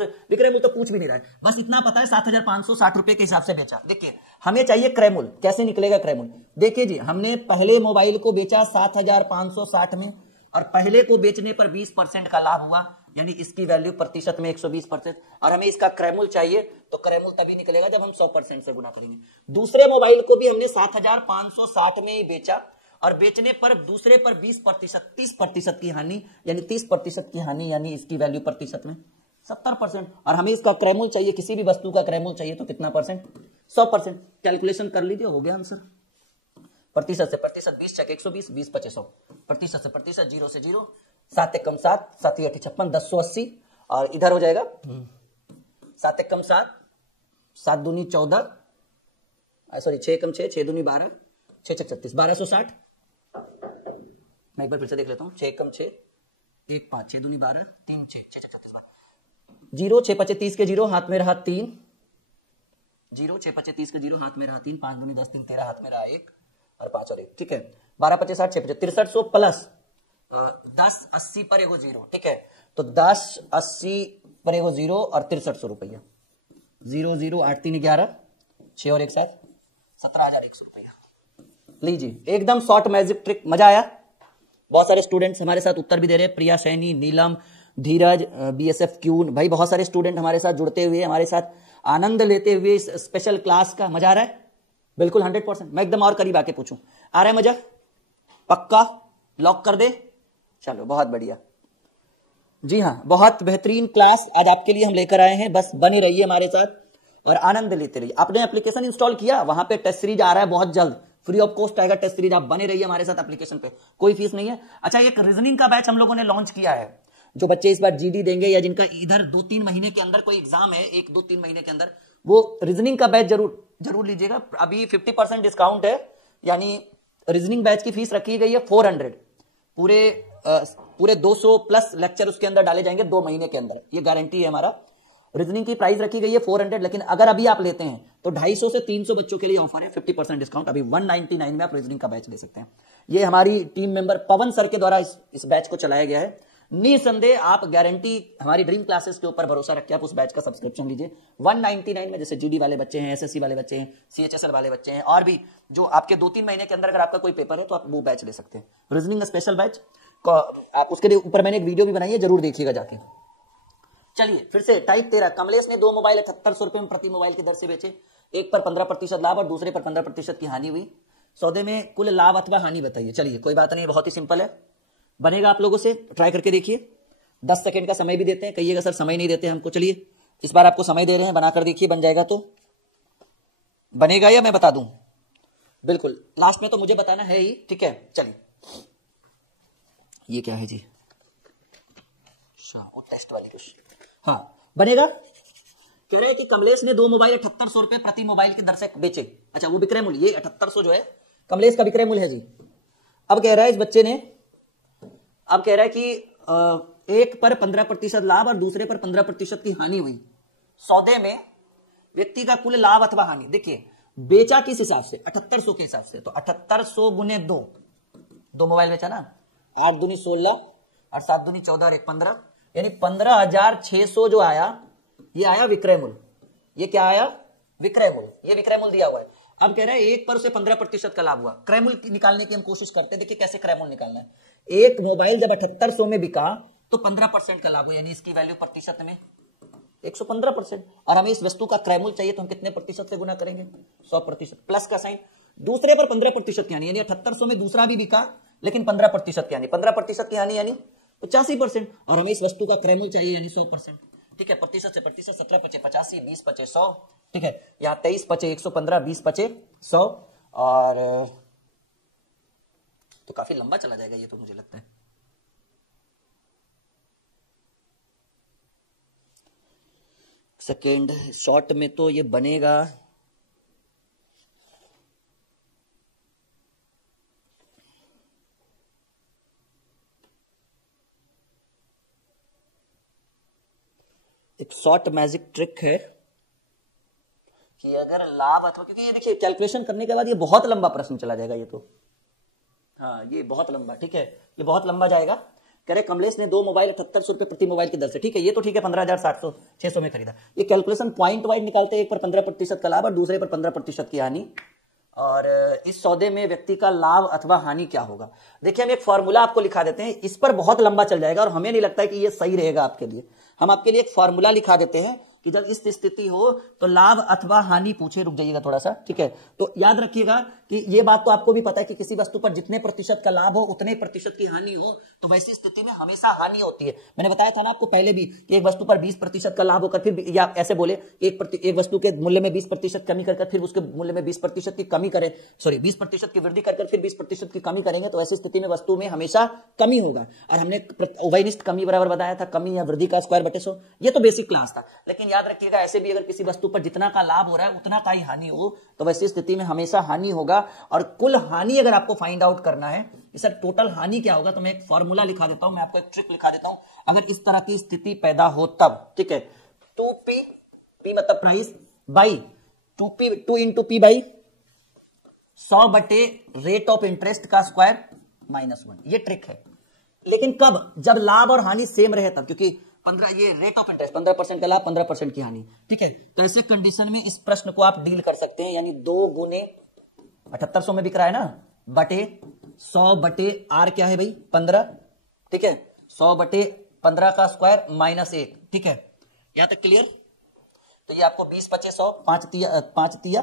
तो पूछ भी नहीं रहा है, बस इतना पता है 7,560 रुपए के हिसाब से बेचा। देखिए हमें चाहिए क्रैमुल, कैसे निकलेगा क्रैमुल? देखिए जी, हमने पहले मोबाइल को बेचा 7,560 में और पहले को बेचने पर 20% का लाभ हुआ, यानी इसकी वैल्यू प्रतिशत में 120%, और हमें इसका क्रैमुल चाहिए तो क्रैमुल तभी निकलेगा जब हम 100% से गुना करेंगे। दूसरे मोबाइल को भी हमने 7,560 में ही बेचा और बेचने पर दूसरे पर 20%, 30% की हानि, यानी 30% की हानि यानी इसकी वैल्यू प्रतिशत में 70%, और हमें इसका क्रैमुल चाहिए, किसी भी वस्तु का क्रैमुल चाहिए तो कितना परसेंट? 100%। कैलकुलेशन कर लीजिए, हो गया आंसर। प्रतिशत से प्रतिशत 20 चक 120, 20 पचे 100, प्रतिशत से प्रतिशत 0 से 0, 7 एकम 7, 7 8 56, 1080, और इधर हो जाएगा 7 एकम 7, 7 दूनी 14, सॉरी 6 एकम 6, 6 दूनी 12, 6 छक 36, 1260। मैं एक बार फिर से देख लेता हूं, 6 एकम 6, 1 5, 6 दूनी 12, 3 6, 6 छक 36, 0 6 पचे 30 के 0, हाथ में रहा 3, 0 6 पचे 30 के 0, हाथ में रहा 3, 5 दूनी 10, 3 13, हाथ में रहा 1 और 5 और 1, ठीक है। 12 पचे 60, 6 पचे 6300 प्लस 10 80 पर एगो 0, ठीक है। तो 10 80 पर एगो 0 और 6300 रुपया, 0 0 8 3 11, 6 और 1 7, 17,100 रुपया। लीजिए एकदम शॉर्ट मैजिक ट्रिक, मजा आया? बहुत सारे स्टूडेंट्स हमारे साथ उत्तर भी दे रहे हैं, प्रिया सैनी, नीलम, धीरज, BSF क्यून, भाई बहुत सारे स्टूडेंट हमारे साथ जुड़ते हुए, हमारे साथ आनंद लेते हुए इस स्पेशल क्लास का। मजा आ रहा है? बिल्कुल 100%। मैं एकदम और करीब आके पूछूं, आ रहा है मजा? पक्का लॉक कर दे? चलो बहुत बढ़िया। जी हाँ, बहुत बेहतरीन क्लास आज आपके लिए हम लेकर आए हैं, बस बनी रहिए हमारे साथ और आनंद लेते रहिए। आपने एप्लीकेशन इंस्टॉल किया? वहां पे टेस्ट सीरीज आ रहा है, बहुत जल्द फ्री ऑफ कॉस्ट आएगा टेस्ट सीरीज, आप बने रहिए हमारे साथ एप्लीकेशन पे, कोई फीस नहीं है। अच्छा, एक रीजनिंग का बैच हम लोगों ने लॉन्च किया है, जो बच्चे इस बार GD देंगे या जिनका इधर 2-3 महीने के अंदर कोई एग्जाम है, 1-2-3 महीने के अंदर, वो रीजनिंग का बैच जरूर लीजिएगा। अभी 50% डिस्काउंट है, यानी रीजनिंग बैच की फीस रखी गई है 400, पूरे 200 प्लस लेक्चर उसके अंदर डाले जाएंगे 2 महीने के अंदर, ये गारंटी है हमारा। रीजनिंग की प्राइस रखी गई है 400, लेकिन अगर अभी आप लेते हैं तो 250 से 300 बच्चों के लिए ऑफर है, 50% डिस्काउंट। अभी 199 में आप रीजनिंग का बैच ले सकते हैं। ये हमारी टीम मेंबर पवन सर के द्वारा इस बैच को चलाया गया है। निसंदेह आप गारंटी, हमारी ड्रीम क्लासेस के ऊपर भरोसा रख के आप उस बैच का सब्सक्रिप्शन लीजिए 199 में। जैसे GD वाले बच्चे हैं, SSC वाले बच्चे हैं, CHSL वाले बच्चे हैं, और भी जो आपके 2-3 महीने के अंदर अगर आपका कोई पेपर है तो आप वो बैच ले सकते हैं, रीजनिंग स्पेशल बैच। आप उसके लिए ऊपर मैंने एक वीडियो भी बनाई है, जरूर देखिएगा जाके। चलिए फिर से टाइप 13, कमलेश ने 2 मोबाइल 7800 रुपए में प्रति मोबाइल की दर से बेचे, एक पर 15% लाभ और दूसरे पर 15% की हानि हुई। सौदे में कुल लाभ अथवा हानि बताइए। चलिए कोई बात नहीं, बहुत ही सिंपल है, बनेगा आप लोगों से, ट्राई करके देखिए। 10 सेकंड का समय भी देते हैं, कहिएगा सर समय नहीं देते हमको। चलिए इस बार आपको समय दे रहे हैं, बनाकर देखिए, बन जाएगा तो बनेगा या मैं बता दूं? बिल्कुल लास्ट में तो मुझे बताना है ही, ठीक है। चलिए ये क्या है जी? वो टेस्ट वाली क्वेश्चन, हाँ बनेगा। कह रहे हैं कि कमलेश ने 2 मोबाइल 7800 रुपए प्रति मोबाइल की दर से बेचे। अच्छा, वो विक्रय मूल्य, ये 7800 जो है कमलेश का विक्रय मूल्य है जी। अब कह रहा है इस बच्चे ने, अब कह रहा है कि एक पर 15% लाभ और दूसरे पर 15% की हानि हुई। सौदे में व्यक्ति का कुल लाभ अथवा हानि, देखिए बेचा किस हिसाब से? 7800 के हिसाब से, तो 7800 गुने 2 मोबाइल बेचा ना, 8 दूनी 16 और 7 दूनी 14 और 1 15, यानी 15,600 जो आया, ये आया विक्रय मूल्य। ये क्या आया? विक्रय मूल्य। ये विक्रय मूल्य दिया हुआ है। अब कह रहे हैं एक पर उसे 15% का लाभ हुआ। क्रय मूल्य निकालने की हम कोशिश करते हैं, देखिए कैसे क्रय मूल्य निकालना है। एक मोबाइल जब 7800 में बिका तो 15% का लाभ हुआ, यानी इसकी वैल्यू प्रतिशत में 115%, और हमें इस वस्तु का क्रय मूल्य चाहिए तो हम कितने प्रतिशत से गुना करेंगे? 100%, प्लस का साइन। दूसरे पर 15% की हानि, यानी 7800 में दूसरा भी बिका लेकिन 15% की हानि, 15% की हानि यानी 85%, और हमें इस वस्तु का क्रय मूल्य चाहिए यानी 100%, ठीक है। प्रतिशत से प्रतिशत, 17 पचे 85, 20 पचे 100, ठीक है। यहाँ 23 पचे 115, 20 पचे 100, और तो काफी लंबा चला जाएगा ये तो मुझे लगता है। सेकेंड शॉर्ट में तो ये बनेगा, एक शॉर्ट मैजिक ट्रिक है कि अगर लाभ अथवा, क्योंकि ये देखिए कैलकुलेशन करने के बाद ये बहुत लंबा प्रश्न चला जाएगा ये तो, हाँ ये बहुत लंबा, ठीक है ये बहुत लंबा जाएगा। कह रहे कमलेश ने 2 मोबाइल 7800 रुपए प्रति मोबाइल की दर से, ठीक है ये तो ठीक है 15,700 में खरीदा। ये कैलकुलेशन पॉइंट वाइज निकालते हैं, एक पर 15% का लाभ और दूसरे पर 15% की हानि, और इस सौदे में व्यक्ति का लाभ अथवा हानि क्या होगा। देखिए हम एक फॉर्मूला आपको लिखा देते हैं, इस पर बहुत लंबा चल जाएगा और हमें नहीं लगता है कि ये सही रहेगा आपके लिए। हम आपके लिए एक फॉर्मूला लिखा देते हैं कि जब इस स्थिति हो तो लाभ अथवा हानि पूछे, रुक जाइएगा थोड़ा सा, ठीक है। तो याद रखिएगा कि ये बात तो आपको भी पता है कि किसी वस्तु पर जितने प्रतिशत का लाभ हो उतने प्रतिशत की हानि हो, तो वैसी स्थिति में हमेशा हानि होती है। मैंने बताया था ना आपको पहले भी कि एक वस्तु पर 20% का लाभ होकर फिर, या ऐसे बोले एक वस्तु के मूल्य में 20% कमी कर फिर उसके मूल्य में 20% की कमी करें, सॉरी 20% की वृद्धि कर फिर 20% की कमी करेंगे, तो ऐसी स्थिति में वस्तु में हमेशा कमी होगा। और हमने उभयनिष्ठ कमी बराबर बताया था कमी या वृद्धि का स्क्वायर बटे 100, ये तो बेसिक क्लास था। लेकिन याद रखिएगा ऐसे भी अगर किसी वस्तु पर जितना का लाभ हो रहा है उतना का ही हानि हो, तो वैसी स्थिति में हमेशा हानि होगा। और कुल हानि अगर आपको फाइंड आउट करना है कि सर टोटल हानि क्या होगा, तो मैं एक फॉर्मूला लिखा देता हूं, मैं आपको एक ट्रिक लिखा देता हूं। अगर इस तरह की स्थिति पैदा हो तब, ठीक है, 2p, p मतलब price, by 2 into P by 100 बटे रेट ऑफ इंटरेस्ट का स्क्वायर -1, ये ट्रिक है। लेकिन कब, जब लाभ और हानि सेम रहे तब, क्योंकि 15 ये रेट ऑफ इंटरेस्ट 15% का लाभ 15% की हानि, ठीक है। तो ऐसे कंडीशन में इस प्रश्न को आप डील कर सकते हैं, यानी 2 गुने 7800 में बिक रहा है ना, बटे 100 बटे आर क्या है भाई 15, ठीक है, 100 बटे 15 का स्क्वायर -1, ठीक है, यहां तक क्लियर। तो ये आपको 20 बचे 100, 5 तिया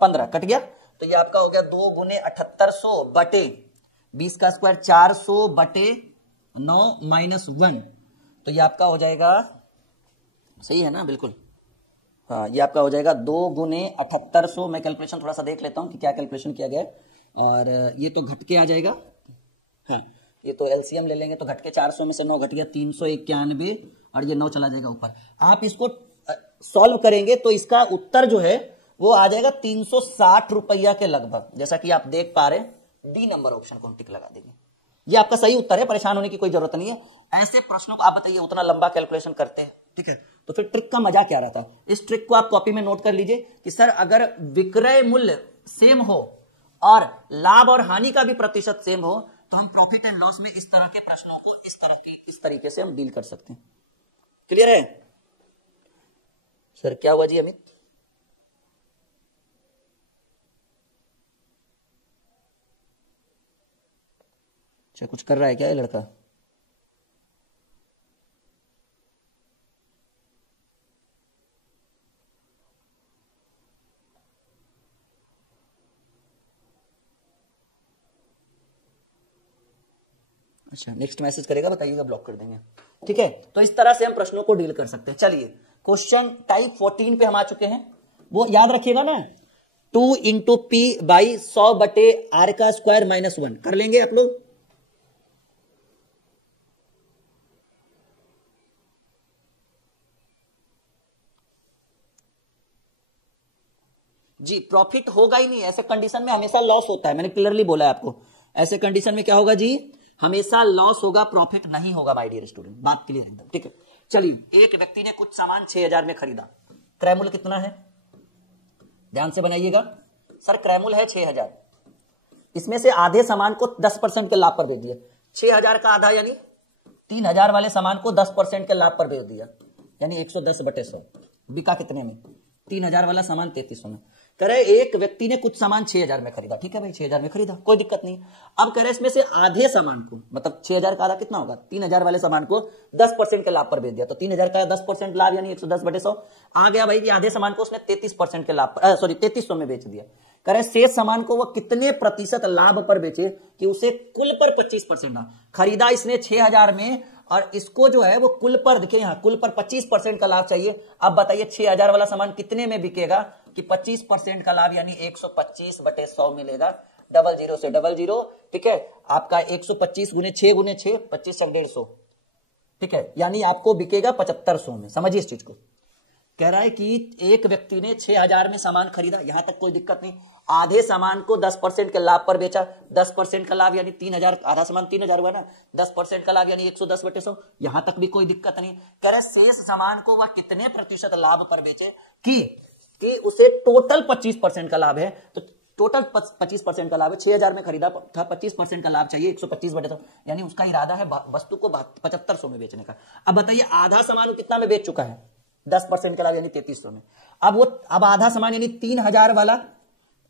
15 कट गया, तो ये आपका हो गया 2 गुने 7800 बटे 20 का स्क्वायर 400 बटे 9 -1, तो ये आपका हो जाएगा, सही है ना, बिल्कुल हाँ, ये आपका हो जाएगा 2 गुने 7800। मैं कैलकुलेशन थोड़ा सा देख लेता हूं कि क्या कैलकुलेशन किया गया है, और ये तो घट के आ जाएगा, हाँ ये तो एलसीएम ले लेंगे तो घट के 400 में से 9 घट गया 391, और ये 9 चला जाएगा ऊपर। आप इसको सॉल्व करेंगे तो इसका उत्तर जो है वो आ जाएगा 360 रुपया के लगभग, जैसा कि आप देख पा रहे हैं। डी नंबर ऑप्शन को हम टिक लगा देंगे, ये आपका सही उत्तर है, परेशान होने की कोई जरूरत नहीं है। ऐसे प्रश्नों को आप बताइए उतना लंबा कैलकुलेशन करते हैं, ठीक है, तो फिर ट्रिक का मजा क्या रहता है। इस ट्रिक को आप कॉपी में नोट कर लीजिए कि सर अगर विक्रय मूल्य सेम हो और लाभ और हानि का भी प्रतिशत सेम हो, तो हम प्रॉफिट एंड लॉस में इस तरह के प्रश्नों को इस तरीके से हम डील कर सकते हैं। क्लियर है सर? क्या हुआ जी अमित? अच्छा कुछ कर रहा है क्या ये लड़का? अच्छा नेक्स्ट मैसेज करेगा, बताइएगा, ब्लॉक कर देंगे, ठीक है। तो इस तरह से हम प्रश्नों को डील कर सकते हैं। चलिए क्वेश्चन टाइप 14 पे हम आ चुके हैं, वो याद रखिएगा ना, 2 इंटू पी बाई 100 बटे आर का स्क्वायर -1 कर लेंगे आप लोग। जी प्रॉफिट होगा ही नहीं, ऐसे कंडीशन में हमेशा लॉस होता है, मैंने क्लियरली बोला है आपको। ऐसे कंडीशन में क्या होगा जी, हमेशा लॉस होगा, प्रॉफिट नहीं होगा माय डियर स्टूडेंट, बात क्लियर एकदम, ठीक है। चलिए एक व्यक्ति ने कुछ सामान 6000 में खरीदा, क्रय मूल्य कितना है, ध्यान से बनाइएगा सर, क्रय मूल्य है 6000, इसमें से आधे सामान को 10% के लाभ पर बेच दिया, 6000 का आधा यानी 3000 वाले सामान को 10% के लाभ पर बेच दिया, यानी 110 बटे 100, बिका कितने में, 3000 वाला सामान 3300 में। कह रहे एक व्यक्ति ने कुछ सामान 6000 में खरीदा, ठीक है भाई 6000 में खरीदा, कोई दिक्कत नहीं। अब कह रहे इसमें से आधे सामान को, मतलब 6000 का आधा कितना होगा, 3000 वाले सामान को 10% के लाभ पर बेच दिया, तो 3000 का 10% लाभ यानी 110 बटे 100 आ गया भाई कि आधे सामान को उसने 33% के लाभ पर, सॉरी 3300 में बेच दिया। कह रहे शेष सामान को वो कितने प्रतिशत लाभ पर बेचे कि उसे कुल पर 25% खरीदा इसने 6000 में, और इसको जो है वो कुल पर, देखिए यहां कुल पर 25% का लाभ चाहिए। अब बताइए 6000 वाला सामान कितने में बिकेगा कि 25% का लाभ यानी 125 बटे 100 मिलेगा, 00 से 00, ठीक है, आपका 125 गुने 6 गुने 6 25 150, ठीक है, यानी आपको बिकेगा 7500 में। समझिए इस चीज को, कह रहा है कि एक व्यक्ति ने 6000 में सामान खरीदा, यहां तक कोई दिक्कत नहीं। आधे सामान को 10% के लाभ पर बेचा, 10% का लाभ यानी 3000, आधा सामान 3000 हुआ ना, 10% का लाभ यानी 110/100, यहां तक भी कोई दिक्कत नहीं। कह रहे शेष सामान को वह कितने प्रतिशत लाभ पर बेचे कि उसे टोटल 25% का लाभ है, तो टोटल 25% का लाभ है। 6000 में खरीदा था, 25% का लाभ चाहिए, 125/100, यानी उसका इरादा है वस्तु को 7500 में बेचने का। अब बताइए आधा सामान कितना में बेच चुका है, 10% का लाभ यानी 3300 में। अब आधा सामान यानी 3000 वाला,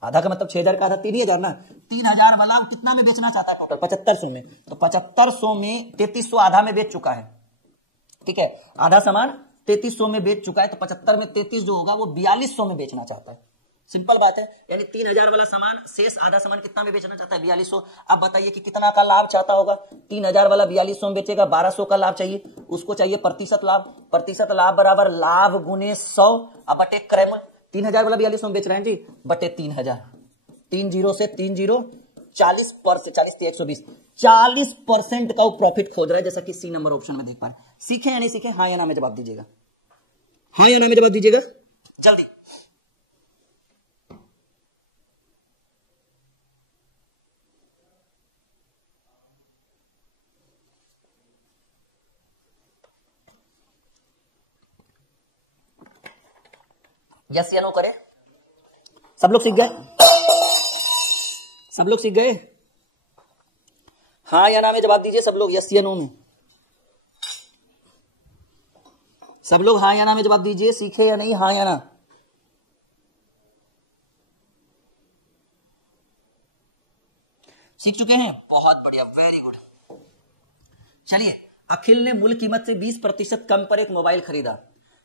आधा का मतलब 6000 का आधा 3000 ना, 3000 वाला कितना में बेचना चाहता है, टोटल 7500 में। तो 7500 में 3300 आधा में बेच चुका है, ठीक है, आधा सामान 3300 में बेच चुका है, तो 75 में 33 जो होगा वो 4200 में बेचना चाहता है। सिंपल बात है, यानी 3000 वाला सामान शेष आधा सामान कितना में बेचना चाहता है, 4200। अब बताइए कि कितना का लाभ चाहता होगा, 3000 वाला 4200 में बेचेगा, 1200 का लाभ चाहिए, उसको चाहिए प्रतिशत लाभ। प्रतिशत लाभ बराबर लाभ गुने 100 अब बटे क्रम। 3000 वाला 4200 में बेच रहे हैं जी, बटे 3000, 30 से 30, 40 40% का वो प्रॉफिट खोज रहा है, जैसा कि सी नंबर ऑप्शन में देख पा रहे। सीखे या नहीं सीखे, हाँ या ना में जवाब दीजिएगा, हाँ या ना में जवाब दीजिएगा जल्दी। यस या नो करें, सब लोग सीख गए, सब लोग सीख गए, हाँ या ना में जवाब दीजिए सब लोग, यस या नो में सब लोग हाँ या ना में जवाब दीजिए, सीखे या नहीं, हाँ या ना। सीख चुके हैं, बहुत बढ़िया, वेरी गुड। चलिए, अखिल ने मूल कीमत से 20% कम पर एक मोबाइल खरीदा।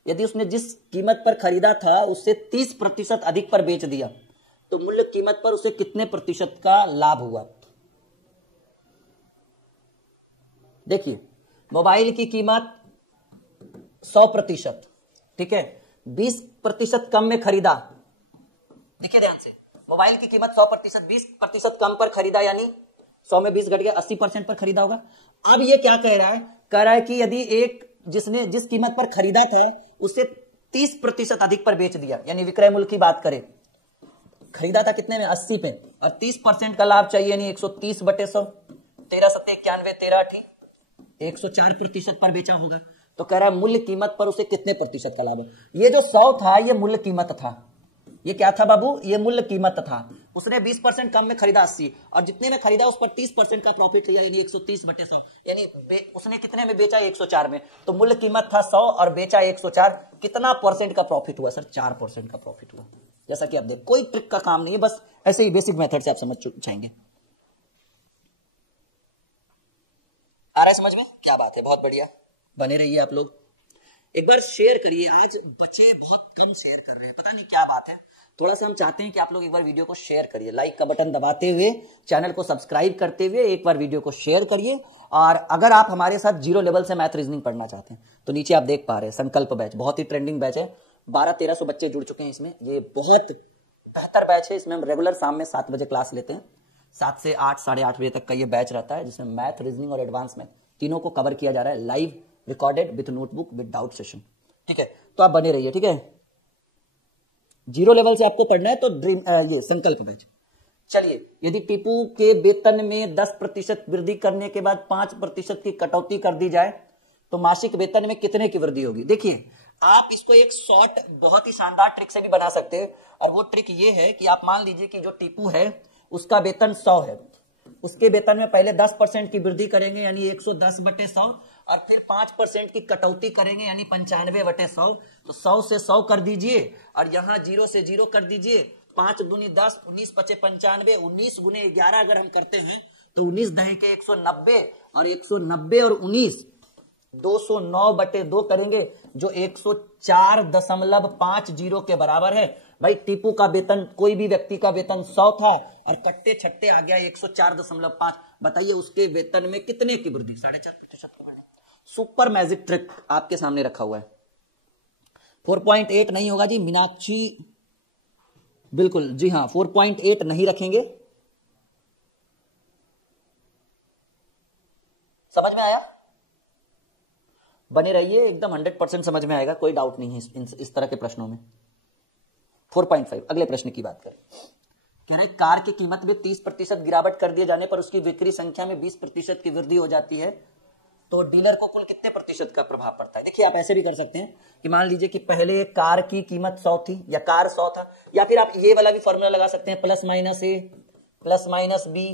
यदि उसने जिस कीमत पर खरीदा था उससे 30% अधिक पर बेच दिया, तो मूल्य कीमत पर उसे कितने प्रतिशत का लाभ हुआ। देखिए, मोबाइल की कीमत 100%, ठीक है, 20% कम में खरीदा। देखिए ध्यान से, मोबाइल की कीमत 100%, 20% कम पर खरीदा, यानी 100 में 20 घट गया, 80% पर खरीदा होगा। अब ये क्या कह रहा है कि यदि एक जिसने जिस कीमत पर खरीदा था उससे 30% अधिक पर बेच दिया, यानी विक्रय मूल्य की बात करें, खरीदा था कितने में, 80 पे, और 30% का लाभ चाहिए, यानी 130/100, 13 7 91, 13 8 104% पर बेचा होगा। तो कह रहा है मूल्य कीमत पर उसे कितने प्रतिशत का लाभ है। ये जो 100 था ये मूल्य कीमत था, ये क्या था बाबू, ये मूल्य कीमत था। उसने 20% कम में खरीदा 80, और जितने में खरीदा उस पर 30% का प्रॉफिट लिया, यानी 130/100, यानी उसने कितने में बेचा, 104 में। तो मूल्य कीमत था 100 और बेचा 104, कितना परसेंट का प्रॉफिट हुआ सर, 4% का प्रॉफिट हुआ। जैसा कि आप देख, कोई ट्रिक का काम नहीं है, बस ऐसे ही बेसिक मेथड से आप समझ जाएंगे। आ रहा है समझ में, क्या बात है, बहुत बढ़िया, बने रहिए आप लोग। एक बार शेयर करिए, आज बच्चे बहुत कम शेयर कर रहे हैं, पता नहीं क्या बात है। थोड़ा सा हम चाहते हैं कि आप लोग एक बार वीडियो को शेयर करिए, लाइक का बटन दबाते हुए, चैनल को सब्सक्राइब करते हुए एक बार वीडियो को शेयर करिए। और अगर आप हमारे साथ 0 लेवल से मैथ रीजनिंग पढ़ना चाहते हैं तो नीचे आप देख पा रहे हैं संकल्प बैच, बहुत ही ट्रेंडिंग बैच है, 1200-1300 बच्चे जुड़ चुके हैं इसमें। ये बहुत बेहतर बैच है, इसमें हम रेगुलर शाम में 7 बजे क्लास लेते हैं, 7 से 8, 8:30 बजे तक का ये बैच रहता है, जिसमें मैथ, रीजनिंग और एडवांस में तीनों को कवर किया जा रहा है, live recorded with notebook with doubt session, ठीक है। तो आप बने रहिए, ठीक है। 0 लेवल से आपको पढ़ना है तो ये संकल्प बैच। चलिए, यदि टीपू के वेतन में 10% वृद्धि करने के बाद 5% की कटौती कर दी जाए तो मासिक वेतन में कितने की वृद्धि होगी। देखिए, आप इसको एक शॉर्ट बहुत ही शानदार ट्रिक से भी बना सकते हैं, और वो ट्रिक ये है कि आप मान लीजिए कि जो टीपू है उसका वेतन 100 है, उसके वेतन में पहले 10% की वृद्धि करेंगे, यानी 110/100, और फिर 5% की कटौती करेंगे, यानी 95/100। तो 100 से 100 कर दीजिए, और यहाँ 0 से 0 कर दीजिए, 5 दूनी 10, 19 पचे 95, 19 गुने 11 अगर हम करते हैं तो 19 दहे के 190, और 190 और 19 209/2 करेंगे, जो 104.50 के बराबर है। भाई टीपू का वेतन, कोई भी व्यक्ति का वेतन 100 था और कट्टे छट्टे आ गया 104.5, बताइए उसके वेतन में कितने की वृद्धि, 4.5%। सुपर मैजिक ट्रिक आपके सामने रखा हुआ है। 4.8 नहीं होगा जी, मीनाक्षी, बिल्कुल जी हाँ, 4.8 नहीं रखेंगे। समझ में आया, बने रहिए, एकदम 100% समझ में आएगा, कोई डाउट नहीं है इस तरह के प्रश्नों में। 4.5 अगले प्रश्न की बात करें। कह रहे कार की कीमत में 30% गिरावट कर दिए जाने पर उसकी बिक्री संख्या में 20% की वृद्धि हो जाती है, तो डीलर को कुल कितने प्रतिशत का प्रभाव पड़ता है? देखिए आप ऐसे भी कर सकते हैं कि मान लीजिए कि पहले कार की कीमत 100 थी या कार 100 था, या फिर आप ये वाला भी फॉर्मूला लगा सकते हैं, plus minus A plus minus B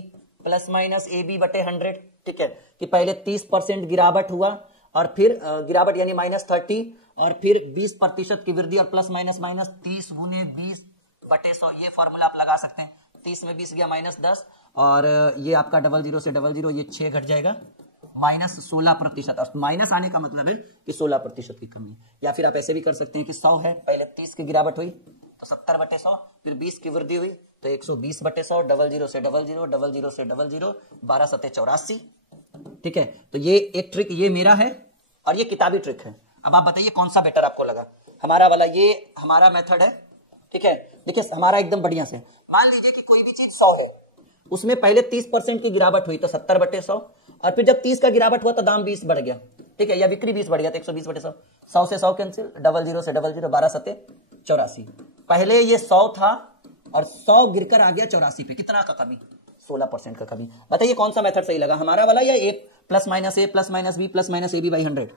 plus minus A B बटे 100। ठीक है, कि पहले 30% गिरावट हुआ और फिर गिरावट यानी -30 और फिर 20% की वृद्धि और प्लस माइनस माइनस 30 गुने 20 बटे 100। ये फॉर्मूला आप लगा सकते हैं। 30 में 20 गया -10 और ये आपका 00 से 00 ये 6 घट जाएगा, -16%। और माइनस आने का मतलब है कि 16% की कमी है। या फिर आप ऐसे भी कर सकते हैं कि 100 है, पहले 30 की गिरावट हुई तो 70 बटे 100, फिर 20 की वृद्धि हुई तो 120 बटे 100, 00 से 00, 00 से 00, 12 सते 84। ठीक है, तो ये एक ट्रिक ये मेरा है और ये किताबी ट्रिक है। अब आप बताइए कौन सा बेटर आपको लगा, हमारा वाला ये हमारा मेथड है। ठीक है, देखिए हमारा एकदम बढ़िया से, मान लीजिए कि कोई भी चीज 100 है, उसमें पहले 30% की गिरावट हुई तो 70 बटे 100, और फिर जब 30 का गिरावट हुआ तो दाम 20 बढ़ गया। ठीक है, या बिक्री 20 बढ़ गया तो 120 बटे 100, 100 से 100 कैंसिल, 00 से 00, 12 सते 84। पहले ये 100 था और 100 गिरकर आ गया 84 पे, कितना का कमी? 16% का कमी। बताइए कौन सा मेथड सही लगा, हमारा वाला या A plus minus A plus minus B plus minus A B by 100?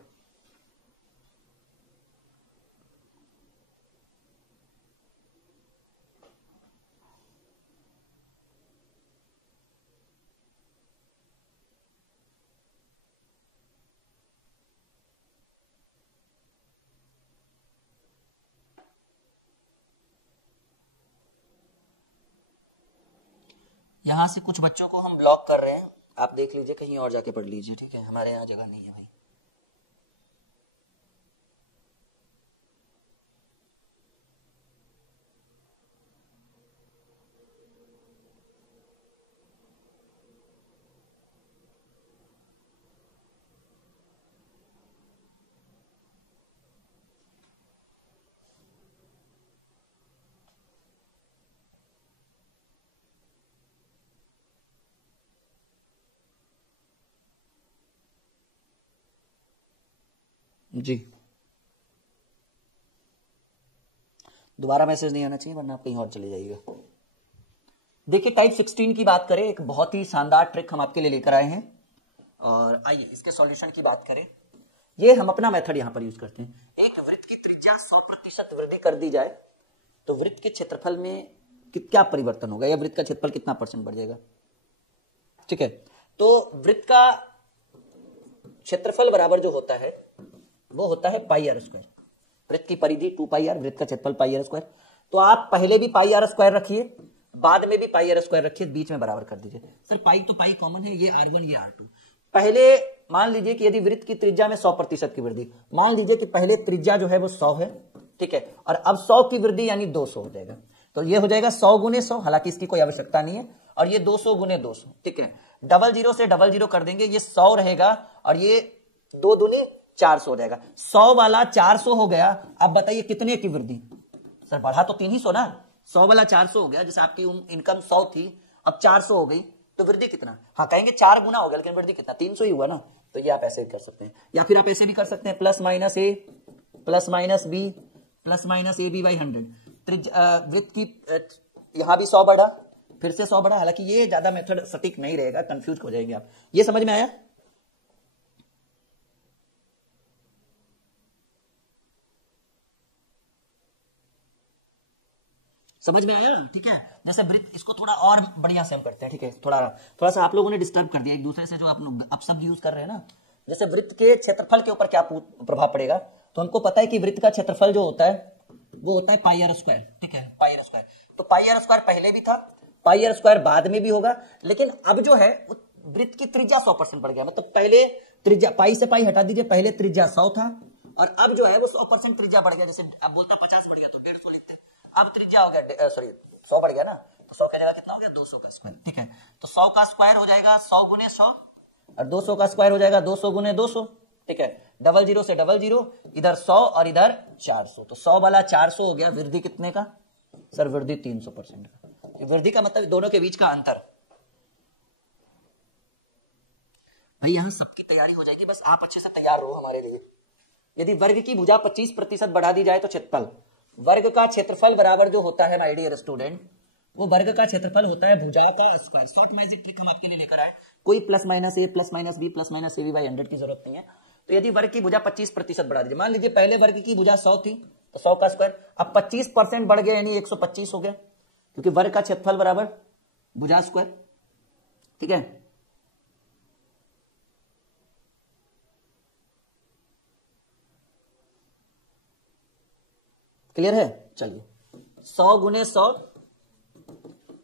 यहाँ से कुछ बच्चों को हम ब्लॉक कर रहे हैं, आप देख लीजिए कहीं और जाके पढ़ लीजिए। ठीक है, हमारे यहाँ जगह नहीं है भाई। जी, दोबारा मैसेज नहीं आना चाहिए वरना आप कहीं और चले जाइएगा। देखिए टाइप 16 की बात करें, एक बहुत ही शानदार ट्रिक हम आपके लिए लेकर आए हैं, और आइए इसके सॉल्यूशन की बात करें। ये हम अपना मेथड यहां पर यूज करते हैं। एक वृत्त की त्रिज्या 100% वृद्धि कर दी जाए तो वृत्त के क्षेत्रफल में क्या परिवर्तन होगा, या वृत्त का क्षेत्रफल कितना % बढ़ जाएगा? ठीक है, तो वृत्त का क्षेत्रफल बराबर जो होता है वो होता है पाई आर स्क्वायर। वृत्त की परिधि 2 पाई आर, वृत्त का क्षेत्रफल पाई आर स्क्वायर। तो आप पहले भी पाई आर स्क्वायर रखिए, बाद में भी पाई आर स्क्वायर रखिए, बीच में बराबर कर दीजिए। सर पाई तो पाई कॉमन है, ये R1 ये R2। पहले मान लीजिए कि यदि वृत्त की त्रिज्या में 100% की वृद्धि, मान लीजिए कि पहले त्रिज्या जो है वो 100 है, ठीक है, और अब 100 की वृद्धि यानी 200 हो जाएगा। तो ये हो जाएगा 100 गुने 100, हालांकि इसकी कोई आवश्यकता नहीं है, और ये 200 गुने 200। ठीक है, 00 से 00 कर देंगे, ये 100 रहेगा और ये 2 दूने 400 हो जाएगा। 100 वाला 400 हो गया। अब बताइए कितने की वृद्धि? सर बढ़ा तो 300 ना, 100 वाला 400 हो गया, जैसे आपकी इनकम 100 थी अब 400 हो गई, तो वृद्धि कितना? हाँ कहेंगे 4 गुना हो गया, लेकिन वृद्धि कितना? 300 ही हुआ ना। तो ये आप ऐसे भी कर सकते हैं, या फिर आप ऐसे भी कर सकते हैं, plus minus A plus minus B plus minus A B by 100। वृत्त की यहां भी 100 बढ़ा, फिर से 100 बढ़ा। हालांकि ये ज्यादा मेथड सटीक नहीं रहेगा, कंफ्यूज हो जाएंगे आप। ये समझ में आया? समझ में आया? ठीक है, जैसे वृत्त, इसको थोड़ा और बढ़िया से हम करते हैं। ठीक है, थोड़ा सा आप लोगों ने डिस्टर्ब कर दिया एक दूसरे से, जो आप शब्द यूज कर रहे हैं ना। जैसे वृत्त के क्षेत्रफल के ऊपर क्या प्रभाव पड़ेगा, तो हमको पता है कि वृत्त का क्षेत्रफल जो होता है वो होता है पाई आर स्क्वायर। ठीक है, पाई आर स्क्वायर। तो पाई आर स्क्वायर पहले भी था, पाई आर स्क्वायर बाद में भी होगा, लेकिन अब जो है वृत्त की त्रिज्या 100% बढ़ गया। मतलब पहले त्रिज्या, पाई से पाई हटा दीजिए, पहले त्रिज्या 100 था और अब जो है वो 100% त्रिज्या बढ़ गया। जैसे अब बोलता 50 बढ़ गया तो 150 लिखते हैं, अब त्रिज्या हो गया, सॉरी 100 बढ़ गया ना, तो 100 की जगह कितना हो गया? 200 का स्क्वायर। ठीक है, तो 100 का स्क्वायर हो जाएगा 100 गुने 100, और 200 का स्क्वायर हो जाएगा 200 गुने 200। ठीक है, 00 से 00, इधर 100 और इधर 400, तो 100 वाला 400 हो गया। वृद्धि कितने का? सर वृद्धि 300% का। वृद्धि का मतलब दोनों के बीच का अंतर। भाई यहां सबकी तैयारी हो जाएगी, बस आप अच्छे से तैयार रहो हमारे लिए। यदि वर्ग की भुजा 25% बढ़ा दी जाए तो क्षेत्रफल, वर्ग का क्षेत्रफल बराबर जो होता है माय डियर स्टूडेंट, वो वर्ग का क्षेत्रफल होता है भुजा का स्क्वायर। शॉर्ट मैजिक ट्रिक हम आपके लिए लेकर आए, कोई plus minus A plus minus B plus minus A B by 100 की जरूरत नहीं है। तो यदि वर्ग की भुजा 25% बढ़ा दीजिए, मान लीजिए पहले वर्ग की भुजा 100 थी तो 100 का स्क्वायर, अब 25% बढ़ गया यानी 125 हो गया, क्योंकि वर्ग का क्षेत्रफल बराबर भुजा स्क्वायर। ठीक है, क्लियर है। चलिए 100 गुने 100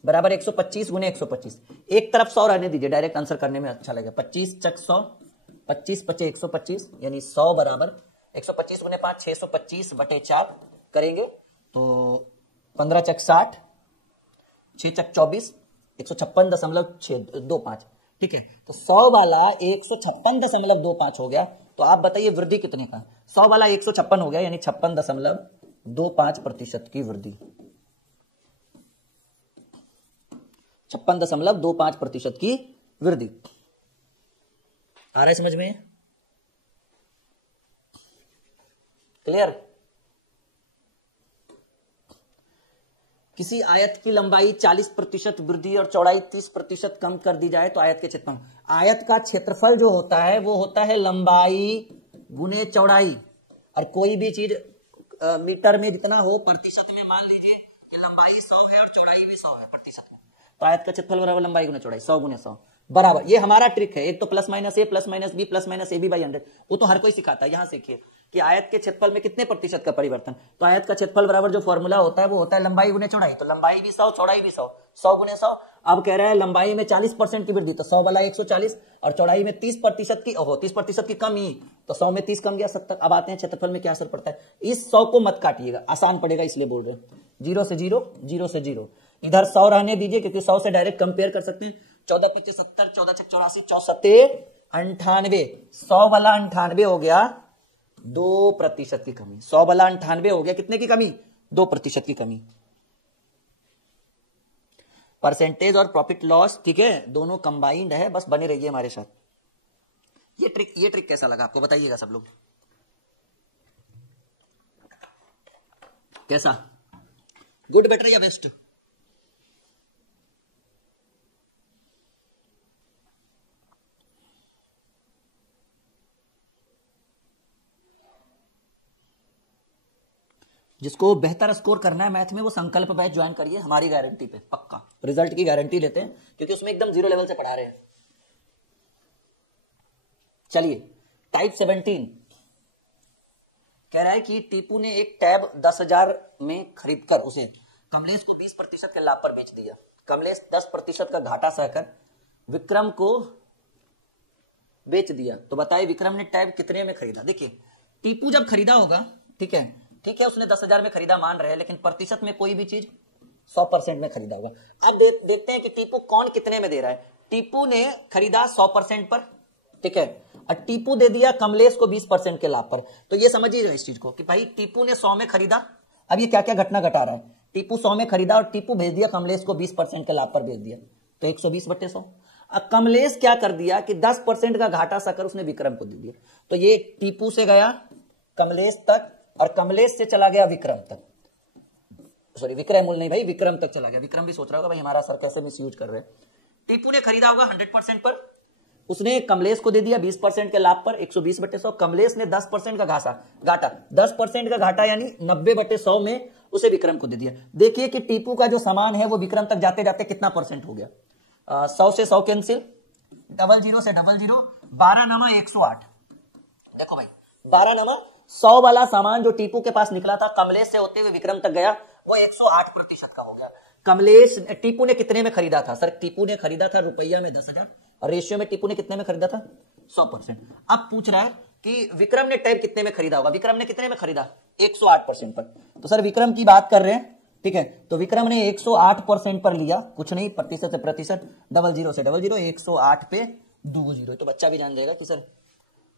बराबर 125 गुने 125, एक तरफ 100 रहने दीजिए, डायरेक्ट आंसर करने में अच्छा लगेगा। 25 चक 100, 25 पचे 125 यानी 100 बराबर 125 गुने 5 625 बटे 4 करेंगे तो 15 चक 60, 6 चक 24 156.625। ठीक है, तो 100 वाला 156.25 हो गया, तो आप बताइए वृद्धि कितने का। 100 वाला 156 हो गया यानी 56.25% की वृद्धि, 56.25% की वृद्धि। आ रहा है समझ में, क्लियर। किसी आयत की लंबाई 40% वृद्धि और चौड़ाई 30% कम कर दी जाए तो आयत के क्षेत्रफल, आयत का क्षेत्रफल जो होता है वो होता है लंबाई गुने चौड़ाई, और कोई भी चीज मीटर में जितना हो प्रतिशत में, मान लीजिए कि लंबाई 100 है और चौड़ाई भी 100 है प्रतिशत में, तो आयत का क्षेत्रफल बराबर लंबाई गुने चौड़ाई 100 गुने 100 बराबर। ये हमारा ट्रिक है, एक तो plus minus A plus minus B plus minus A B by 100, वो तो हर कोई सिखाता है। यहां सीखिए कि आयत के क्षेत्रफल में कितने प्रतिशत का परिवर्तन, तो आयत का क्षेत्रफल बराबर जो फॉर्मूला होता है वो होता है लंबाई गुने चौड़ाई, तो लंबाई भी 100 चौड़ाई भी 100, 100 गुने 100। अब कह रहा है लंबाई में 40% की वृद्धि, तो 100 वाला 140 और चौड़ाई में 30% की, ओहो 30% की कमी, तो 100 में 30 कम गया 70। अब आते हैं क्षेत्रफल में क्या असर पड़ता है। इस 100 को मत काटिएगा, आसान पड़ेगा इसलिए बोल रहे हैं, 0 से 0 0 से 0, इधर 100 रहने दीजिए क्योंकि 100 से डायरेक्ट कंपेयर कर सकते हैं। 14 25 70, 14 छक 84, 64 98, 100 वाला 98 हो गया 2% की कमी, 100 वाला 98 हो गया कितने की कमी, 2% की कमी। परसेंटेज और प्रॉफिट लॉस, ठीक है, दोनों कंबाइंड है, बस बने रहिए हमारे साथ। ये ट्रिक कैसा लगा आपको बताइएगा सब लोग, कैसा, गुड बेटर या बेस्ट। जिसको बेहतर स्कोर करना है मैथ में वो संकल्प बैच ज्वाइन करिए, हमारी गारंटी पे पक्का रिजल्ट की गारंटी लेते हैं, क्योंकि उसमें एकदम 0 लेवल से पढ़ा रहे हैं। चलिए टाइप 17 कह रहा है कि टीपू ने एक टैब 10,000 में खरीदकर उसे कमलेश को 20% के लाभ पर बेच दिया। कमलेश 10% का घाटा सहकर विक्रम को बेच दिया, तो बताइए विक्रम ने टैब कितने में खरीदा। देखिए टीपू जब खरीदा होगा, ठीक है उसने 10,000 में खरीदा मान रहे हैं, लेकिन प्रतिशत में कोई भी चीज 100% में खरीदा होगा। अब देखते हैं कि टीपू कौन कितने में दे रहा है। टीपू ने खरीदा 100% पर, ठीक है, और टीपू दे दिया कमलेश को 20% के लाभ पर। तो ये समझिए इस चीज को कि भाई टीपू ने 100 में खरीदा, अब ये क्या क्या घटना घटा रहा है, टीपू 100 में खरीदा और टीपू भेज दिया कमलेश को 20% के लाभ पर भेज दिया, तो 120/100। अब कमलेश क्या कर दिया कि 10% का घाटा सहकर उसने विक्रम को दे दिया, तो ये टीपू से गया कमलेश तक और कमलेश से चला गया विक्रम तक, सॉरी विक्रमूल नहीं भाई, विक्रम तक चला गया। विक्रम भी सोच रहा होगा भाई हमारा सर कैसे मिसयूज कर रहे हैं। टीपू ने खरीदा होगा 100% पर, उसने कमलेश को दे दिया 20% के लाभ पर 120/100। कमलेश ने 10% का घाटा 10% का घाटा यानी 90/100 में उसे विक्रम को दे दिया। देखिए कि टीपू का जो सामान है वो विक्रम तक जाते जाते कितना परसेंट हो गया। 100 से 100 कैंसिल, 00 से 00, 12 नमा 108। देखो भाई 12 नमा 100 वाला सामान जो टीपू के पास निकला था कमलेश से होते हुए विक्रम तक गया, वो 108% का हो गया। कमलेश टीपू ने कितने में खरीदा था सर, टीपू ने खरीदा था रुपया में 10,000 और रेशियो में टीपू ने कितने में खरीदा था 100%। अब पूछ रहा है कि विक्रम ने टैब कितने में खरीदा होगा, विक्रम ने कितने में खरीदा 108% पर, तो सर विक्रम की बात कर रहे हैं, ठीक है, तो विक्रम ने 108% पर लिया, कुछ नहीं प्रतिशत से प्रतिशत, 00 से 00, 108 पे 2 0, तो बच्चा भी जान जाएगा कि सर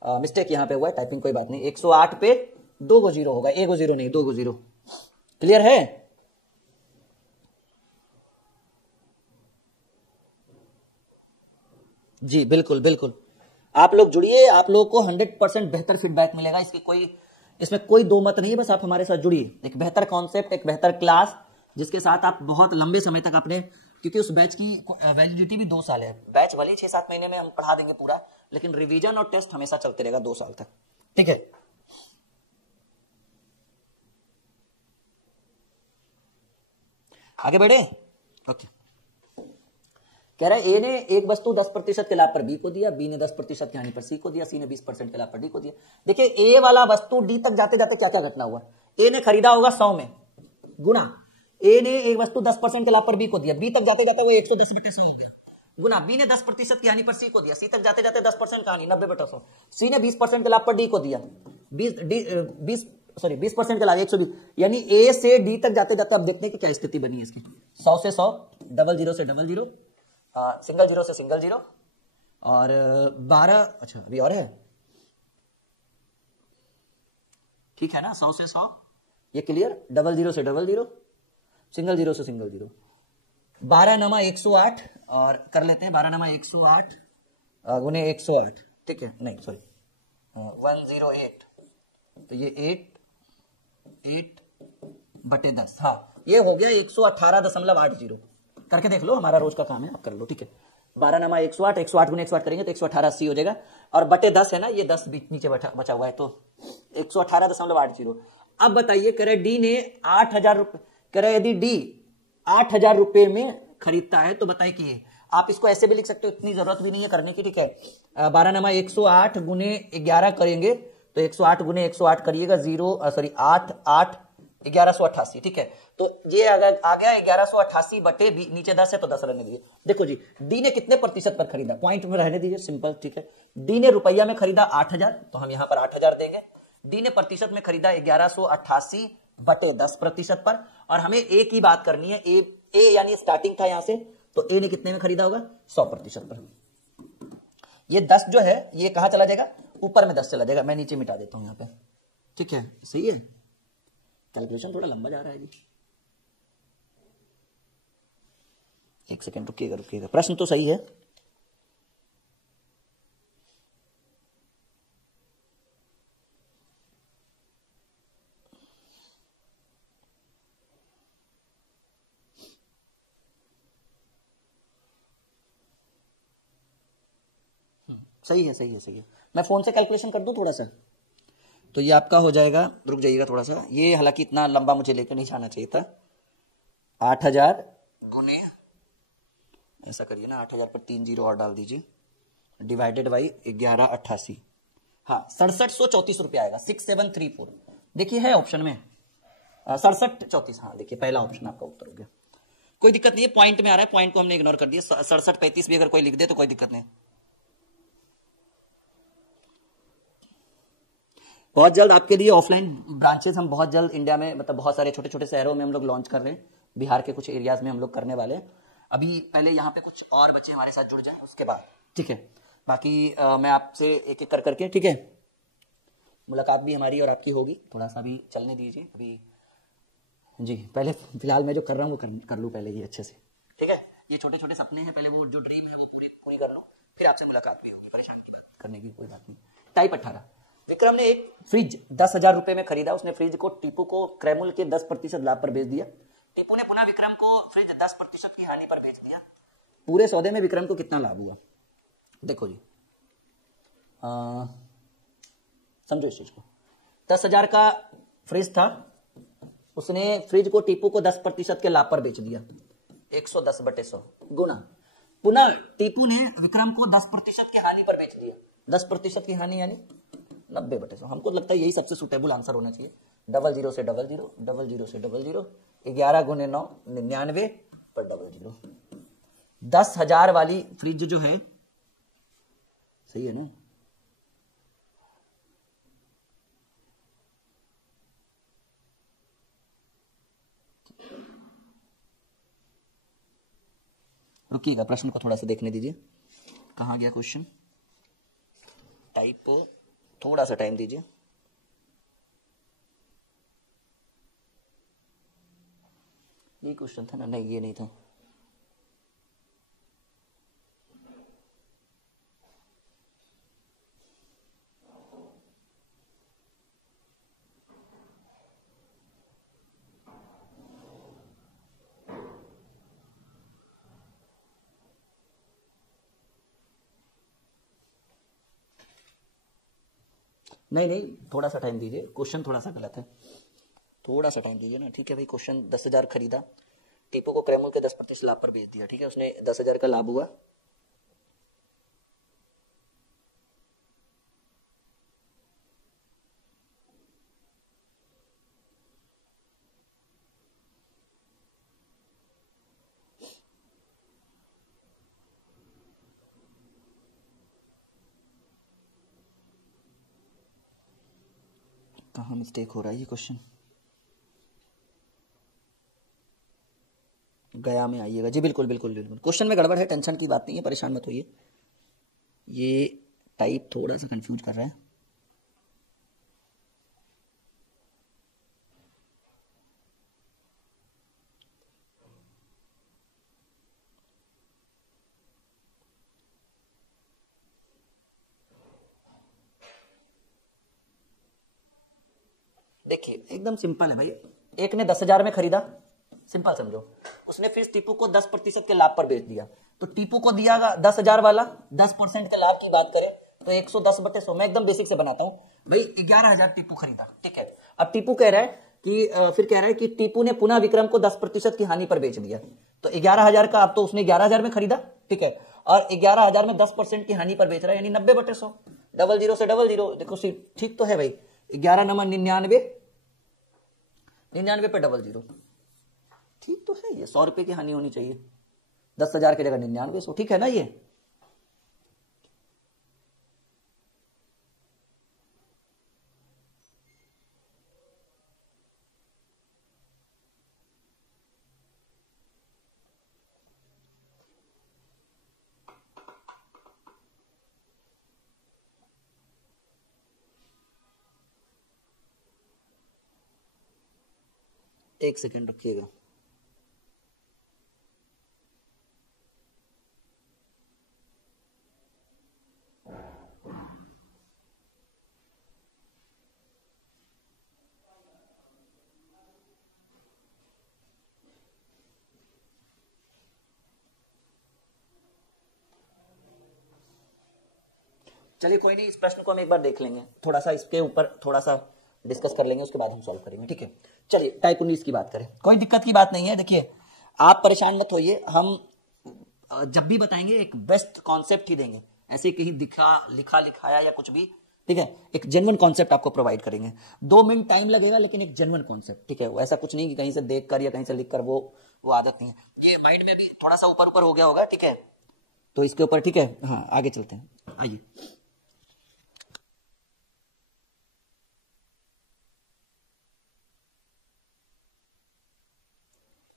मिस्टेक यहां पे हुआ है, टाइपिंग कोई बात नहीं, 108 पे 2 0 होगा, 1 0 नहीं 2 0। क्लियर है। जी बिल्कुल बिल्कुल, आप लोग जुड़िए, आप लोगों को 100% बेहतर फीडबैक मिलेगा, इसकी कोई इसमें कोई दो मत नहीं है, बस आप हमारे साथ जुड़िए। एक बेहतर कॉन्सेप्ट, एक बेहतर क्लास, जिसके साथ आप बहुत लंबे समय तक अपने, क्योंकि उस बैच की वैलिडिटी भी 2 साल है। बैच भले 6-7 महीने में हम पढ़ा देंगे पूरा, लेकिन रिवीजन और टेस्ट हमेशा चलते रहेगा 2 साल तक। ठीक है, आगे बढ़े। ओके, कह रहा है ए ने एक वस्तु 10% के लाभ पर बी को दिया, बी ने 10% की हानि पर सी को दिया, सी ने 20% के लाभ पर डी को दिया। देखिए ए वाला वस्तु डी तक जाते जाते क्या क्या घटना हुआ। ए ने खरीदा होगा 100 में, गुना ए ने एक वस्तु 10% के लाभ पर बी को दिया, बी तक जाते जाते वो 110/100 हो गया, गुना बी ने 10% की हानि पर सी को दिया, सी तक जाते जाते 10% का हानि 90/100, सी ने 20% के लाभ पर डी को दिया, 20% के लाभ 120, यानी ए से डी तक जाते जाते अब देखते हैं कि क्या स्थिति बनी है इसकी। 100 से 100, 00 से 00, सिंगल जीरो से सिंगल जीरो, और 12, अच्छा अभी और है, ठीक है ना, 100 से 100 ये क्लियर, 00 से 00, सिंगल जीरो से सिंगल जीरो, 12×108, और कर लेते हैं 12×108 गुने 108, ठीक है, नहीं सॉरी 108, तो ये 8/10, हाँ ये हो गया 118.80, करके देख लो, हमारा रोज का काम है, आप कर लो, ठीक है। 12×108, 108 गुने 108 करेंगे तो 118/80 हो जाएगा, और बटे 10 है ना, ये 10 बीच नीचे बचा हुआ है, तो 118.80। अब बताइए, कह रहे डी ने 8,000 रुपए, कह रहे यदि डी 8,000 रुपए में खरीदता है तो बताइए कि आप इसको ऐसे भी लिख सकते हो, इतनी जरूरत भी नहीं है करने की, ठीक है। 12×108 गुने 11 करेंगे तो 108 गुने 108 करिएगा 8 1188, ठीक है। तो ये आ गया 1188 बटे नीचे 10 है तो 10 रहने दीजिए। देखो जी, डी ने कितने प्रतिशत पर खरीदा, पॉइंट में रहने दीजिए, सिंपल, ठीक है। डी ने रुपया में खरीदा 8,000, तो हम यहां पर 8,000 देंगे। डी ने प्रतिशत में खरीदा 1188 बटे 10% पर, और हमें ए की बात करनी है। ए यानी स्टार्टिंग था यहां से, तो ए ने कितने में खरीदा होगा, 100% पर। ये 10 जो है ये कहां चला जाएगा, ऊपर में 10 चला जाएगा, मैं नीचे मिटा देता हूं यहां पे, ठीक है, सही है। कैलकुलेशन थोड़ा लंबा जा रहा है जी, एक सेकेंड रुकिएगा, प्रश्न तो सही है। सही है। मैं फोन से कैलकुलेशन कर दूं थोड़ा सा, तो ये आपका हो जाएगा, रुक जाइएगा थोड़ा सा, ये हालांकि इतना लंबा मुझे लेकर नहीं जाना चाहिए था। 8,000 गुने, ऐसा करिए ना, 8,000 पर 3 जीरो और डाल दीजिए, डिवाइडेड बाई 1188, हाँ 6734 रुपया आएगा, 6734, देखिए है ऑप्शन में 6734, हाँ देखिए पहला ऑप्शन आपका उत्तर हो गया। कोई दिक्कत नहीं है, पॉइंट में आ रहा है, पॉइंट को हमने इग्नोर कर दिया। 6735 भी अगर कोई लिख दे तो कोई दिक्कत नहीं। बहुत जल्द आपके लिए ऑफलाइन ब्रांचेस हम बहुत जल्द इंडिया में, मतलब बहुत सारे छोटे छोटे शहरों में हम लोग लॉन्च कर रहे हैं, बिहार के कुछ एरियाज में हम लोग करने वाले हैं। अभी पहले यहाँ पे कुछ और बच्चे हमारे साथ जुड़ जाएं, उसके बाद, ठीक है। बाकी मैं आपसे एक एक कर करके, ठीक है, मुलाकात भी हमारी और आपकी होगी, थोड़ा सा भी चलने दीजिए अभी जी। पहले फिलहाल मैं जो कर रहा हूँ वो कर लूँ पहले ही अच्छे से, ठीक है। ये छोटे छोटे सपने हैं, पहले वो जो ड्रीम है वो पूरी कर लो, फिर आपसे मुलाकात भी होगी, परेशान की बात करने की कोई बात नहीं। टाइप 18, विक्रम ने एक फ्रिज 10,000 रुपए में खरीदा, उसने फ्रिज को टीपू को क्रैमुल के 10% लाभ पर बेच दिया। टीपू ने पुनः विक्रम को फ्रिज 10% की हानि पर बेच दिया। पूरे सौदे में विक्रम को कितना लाभ हुआ, देखो जी, समझो इस चीज को। 10,000 का फ्रिज था, उसने फ्रिज को टीपू को 10% के लाभ पर बेच दिया, 110/100 गुना, पुनः टीपू ने विक्रम को 10% की हानि पर बेच दिया। 10% की हानि यानी 90/100। हमको लगता है यही सबसे सुटेबल आंसर होना चाहिए। 00 से 00, 00 से 00, 11 गुने 9 99/00। 10,000 वाली फ्रिज जो है, सही है ना, रुकिएगा, प्रश्न को थोड़ा सा देखने दीजिए, कहां गया क्वेश्चन, टाइप, थोड़ा सा टाइम दीजिए। ये क्वेश्चन था ना, नहीं ये नहीं था। नहीं नहीं, थोड़ा सा टाइम दीजिए, क्वेश्चन थोड़ा सा गलत है, थोड़ा सा टाइम दीजिए ना। ठीक है भाई, क्वेश्चन 10,000 खरीदा, टीपू को क्रैमुल के 10% लाभ पर बेच दिया, ठीक है, उसने 10,000 का लाभ हुआ। कहाँ मिस्टेक हो रहा है, ये क्वेश्चन गया में आइएगा जी, बिल्कुल बिल्कुल बिल्कुल, क्वेश्चन में गड़बड़ है, टेंशन की बात नहीं है, परेशान मत होइए, ये टाइप थोड़ा सा कंफ्यूज कर रहे हैं। देखिए एकदम सिंपल है भाई, एक ने 10,000 में खरीदा, सिंपल समझो, उसने फिर टीपू को 10% के लाभ पर बेच दिया, तो टीपू को दिया 10,000 वाला 10% के लाभ की बात करें तो 110/100, मैं एकदम बेसिक से बनाता हूं भाई, 11,000 टीपू खरीदा, ठीक है। अब टीपू कह रहा है कि फिर कह रहा है कि टीपू ने पुनः विक्रम को 10% की हानि पर बेच दिया, तो 11,000 का, अब तो उसने 11,000 में खरीदा, ठीक है, और 11,000 में 10% की हानि पर बेच रहा है, यानी 90/100, 00 से 00, देखो ठीक तो है भाई, 11 नंबर 99, 99 पे 00, ठीक तो है, ये 100 रुपए की हानि होनी चाहिए, 10,000 की जगह 99, ठीक है ना ये। एक सेकेंड रखिएगा, चलिए कोई नहीं, इस प्रश्न को हम एक बार देख लेंगे, थोड़ा सा इसके ऊपर थोड़ा सा डिस्कस कर लेंगे, उसके बाद हम सॉल्व करेंगे, ठीक है। चलिए टाइप 19 की बात करें, कोई दिक्कत की बात नहीं है, देखिए आप परेशान मत होइए, हम जब भी बताएंगे एक बेस्ट कॉन्सेप्ट ही देंगे, ऐसे कहीं लिखा लिखाया या कुछ भी, ठीक है, एक जेन्युइन कॉन्सेप्ट आपको प्रोवाइड करेंगे, 2 मिनट टाइम लगेगा लेकिन एक जेन्युइन कॉन्सेप्ट, ठीक है, ऐसा कुछ नहीं कि कहीं से देख कर या कहीं से लिख कर, वो आदत नहीं है, ये माइंड में भी थोड़ा सा ऊपर ऊपर हो गया होगा, ठीक है, तो इसके ऊपर, ठीक है, हाँ आगे चलते हैं, आइए।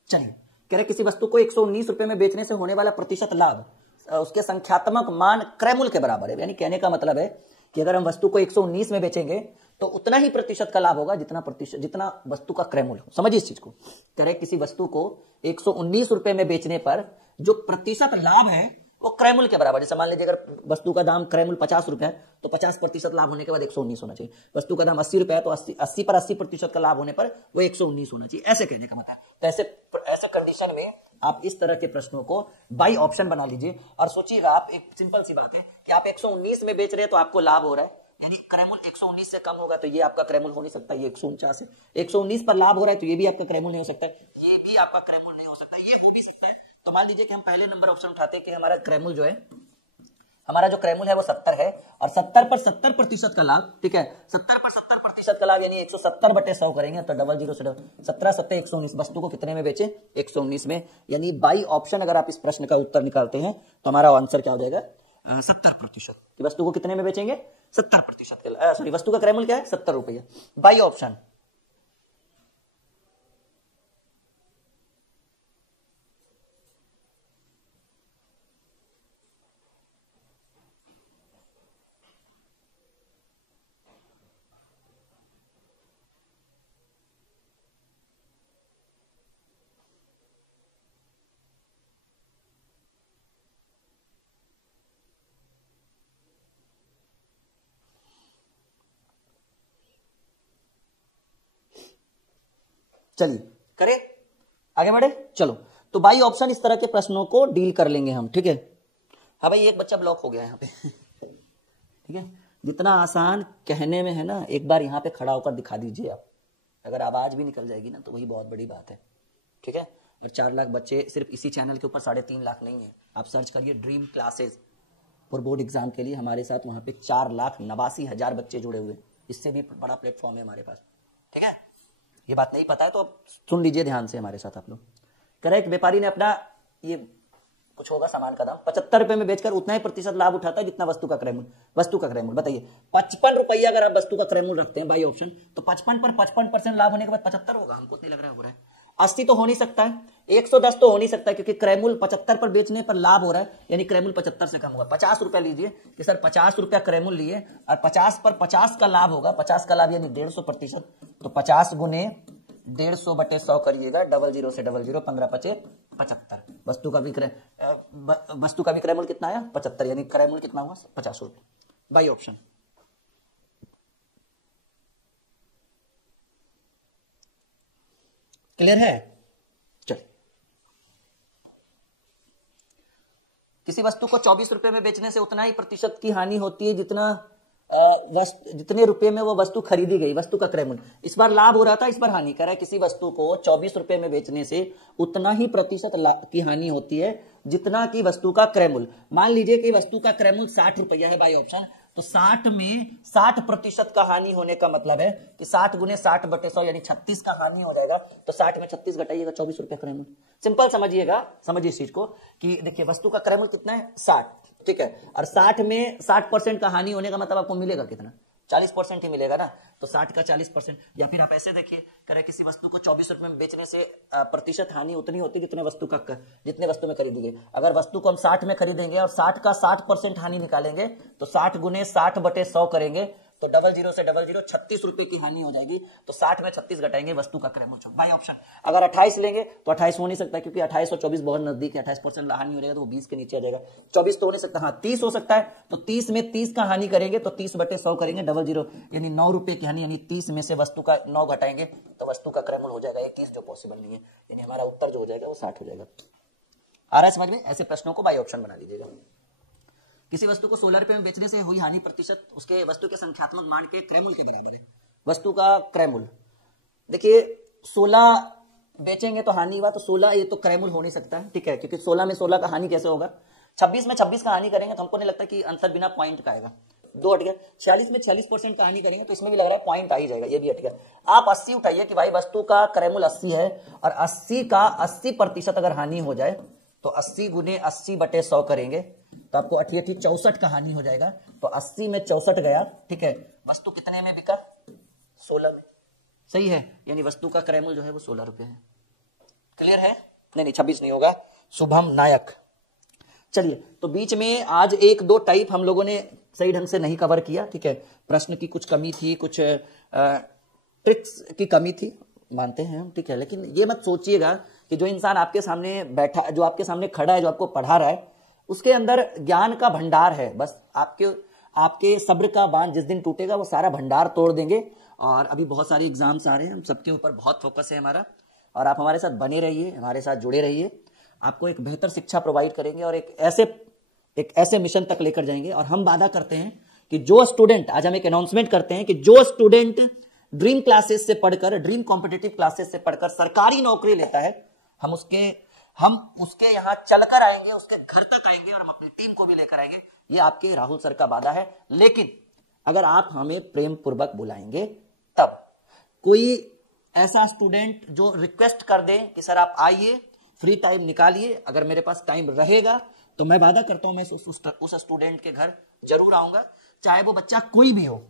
चलिए, कह रहे किसी वस्तु को 119 रुपए में बेचने से होने वाला प्रतिशत लाभ उसके संख्यात्मक मान क्रयमूल्य के बराबर है, यानी कहने का मतलब है कि अगर हम वस्तु को 119 में बेचेंगे तो उतना ही प्रतिशत का लाभ होगा जितना वस्तु का क्रयमूल्य हो, समझिए इस चीज को। कह रहे किसी वस्तु को 119 रुपए में बेचने पर जो प्रतिशत लाभ है वो क्रयमूल्य के बराबर, जैसे मान लीजिए अगर वस्तु का दाम क्रयमूल्य 50 रुपए है तो 50% लाभ होने के बाद 119 होना चाहिए, वस्तु का दाम 80 रुपए है तो 80 पर 80% का लाभ होने पर वो 119 होना चाहिए, ऐसे कहने का मतलब। तो ऐसे कंडीशन में आप इस तरह के प्रश्नों को बाई ऑप्शन बना लीजिए और सोचिएगा आप, एक सिंपल सी बात है कि आप 119 में बेच रहे हैं तो आपको लाभ हो रहा है, यानी क्रयमूल्य 119 से कम होगा तो ये आपका क्रयमूल्य हो नहीं सकता, ये 149 है, 119 पर लाभ हो रहा है तो ये भी आपका क्रयमूल्य नहीं हो सकता, ये भी आपका क्रयमूल्य नहीं हो सकता, ये हो भी सकता है। तो मान लीजिए कि हम पहले नंबर ऑप्शन उठाते हैं कि हमारा क्रयमूल्य जो है, हमारा जो क्रयमूल्य है वो 70 है और 70 पर 70% का लाभ, ठीक है, 70 पर 70% का लाभ यानी 170/100 करेंगे तो 00 से 17 7 119, वस्तु को कितने में बेचे, 119 में, यानी बाई ऑप्शन अगर आप इस प्रश्न का उत्तर निकालते हैं तो हमारा आंसर क्या हो जाएगा, 70%, कि वस्तु को कितने में बेचेंगे, 70% के, सॉरी वस्तु का क्रयमूल्य क्या है, 70 रुपये, बाई ऑप्शन। चलिए करें, आगे बढ़े, चलो। तो बाई ऑप्शन इस तरह के प्रश्नों को डील कर लेंगे हम, ठीक है। हाँ भाई, एक बच्चा ब्लॉक हो गया यहाँ पे ठीक है, जितना आसान कहने में है ना, एक बार यहाँ पे खड़ा होकर दिखा दीजिए आप, अगर आवाज भी निकल जाएगी ना तो वही बहुत बड़ी बात है, ठीक है। और 4 लाख बच्चे सिर्फ इसी चैनल के ऊपर 3.5 लाख नहीं है, आप सर्च करिए dream classes for board exam के लिए, हमारे साथ वहां पे 4,89,000 बच्चे जुड़े हुए, इससे भी बड़ा प्लेटफॉर्म है हमारे पास, ठीक है। ये बात नहीं पता है तो अब सुन लीजिए ध्यान से हमारे साथ आप लोग। करेक्ट, व्यापारी ने अपना ये कुछ होगा सामान का दाम 75 रुपए में बेचकर उतना ही प्रतिशत लाभ उठाता है जितना वस्तु का क्रय मूल्य। वस्तु का क्रय मूल्य बताइए 55 रुपया अगर आप वस्तु का क्रय मूल्य रखते हैं बाई ऑप्शन, तो 55 पर 55% लाभ होने के बाद 75 होगा, हमको नहीं लग रहा हो रहा है। 80 तो हो नहीं सकता है, 110 तो हो नहीं सकता है, क्योंकि क्रय मूल्य 75 पर बेचने पर लाभ हो रहा है, यानी क्रय मूल्य 75 से कम होगा। 50 रुपया लीजिए कि सर 50 रुपया क्रय मूल्य लिए और 50 पर 50 का लाभ होगा, 50 का लाभ यानी 150%, तो 50 गुने 150/100 करिएगा, 00 से 00, 15×5 75। वस्तु का विक्रय मूल्य कितना आया 75, यानी क्रय मूल्य कितना हुआ 50 रुपये बाई ऑप्शन। क्लियर है? चलिए, किसी वस्तु को 24 रुपए में बेचने से उतना ही प्रतिशत की हानि होती है जितने रुपए में वो वस्तु खरीदी गई, वस्तु का क्रय मूल्य। इस बार लाभ हो रहा था, इस बार हानि कर रहा है। किसी वस्तु को 24 रुपए में बेचने से उतना ही प्रतिशत की हानि होती है जितना की वस्तु का क्रय मूल्य। मान लीजिए कि वस्तु का क्रय मूल्य 60 रुपया है बाई ऑप्शन, तो 60 में 60% का हानि होने का मतलब है कि 60 गुने 60/100 यानी 36 का हानि हो जाएगा। तो 60 में 36 घटाइएगा, 24 रुपए क्रय मूल्य। सिंपल समझिएगा, समझिए इस चीज को कि देखिए वस्तु का क्रय मूल्य कितना है 60, ठीक है, और 60 में 60% का हानि होने का मतलब आपको मिलेगा कितना 40% ही मिलेगा ना, तो 60 का 40%। या फिर आप ऐसे देखिए, करें किसी वस्तु को 24 रुपए में बेचने से प्रतिशत हानि उतनी होती है जितने वस्तु में खरीदी गई। अगर वस्तु को हम 60 में खरीदेंगे और 60 का 60% हानि निकालेंगे तो 60 गुने 60/100 करेंगे, तो 00 से 00, 36 रुपए की हानि हो जाएगी। तो 60 में 36 घटाएंगे, वस्तु का क्रय मूल्य बाई ऑप्शन। अगर 28 लेंगे तो 28 हो नहीं सकता, क्योंकि 28 और 24 बहुत नजदीक है, 28% हानि हो जाएगा तो वो 20 के नीचे आ जाएगा। 24 तो हो नहीं सकता, हाँ 30 हो सकता है, तो 30 में 30 का हानि करेंगे तो 30/100 करेंगे, 00 यानी 9 रुपए की हानि, यानी 30 में से वस्तु का 9 घटाएंगे तो वस्तु का क्रय मूल्य हो जाएगा 21, जो पॉसिबल नहीं है, यानी हमारा उत्तर जो हो जाएगा वो 60 हो जाएगा। आ रहा है समझ में? ऐसे प्रश्नों को बाई ऑप्शन बना लीजिएगा। किसी वस्तु को 16 रुपए में बेचने से हुई हानि प्रतिशत उसके वस्तु के संख्यात्मक मान के क्रय मूल्य के बराबर है। वस्तु का क्रय मूल्य देखिए 16 बेचेंगे तो हानि हुआ, तो 16 ये तो क्रय मूल्य हो नहीं सकता है, ठीक है, क्योंकि 16 में 16 का हानि कैसे होगा। 26 में 26 का हानि करेंगे तो हमको नहीं लगता कि आंसर बिना पॉइंट का आएगा, 2 हट गया। 46 में 46% का हानि करेंगे तो इसमें भी लग रहा है पॉइंट आ ही जाएगा, ये भी हट गया। आप 80 उठाइए कि भाई वस्तु का क्रय मूल्य 80 है और 80 का 80% अगर हानि हो जाए तो 80 गुने 80/100 करेंगे तो आपको 88 64 का हानि हो जाएगा। तो 80 में 64 गया, ठीक है, वस्तु कितने में बिका 16 में, सही है, यानी वस्तु का क्रय मूल्य जो है वो 16 रुपए है। क्लियर है? नहीं 26 नहीं होगा, शुभम नायक। चलिए, तो बीच में आज 1-2 टाइप हम लोगों ने सही ढंग से नहीं कवर किया, ठीक है, प्रश्न की कुछ कमी थी, कुछ ट्रिक्स की कमी थी, मानते हैं हम, ठीक है, लेकिन ये मत सोचिएगा कि जो इंसान आपके सामने बैठा, जो आपके सामने खड़ा है, जो आपको पढ़ा रहा है, उसके अंदर ज्ञान का भंडार है। बस आपके सब्र का बांध जिस दिन टूटेगा वो सारा भंडार तोड़ देंगे। और अभी बहुत सारे एग्जाम्स आ रहे हैं, हम सबके ऊपर बहुत फोकस है हमारा, और आप हमारे साथ बने रहिए, हमारे साथ जुड़े रहिए। आपको एक बेहतर शिक्षा प्रोवाइड करेंगे और एक ऐसे मिशन तक लेकर जाएंगे। और हम वादा करते हैं कि जो स्टूडेंट, आज हम एक अनाउंसमेंट करते हैं कि जो स्टूडेंट ड्रीम क्लासेस से पढ़कर, ड्रीम कॉम्पिटिटिव क्लासेस से पढ़कर सरकारी नौकरी लेता है, हम उसके यहाँ चलकर आएंगे, उसके घर तक आएंगे और हम अपनी टीम को भी लेकर आएंगे। ये आपके राहुल सर का वादा है। लेकिन अगर आप हमें प्रेम पूर्वक बुलाएंगे तब। कोई ऐसा स्टूडेंट जो रिक्वेस्ट कर दे कि सर आप आइए, फ्री टाइम निकालिए, अगर मेरे पास टाइम रहेगा तो मैं वादा करता हूं मैं उस स्टूडेंट के घर जरूर आऊंगा, चाहे वो बच्चा कोई भी हो,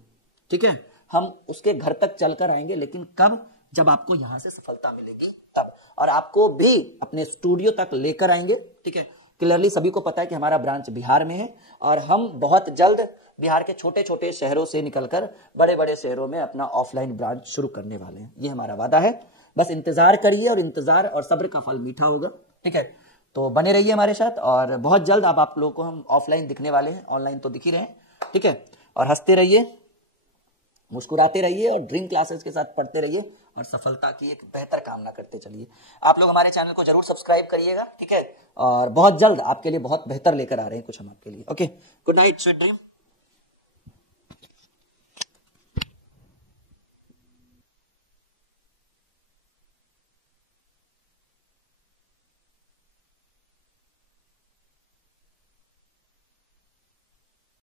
ठीक है, हम उसके घर तक चलकर आएंगे। लेकिन कब? जब आपको यहां से सफलता मिलेगी तब, और आपको भी अपने स्टूडियो तक लेकर आएंगे, ठीक है। क्लियरली सभी को पता है कि हमारा ब्रांच बिहार में है और हम बहुत जल्द बिहार के छोटे छोटे शहरों से निकलकर बड़े बड़े शहरों में अपना ऑफलाइन ब्रांच शुरू करने वाले हैं। ये हमारा वादा है, बस इंतजार करिए, और इंतजार और सब्र का फल मीठा होगा, ठीक है। तो बने रहिए हमारे साथ, और बहुत जल्द आप लोगों को हम ऑफलाइन दिखने वाले हैं, ऑनलाइन तो दिख ही रहे हैं, ठीक है। और हंसते रहिए, मुस्कुराते रहिए और ड्रीम क्लासेस के साथ पढ़ते रहिए और सफलता की एक बेहतर कामना करते चलिए। आप लोग हमारे चैनल को जरूर सब्सक्राइब करिएगा, ठीक है, और बहुत जल्द आपके लिए बहुत बेहतर लेकर आ रहे हैं कुछ हम आपके लिए। Okay, good night, sweet dream.